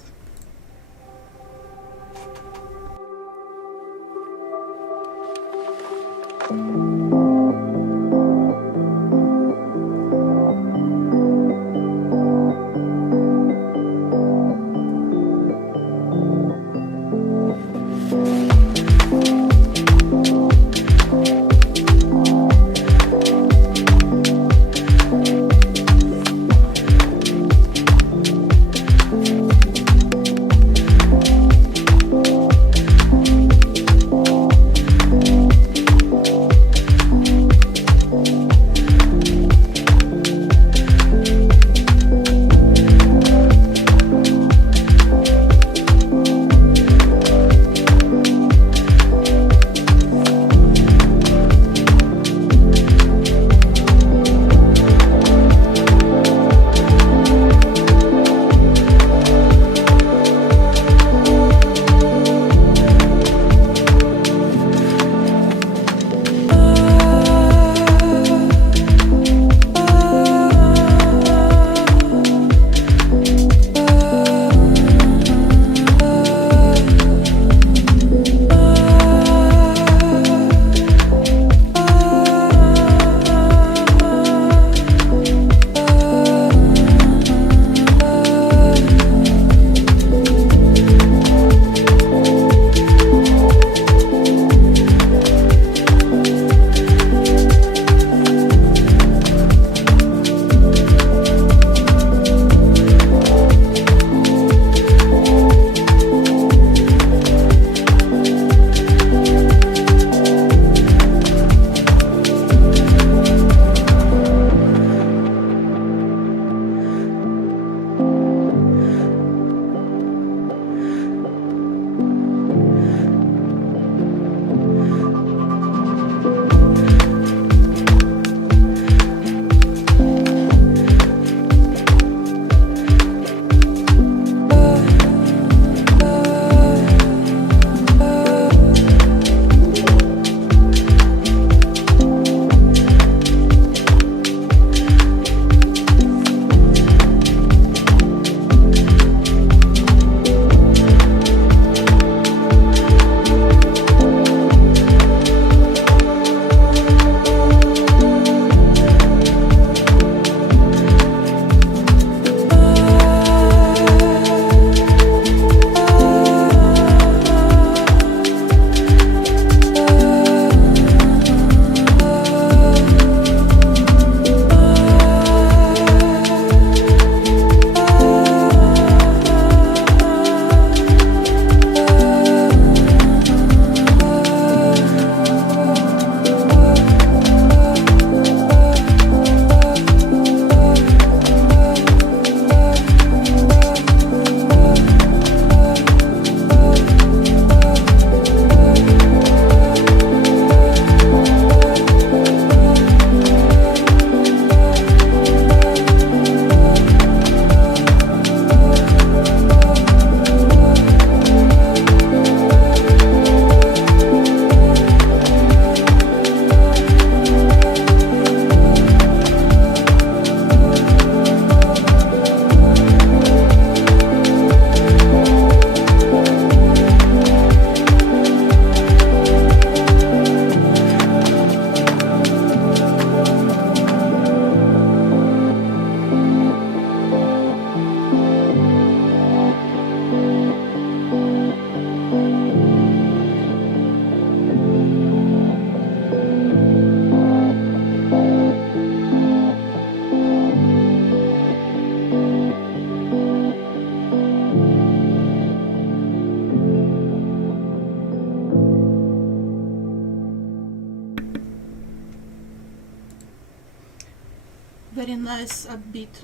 nice upbeat,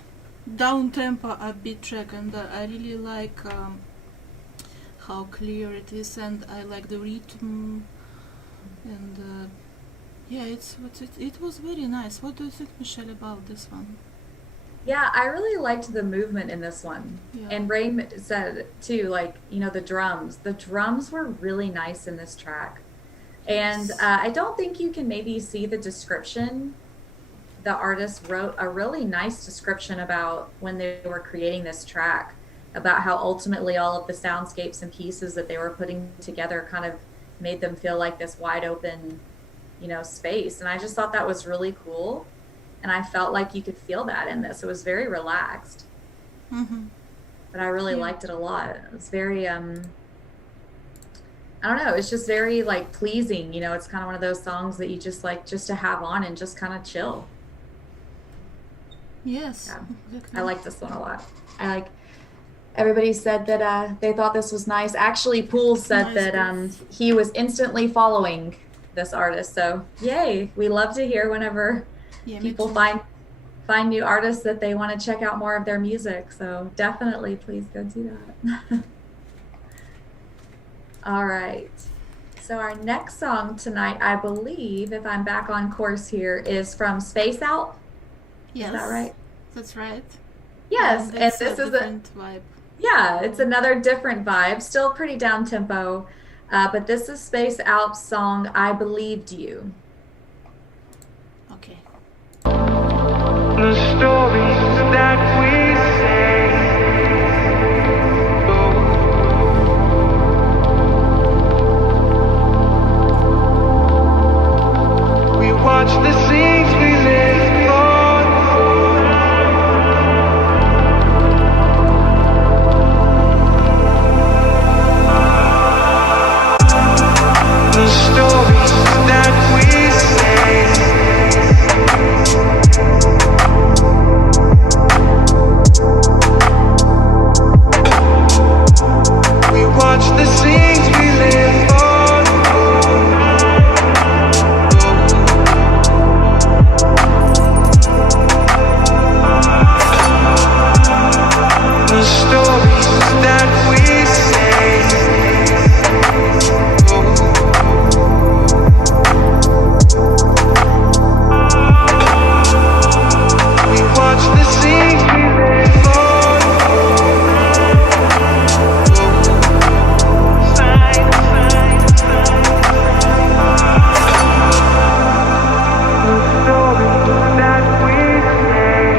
down-tempo upbeat track, and I really like how clear it is, and I like the rhythm, and yeah, it was very nice. What do you think, Michelle, about this one? Yeah, I really liked the movement in this one. Yeah. And Ray said too, like, you know, the drums. The drums were really nice in this track. And Yes. I don't think you can maybe see the description. The artist wrote a really nice description about when they were creating this track, about how ultimately all of the soundscapes and pieces that they were putting together kind of made them feel like this wide open, you know, space. And I just thought that was really cool. And I felt like you could feel that in this. It was very relaxed. Mm-hmm. But I really Yeah. liked it a lot. It was very, I don't know, it's just very like pleasing. You know, it's kind of one of those songs that you just like just to have on and just kind of chill. Yes. Yeah. Exactly. I like this one a lot. Everybody said that they thought this was nice. Actually, Poole said Nice, that yes. he was instantly following this artist. So yay, we love to hear whenever Yeah, me people too. find new artists that they want to check out more of their music. So definitely, please go do that. All right. So our next song tonight, I believe, if I'm back on course here, is from Space Out. Yes. Is that right? That's right. Yes, and It's this a is different vibe. yeah, it's another different vibe, still pretty down tempo, but this is Space Out's song, I Believed You. Okay. The stories that we say, we watch the scenes we live on. The stories that we say, we watch the scenes we live on. The stories that we say, we watch the scenes we live on. The stories that we say,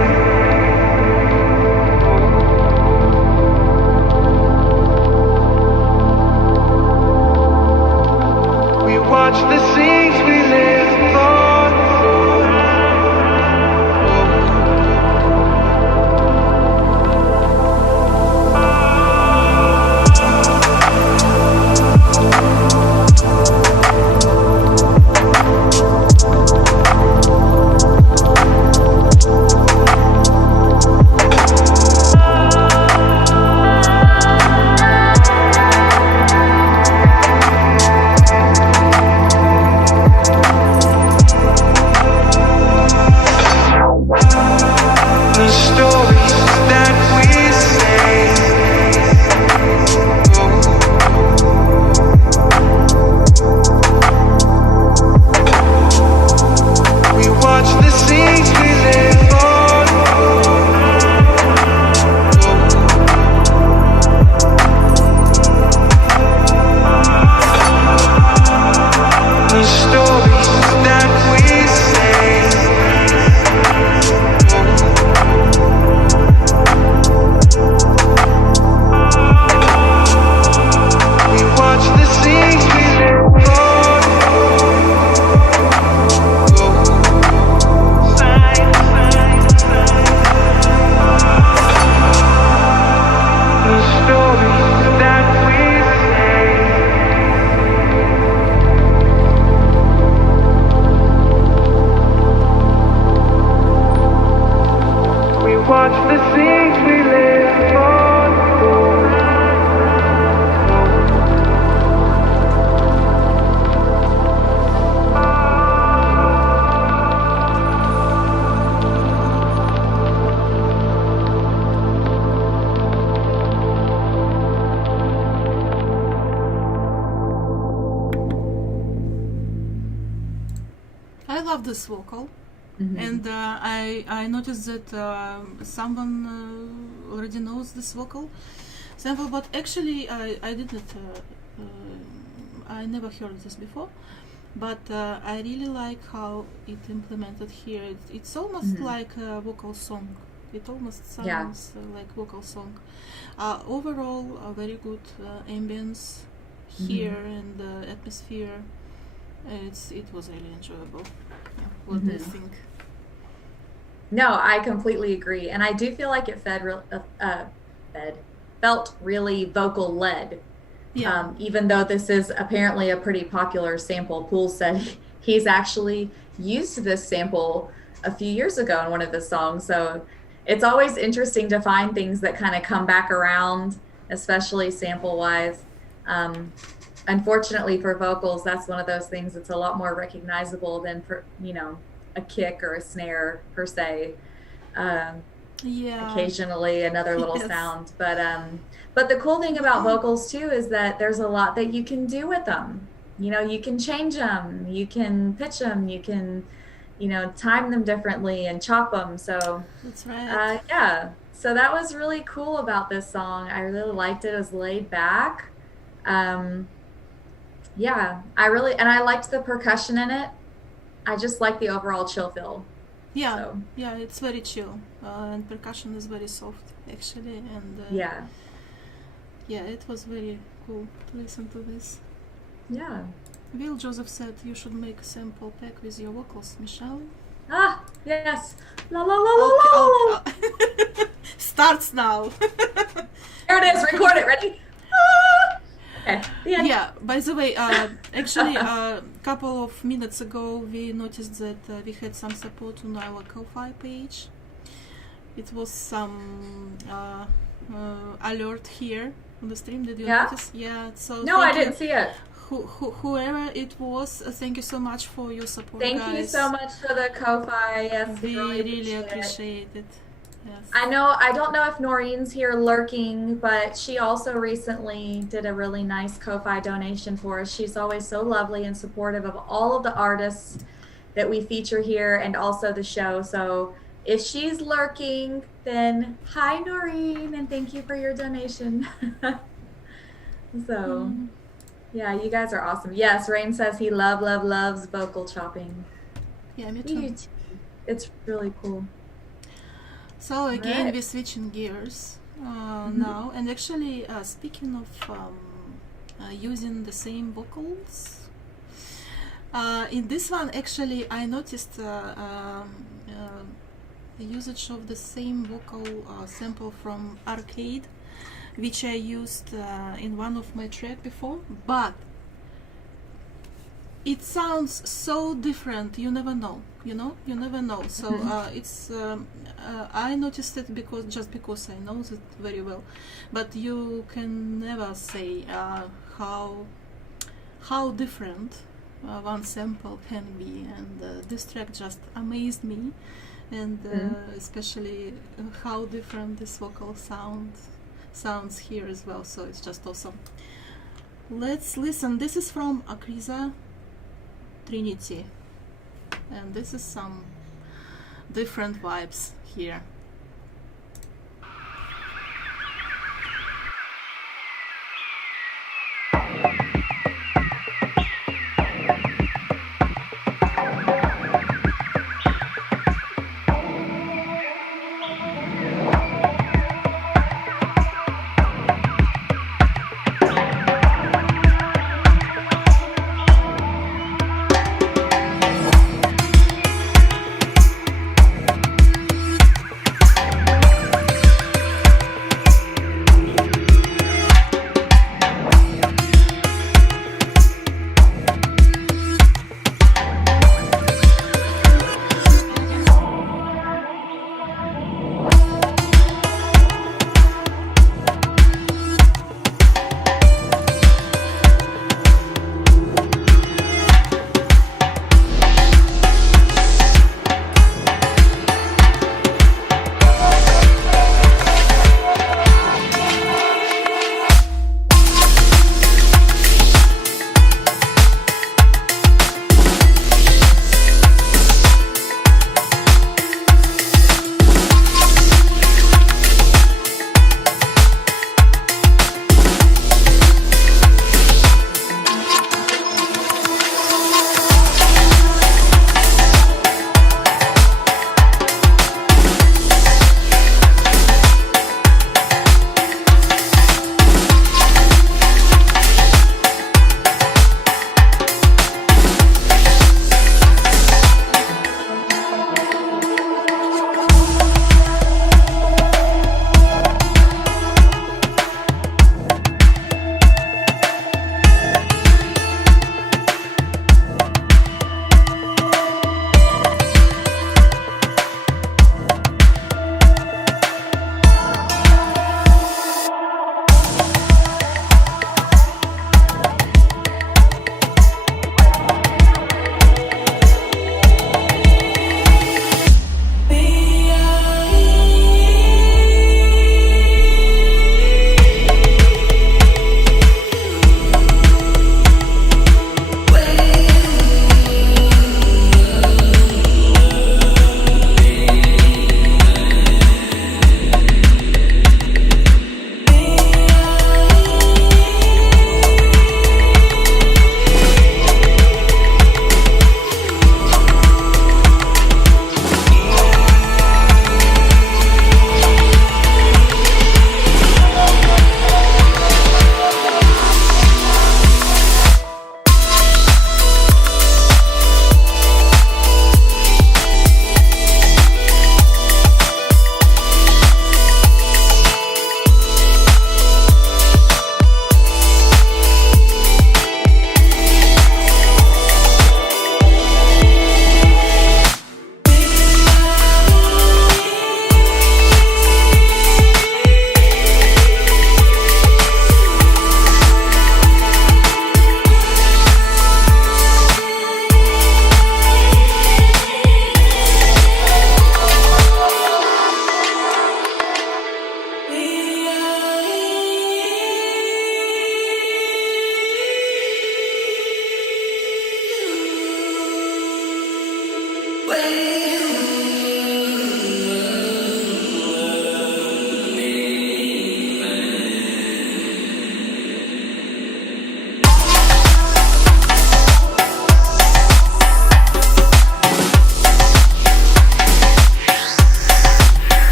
we watch the scenes we live on. The stories that we say, we watch the scenes we live on. The stories that we say, we watch the scenes we live on. The stories that we say, we watch the scenes we live on. love this vocal. And I noticed that someone already knows this vocal sample, but actually I didn't. I never heard this before, but I really like how it implemented here. It's almost like a vocal song. It almost sounds like vocal song. Overall, a very good ambience here and atmosphere. It was really enjoyable. Yeah. What do you think? No, I completely agree, and I do feel like it felt really vocal led. Yeah. Even though this is apparently a pretty popular sample, Poole said he's actually used this sample a few years ago in one of his songs. So it's always interesting to find things that kind of come back around, especially sample wise. Unfortunately for vocals, that's one of those things that's a lot more recognizable than for, a kick or a snare per se. Occasionally another little sound, but the cool thing about vocals too is that there's a lot that you can do with them. You can change them, you can pitch them, you can time them differently and chop them. So that's right. So that was really cool about this song. I really liked it. It was laid back. I liked the percussion in it. I just like the overall chill feel. Yeah, it's very chill, and percussion is very soft actually, and it was very cool to listen to this. Yeah. Will Joseph said you should make a sample pack with your vocals, Michelle. Ah, yes. La la la la la. Starts now. There it is. Record it. Ready? Okay. Yeah, by the way, actually a couple of minutes ago we noticed that we had some support on our Ko-Fi page. It was some alert here on the stream. Did you notice? Yeah. So no, I didn't see it. Whoever it was, thank you so much for your support, Thank guys. you so much for the Ko-Fi. Yes, we really appreciate it. Yes. I don't know if Noreen's here lurking, but she also recently did a really nice Ko-Fi donation for us. She's always so lovely and supportive of all of the artists that we feature here and also the show. So if she's lurking, then hi Noreen, and thank you for your donation. Yeah, you guys are awesome. Yes, Rain says he loves vocal chopping. Yeah, me too. It's really cool. So again, we're switching gears now, and actually, speaking of using the same vocals, in this one, actually, I noticed the usage of the same vocal sample from Arcade, which I used in one of my tracks before, but it sounds so different. You never know, you never know. So it's I noticed it because I know it very well, but you can never say how different one sample can be, and this track just amazed me, and especially how different this vocal sounds here as well. So it's just awesome. Let's listen. This is from Akriza, Trinity, and this is some different vibes here.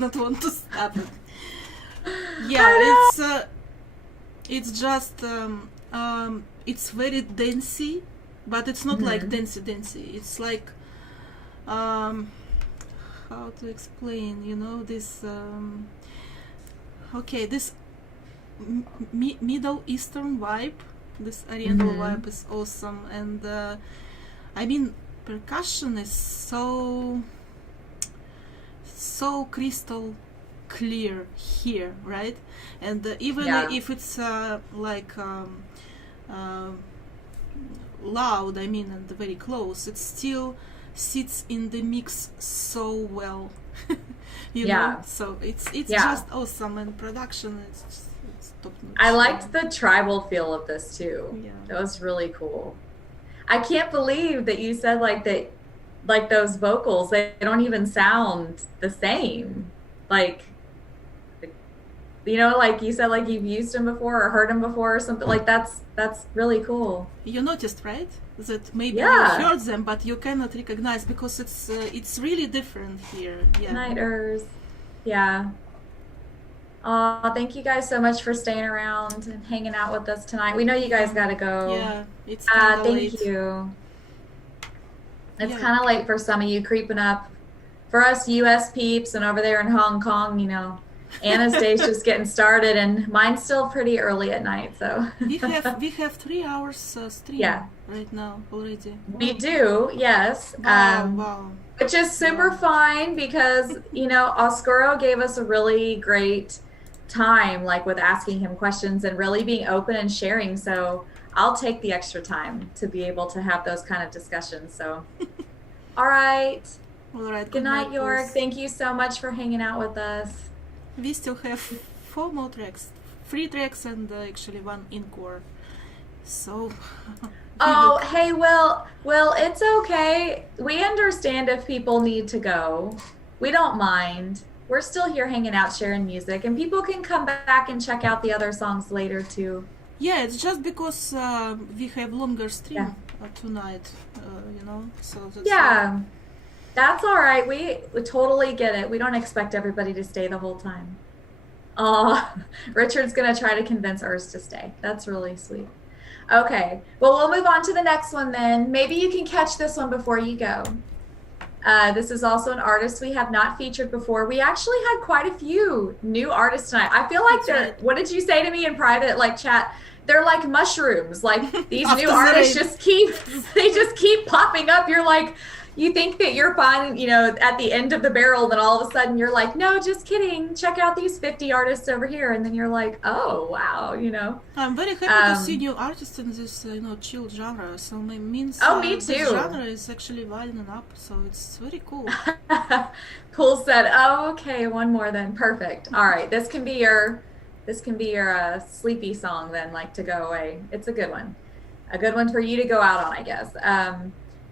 not want to stop it. Yeah, it's just it's very dancey, but it's not like dancey. It's like how to explain? You know, this this Middle Eastern vibe. This Oriental vibe is awesome, and I mean, percussion is so crystal clear here, right? And even if it's loud, I mean, and very close, it still sits in the mix so well. you know, so it's just awesome, and production it's top notch. I liked the tribal feel of this too. Yeah. That was really cool. I can't believe that you said like those vocals, they don't even sound the same. Like, you know, like you said, like you've used them before or heard them before or something. Like that's really cool. You noticed, right? That maybe you heard them, but you cannot recognize because it's really different here. Yeah. Nighters. Yeah. Thank you guys so much for staying around and hanging out with us tonight. We know you guys gotta go. Yeah, it's kind of late. Thank you. It's kind of late for some of you creeping up. For us US peeps and over there in Hong Kong, you know, Anna's day's just getting started, and mine's still pretty early at night. So we have 3 hours stream right now already. We do, yes. Wow. Which is super fine because, you know, Oscuro gave us a really great time, like with asking him questions and really being open and sharing. So I'll take the extra time to be able to have those kind of discussions. So, all right. Good night, York. Thank you so much for hanging out with us. We still have 4 more tracks, 3 tracks, and actually 1 encore. So. Hey, Will, it's okay. We understand if people need to go. We don't mind. We're still here hanging out, sharing music, and people can come back and check out the other songs later too. Yeah, it's just because we have longer stream tonight, you know. So that's that's all right. We totally get it. We don't expect everybody to stay the whole time. Richard's gonna try to convince Urs to stay. That's really sweet. Okay, well, we'll move on to the next one then. Maybe you can catch this one before you go. This is also an artist we have not featured before. We actually had quite a few new artists tonight. I feel like what did you say to me in private, like chat? They're like mushrooms. Like these new artists just keep popping up. You're like, you think that you're fine, you know, at the end of the barrel, then all of a sudden you're like, no, just kidding. Check out these 50 artists over here. And then you're like, oh, wow, you know. I'm very happy to see new artists in this, you know, chill genre. So it means me too. This genre is actually widening up. So it's very cool. Cool said, oh, okay, one more then. Perfect. All right, this can be your sleepy song then, like to go away. It's a good one. A good one for you to go out on, I guess.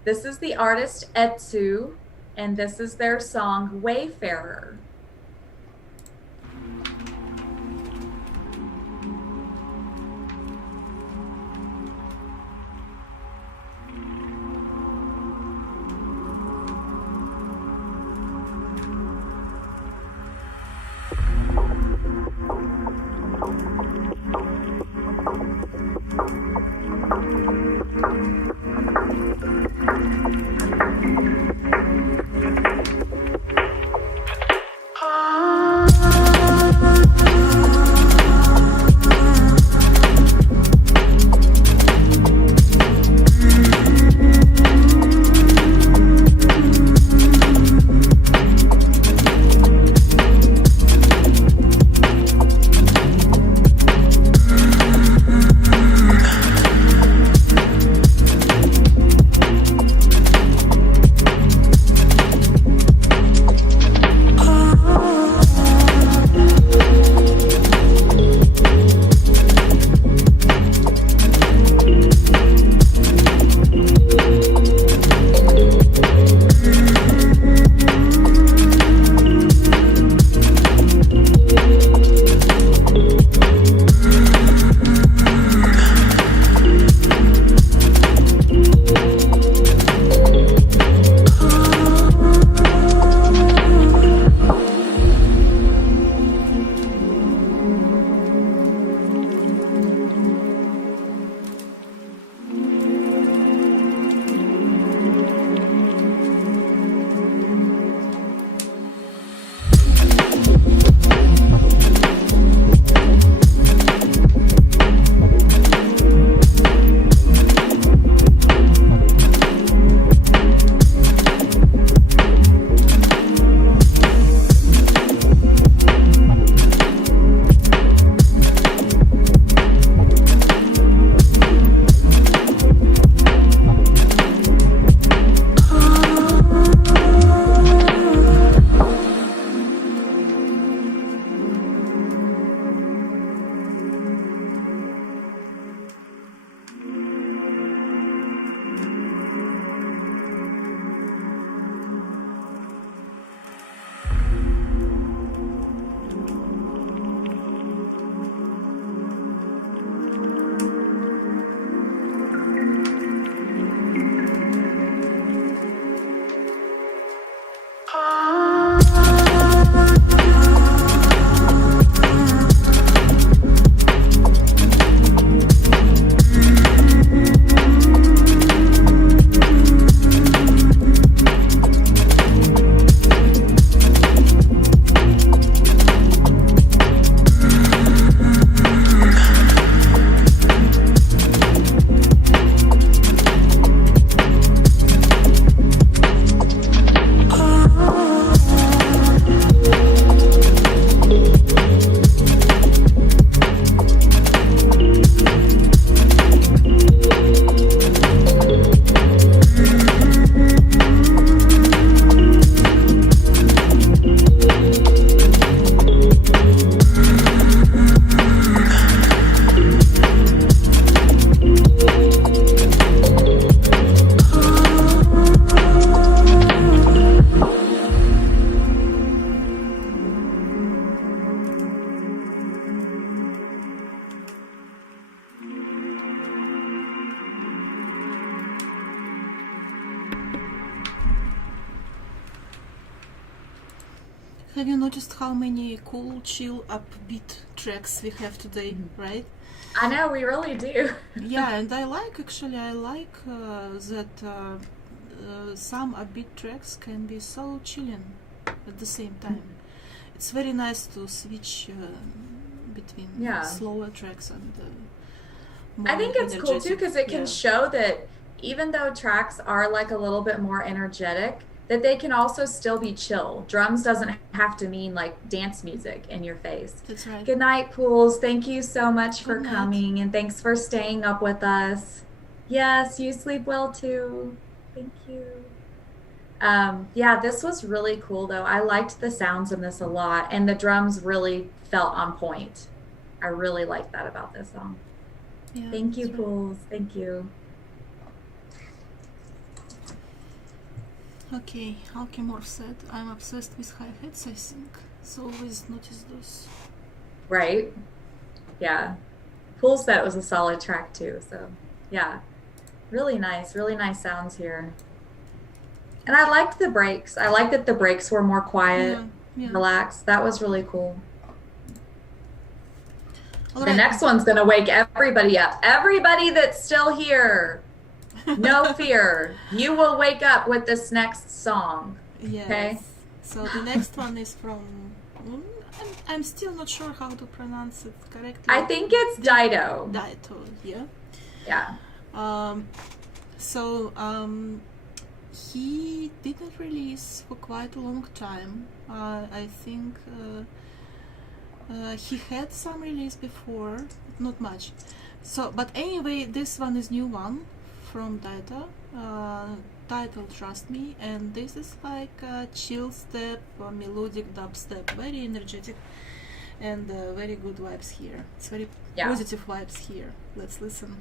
This is the artist Etsu, and this is their song Wayfarer. Have you noticed how many cool, chill, upbeat tracks we have today, right? I know, we really do. Yeah, and I like that some upbeat tracks can be so chilling at the same time. It's very nice to switch between slower tracks and more I think it's cool too because it can show that even though tracks are like a little bit more energetic, that they can also still be chill. Drums doesn't have to mean like dance music in your face. That's right. Good night, Pools. Thank you so much for Good night. coming, and thanks for staying up with us. Yes, you sleep well too. Thank you. Yeah, this was really cool though. I liked the sounds in this a lot, and the drums really felt on point. I really like that about this song. Yeah, Thank you, that's right. Pools. Thank you. Okay, Alkimor said, I'm obsessed with hi-hats, I think. So always notice those. Right? Yeah. Pools said it was a solid track too. So yeah, really nice sounds here. And I liked the breaks. I liked that the breaks were more quiet, relaxed. That was really cool. All The right. next one's going to wake everybody up. Everybody that's still here, no fear. You will wake up with this next song. Yes. Okay. So the next one is from... I'm still not sure how to pronounce it correctly. I think it's D.Ito. D.Ito, yeah. Yeah. He didn't release for quite a long time. I think he had some release before, not much. So, but anyway, this one is new one from D.Ito, titled Trust Me, and this is like a chill step, melodic dubstep, very energetic, and very good vibes here. It's very positive vibes here. Let's listen.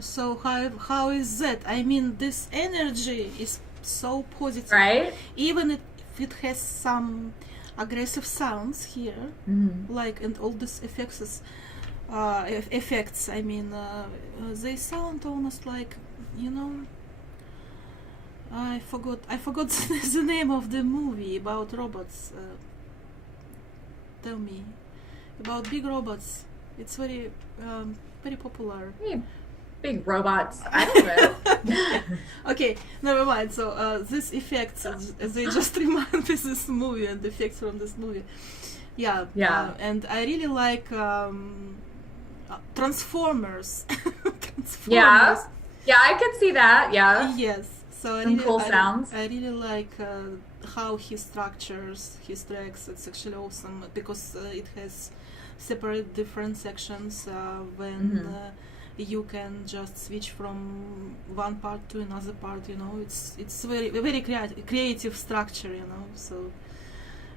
So how is that? I mean, this energy is so positive, Right? even if it has some aggressive sounds here, like, and all these effects. I mean, they sound almost like, you know, I forgot the name of the movie about robots. Tell me about big robots. It's very popular. Hey, big robots. I don't know. Okay, never mind. So these effects, they just remind me this movie and the effects from this movie. Yeah. And I really like Transformers. Yeah, I could see that. Yeah. Yes. So Some cool sounds. I really like how he structures his tracks. It's actually awesome because it has separate different sections when you can just switch from one part to another part. You know, it's very creative structure. You know, so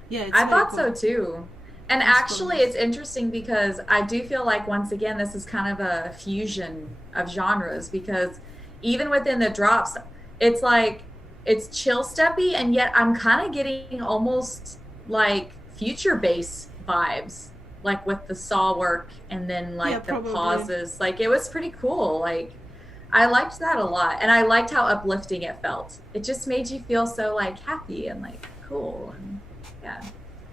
yeah, I thought so too. And actually, it's interesting because I do feel like, once again, this is kind of a fusion of genres, because even within the drops, it's like, it's chill steppy, and yet I'm kind of getting almost like future bass vibes, like with the saw work and then like the pauses. Like, it was pretty cool. Like, I liked that a lot, and I liked how uplifting it felt. It just made you feel so like happy and like cool. And yeah.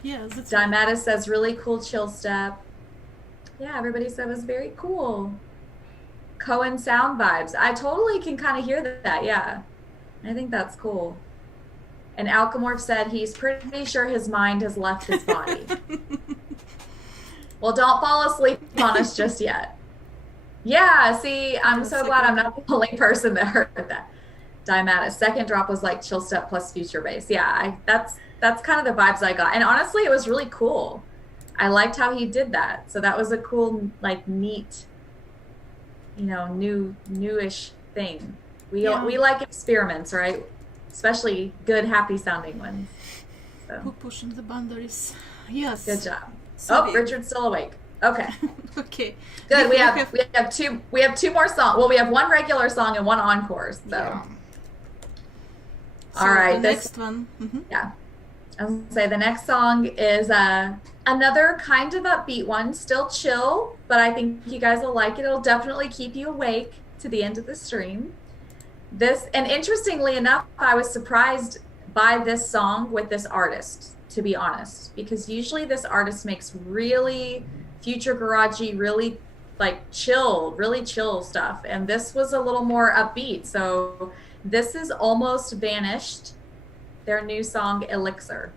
Yeah, that's Dimatis says really cool chill step. Yeah, everybody said it was very cool. Cohen sound vibes. I totally can kind of hear that. Yeah, I think that's cool. And Alchemorph said he's pretty sure his mind has left his body. Well, don't fall asleep on us just yet. Yeah, see, I'm so glad I'm not the only person that heard that. Dimatis. Second drop was like chill step plus future bass. Yeah, that's kind of the vibes I got. And honestly, it was really cool. I liked how he did that. So that was a cool, like, neat, you know, newish thing. We like experiments, right? Especially good, happy sounding ones. So. Who pushing the boundaries? Yes. Good job. So Richard's still awake. Okay. Okay. Good. We have two more songs. Well, we have one regular song and one encore. So. Yeah. All right. The next one. Yeah. I was gonna say the next song is another kind of upbeat one, still chill, but I think you guys will like it. It'll definitely keep you awake to the end of the stream. And interestingly enough, I was surprised by this song with this artist, to be honest, because usually this artist makes really future garagey, really like really chill stuff, and this was a little more upbeat. So this is Almost Vanished, their new song Elixyr.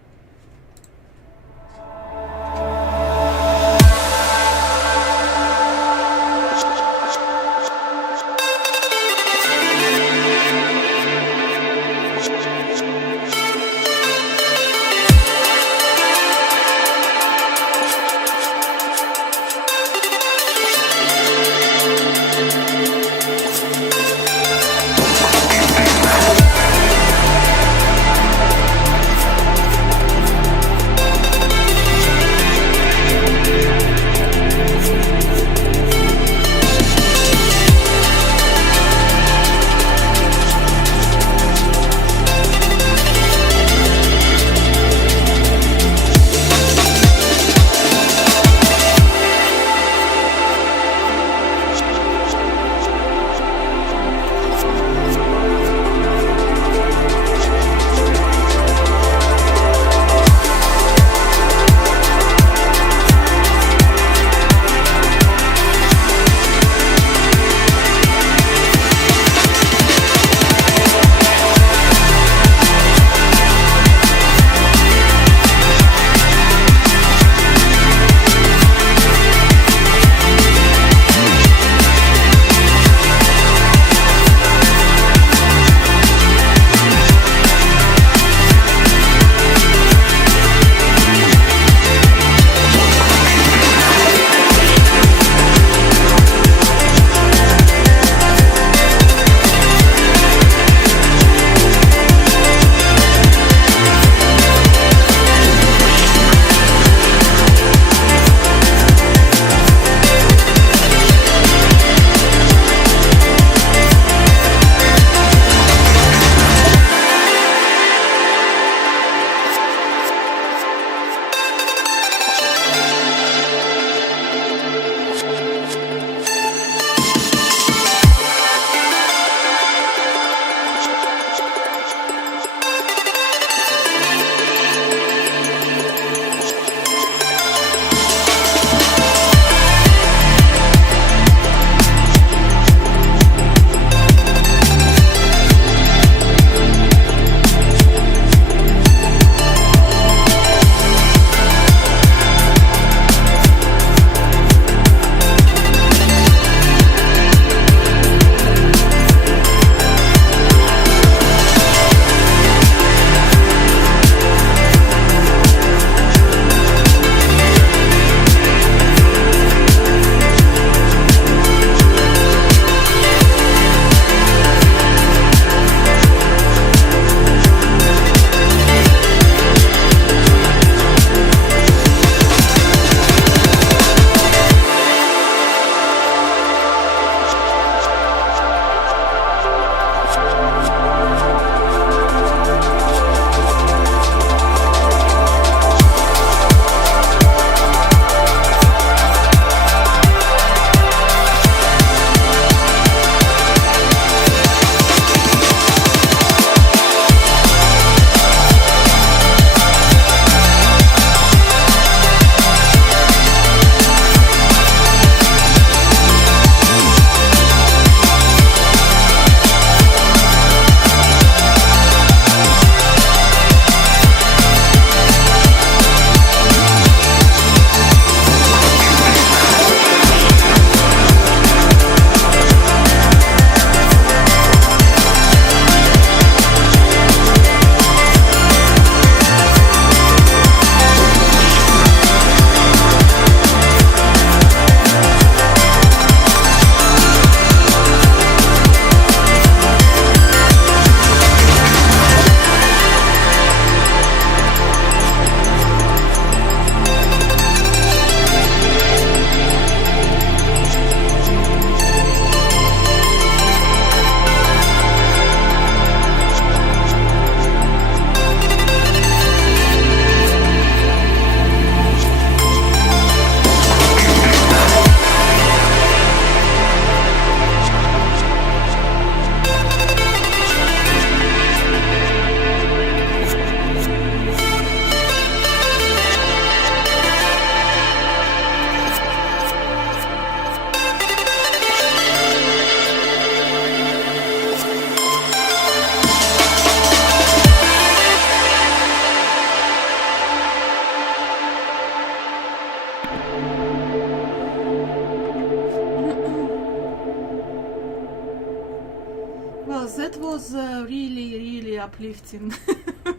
was really, really uplifting.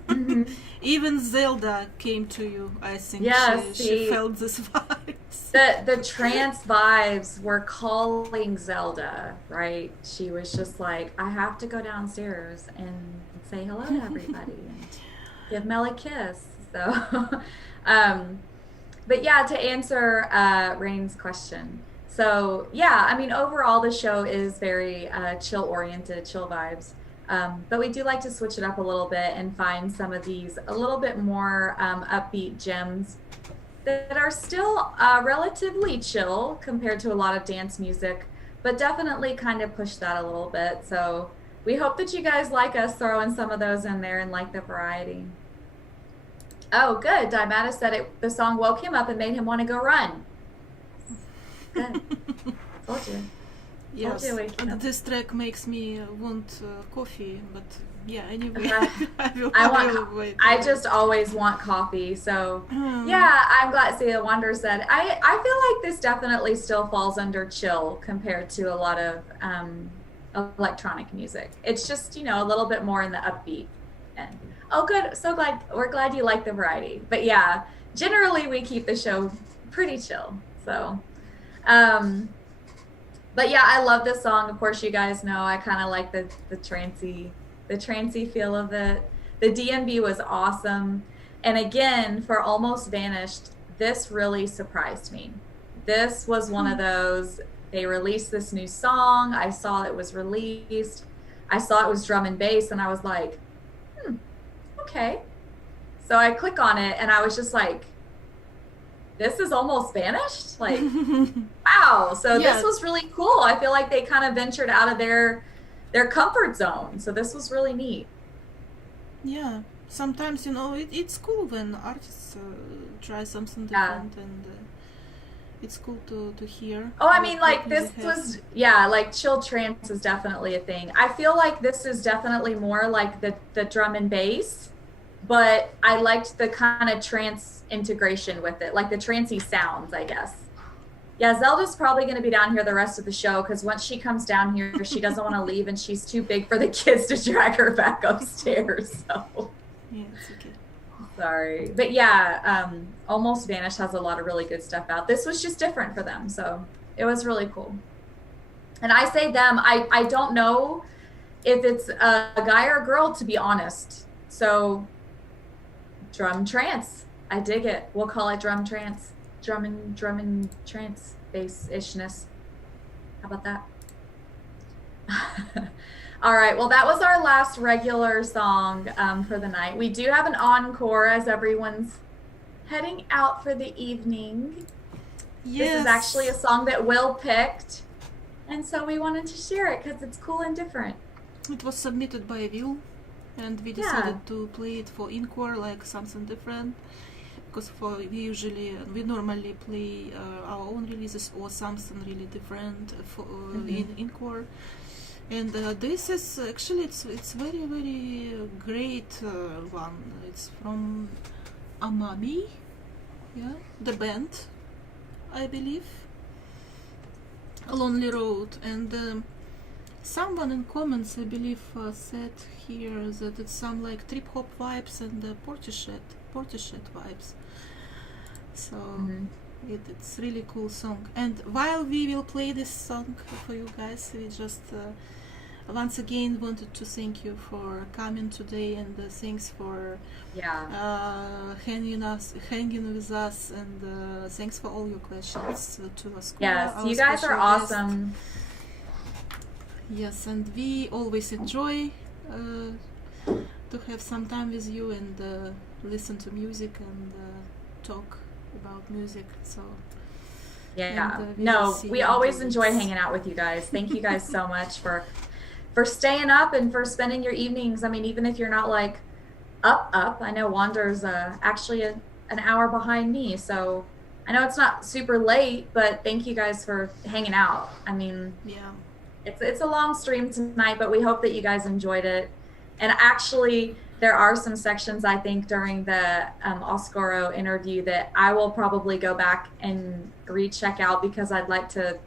Mhm. Even Zelda came to you, I think. Yes, she see. felt this vibes. The trance vibes were calling Zelda, right? She was just like, I have to go downstairs and say hello to everybody and give Mel a kiss. So, but yeah, to answer Rain's question. So yeah, I mean, overall the show is very chill oriented, chill vibes. But we do like to switch it up a little bit and find some of these a little bit more upbeat gems that are still relatively chill compared to a lot of dance music, but definitely kind of push that a little bit. So we hope that you guys like us throwing some of those in there and like the variety. Oh, good. Dimata said the song woke him up and made him want to go run. Good. Told you. Yes, Told you waking up. this track makes me want coffee, but yeah, anyway, Uh-huh. I will wait. I just always want coffee. So Hmm. yeah, I'm glad Sia Wonder said. I feel like this definitely still falls under chill compared to a lot of electronic music. It's just, you know, a little bit more in the upbeat end. Oh, good. So glad. We're glad you like the variety. But yeah, generally we keep the show pretty chill. So, but yeah, I love this song. Of course, you guys know I kind of like the trancey feel of it. The DMV was awesome. And again, for Almost Vanished, this really surprised me. This was one of those, they released this new song. I saw it was released. I saw it was drum and bass, and I was like, okay. So I click on it, and I was just like, this is Almost Vanished? Like, wow. So Yeah. this was really cool. I feel like they kind of ventured out of their comfort zone. So this was really neat. Yeah, sometimes, you know, it's cool when artists try something Yeah. different, and it's cool to hear. Oh, I what- mean, what like this music has. was, yeah, like chill trance is definitely a thing. I feel like this is definitely more like the drum and bass, but I liked the kind of trance integration with it, like the trancey sounds, I guess. Yeah, Zelda's probably going to be down here the rest of the show because once she comes down here, she doesn't want to leave and she's too big for the kids to drag her back upstairs. So Yeah, it's okay. sorry. But yeah, Almost Vanished has a lot of really good stuff out. This was just different for them. So it was really cool. And I say them, I don't know if it's a guy or a girl, to be honest. So drum trance. I dig it. We'll call it drum trance. Drum and trance bass-ishness. How about that? All right. Well, that was our last regular song for the night. We do have an encore as everyone's heading out for the evening. Yes. This is actually a song that Will picked. And so we wanted to share it because it's cool and different. It was submitted by Will, and we decided to play it for ENCORE, like something different. Because we normally play our own releases or something really different for in ENCORE. And this is actually it's very, very great one. It's from Omami, yeah, the band, I believe. A Lonely Road, and someone in comments, I believe, said here that it's some like trip hop vibes and Portishead vibes. So it's really cool song. And while we will play this song for you guys, we just once again wanted to thank you for coming today, and thanks for hanging with us, and thanks for all your questions to us. Yes, you guys are awesome. Yes, and we always enjoy to have some time with you and listen to music and talk about music. So yeah, and, we always enjoy hanging out with you guys. Thank you guys so much for staying up and for spending your evenings. I mean, even if you're not like up. I know Wander's actually an hour behind me, so I know it's not super late, but thank you guys for hanging out. I mean, yeah. It's a long stream tonight, but we hope that you guys enjoyed it. And actually, there are some sections, I think, during the Oscuro interview that I will probably go back and recheck out because I'd like to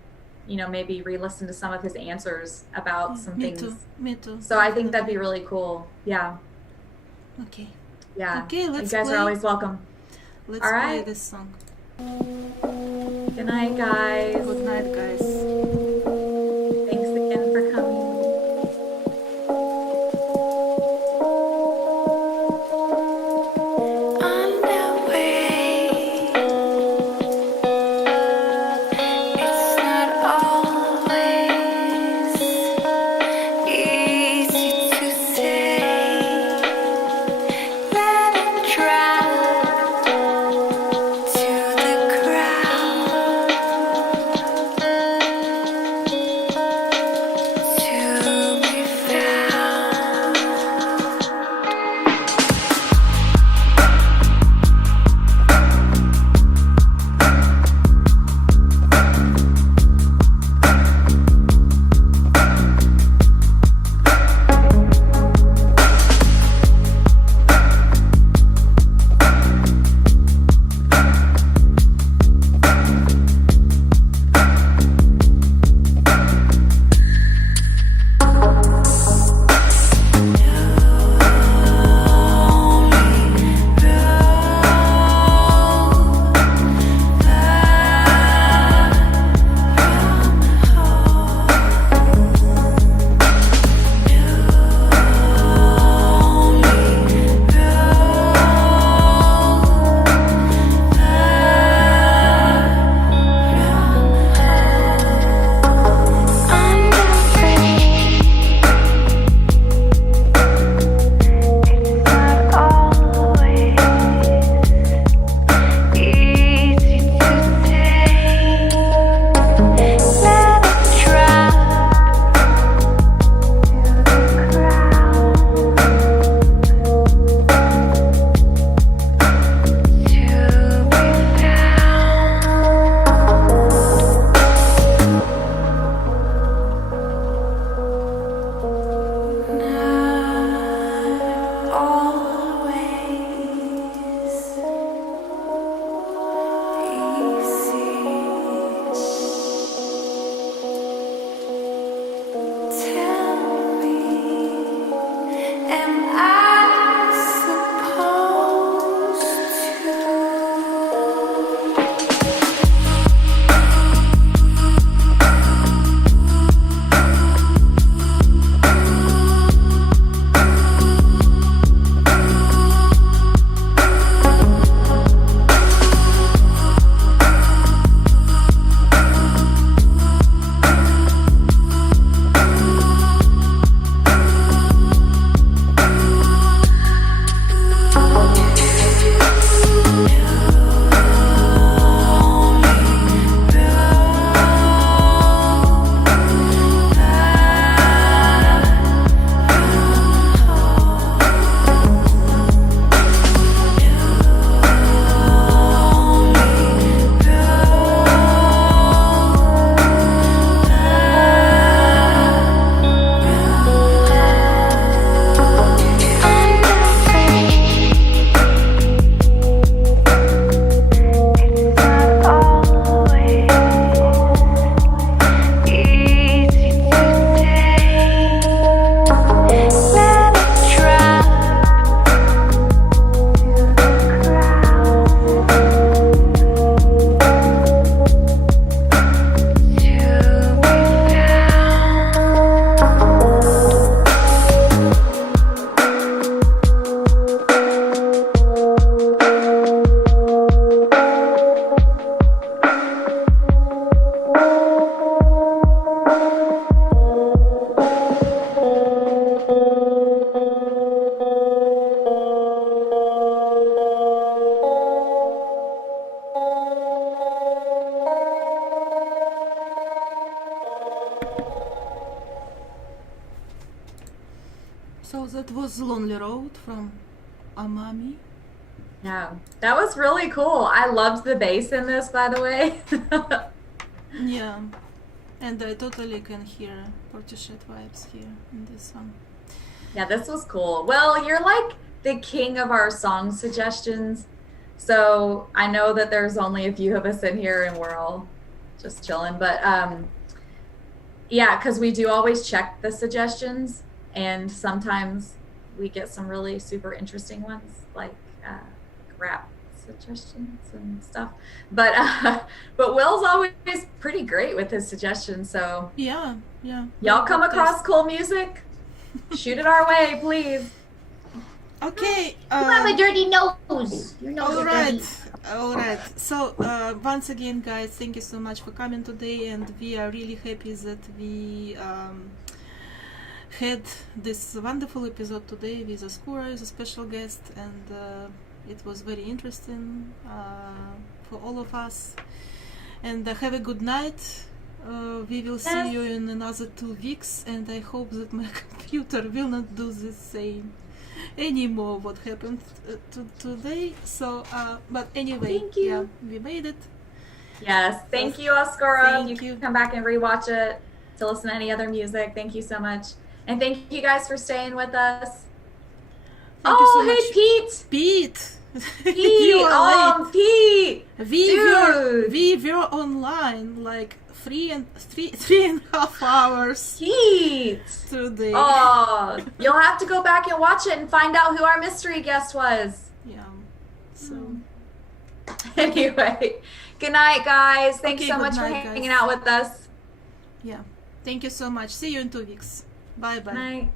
maybe re-listen to some of his answers about some Me things. too. Me too. So I think that'd be really cool. Yeah. Okay. Yeah. Okay, let's You guys play. are always welcome. Let's All play right. this song. Good night, guys. Good night, guys. Thanks again for coming. On the way, it's not always easy to say. Let it drop to the ground, to be found. So that was Lonely Road from Omami. Yeah, that was really cool. I loved the bass in this, by the way. Yeah, and I totally can hear Portishead vibes here in this one. Yeah, this was cool. Well, you're like the king of our song suggestions. So I know that there's only a few of us in here and we're all just chilling. But Yeah, because we do always check the suggestions, and sometimes we get some really super interesting ones, like rap suggestions and stuff. But but Will's always pretty great with his suggestions. So Yeah. y'all come across cool music, shoot it our way, please. Okay. You have a dirty nose. Your nose All is right. dirty. All right. So once again, guys, thank you so much for coming today, and we are really happy that we had this wonderful episode today with Oscuro as a special guest, and it was very interesting for all of us. And have a good night. We will see Yes. you in another 2 weeks, and I hope that my computer will not do the same anymore what happened today. So but anyway, Thank you. yeah, we made it. Yes, thank you, Oscuro. Thank You you. can come back and rewatch it to listen to any other music. Thank you so much. And thank you guys for staying with us. Thank you so hey, much. Pete. Pete, Pete. you are late. Pete. We Dude. were online like three and a half hours Pete. today. Oh, you'll have to go back and watch it and find out who our mystery guest was. Yeah. So Anyway, good night, guys. Thanks Okay, so good much for night, hanging guys. out with us. yeah. Thank you so much. See you in 2 weeks. Bye bye. Good night.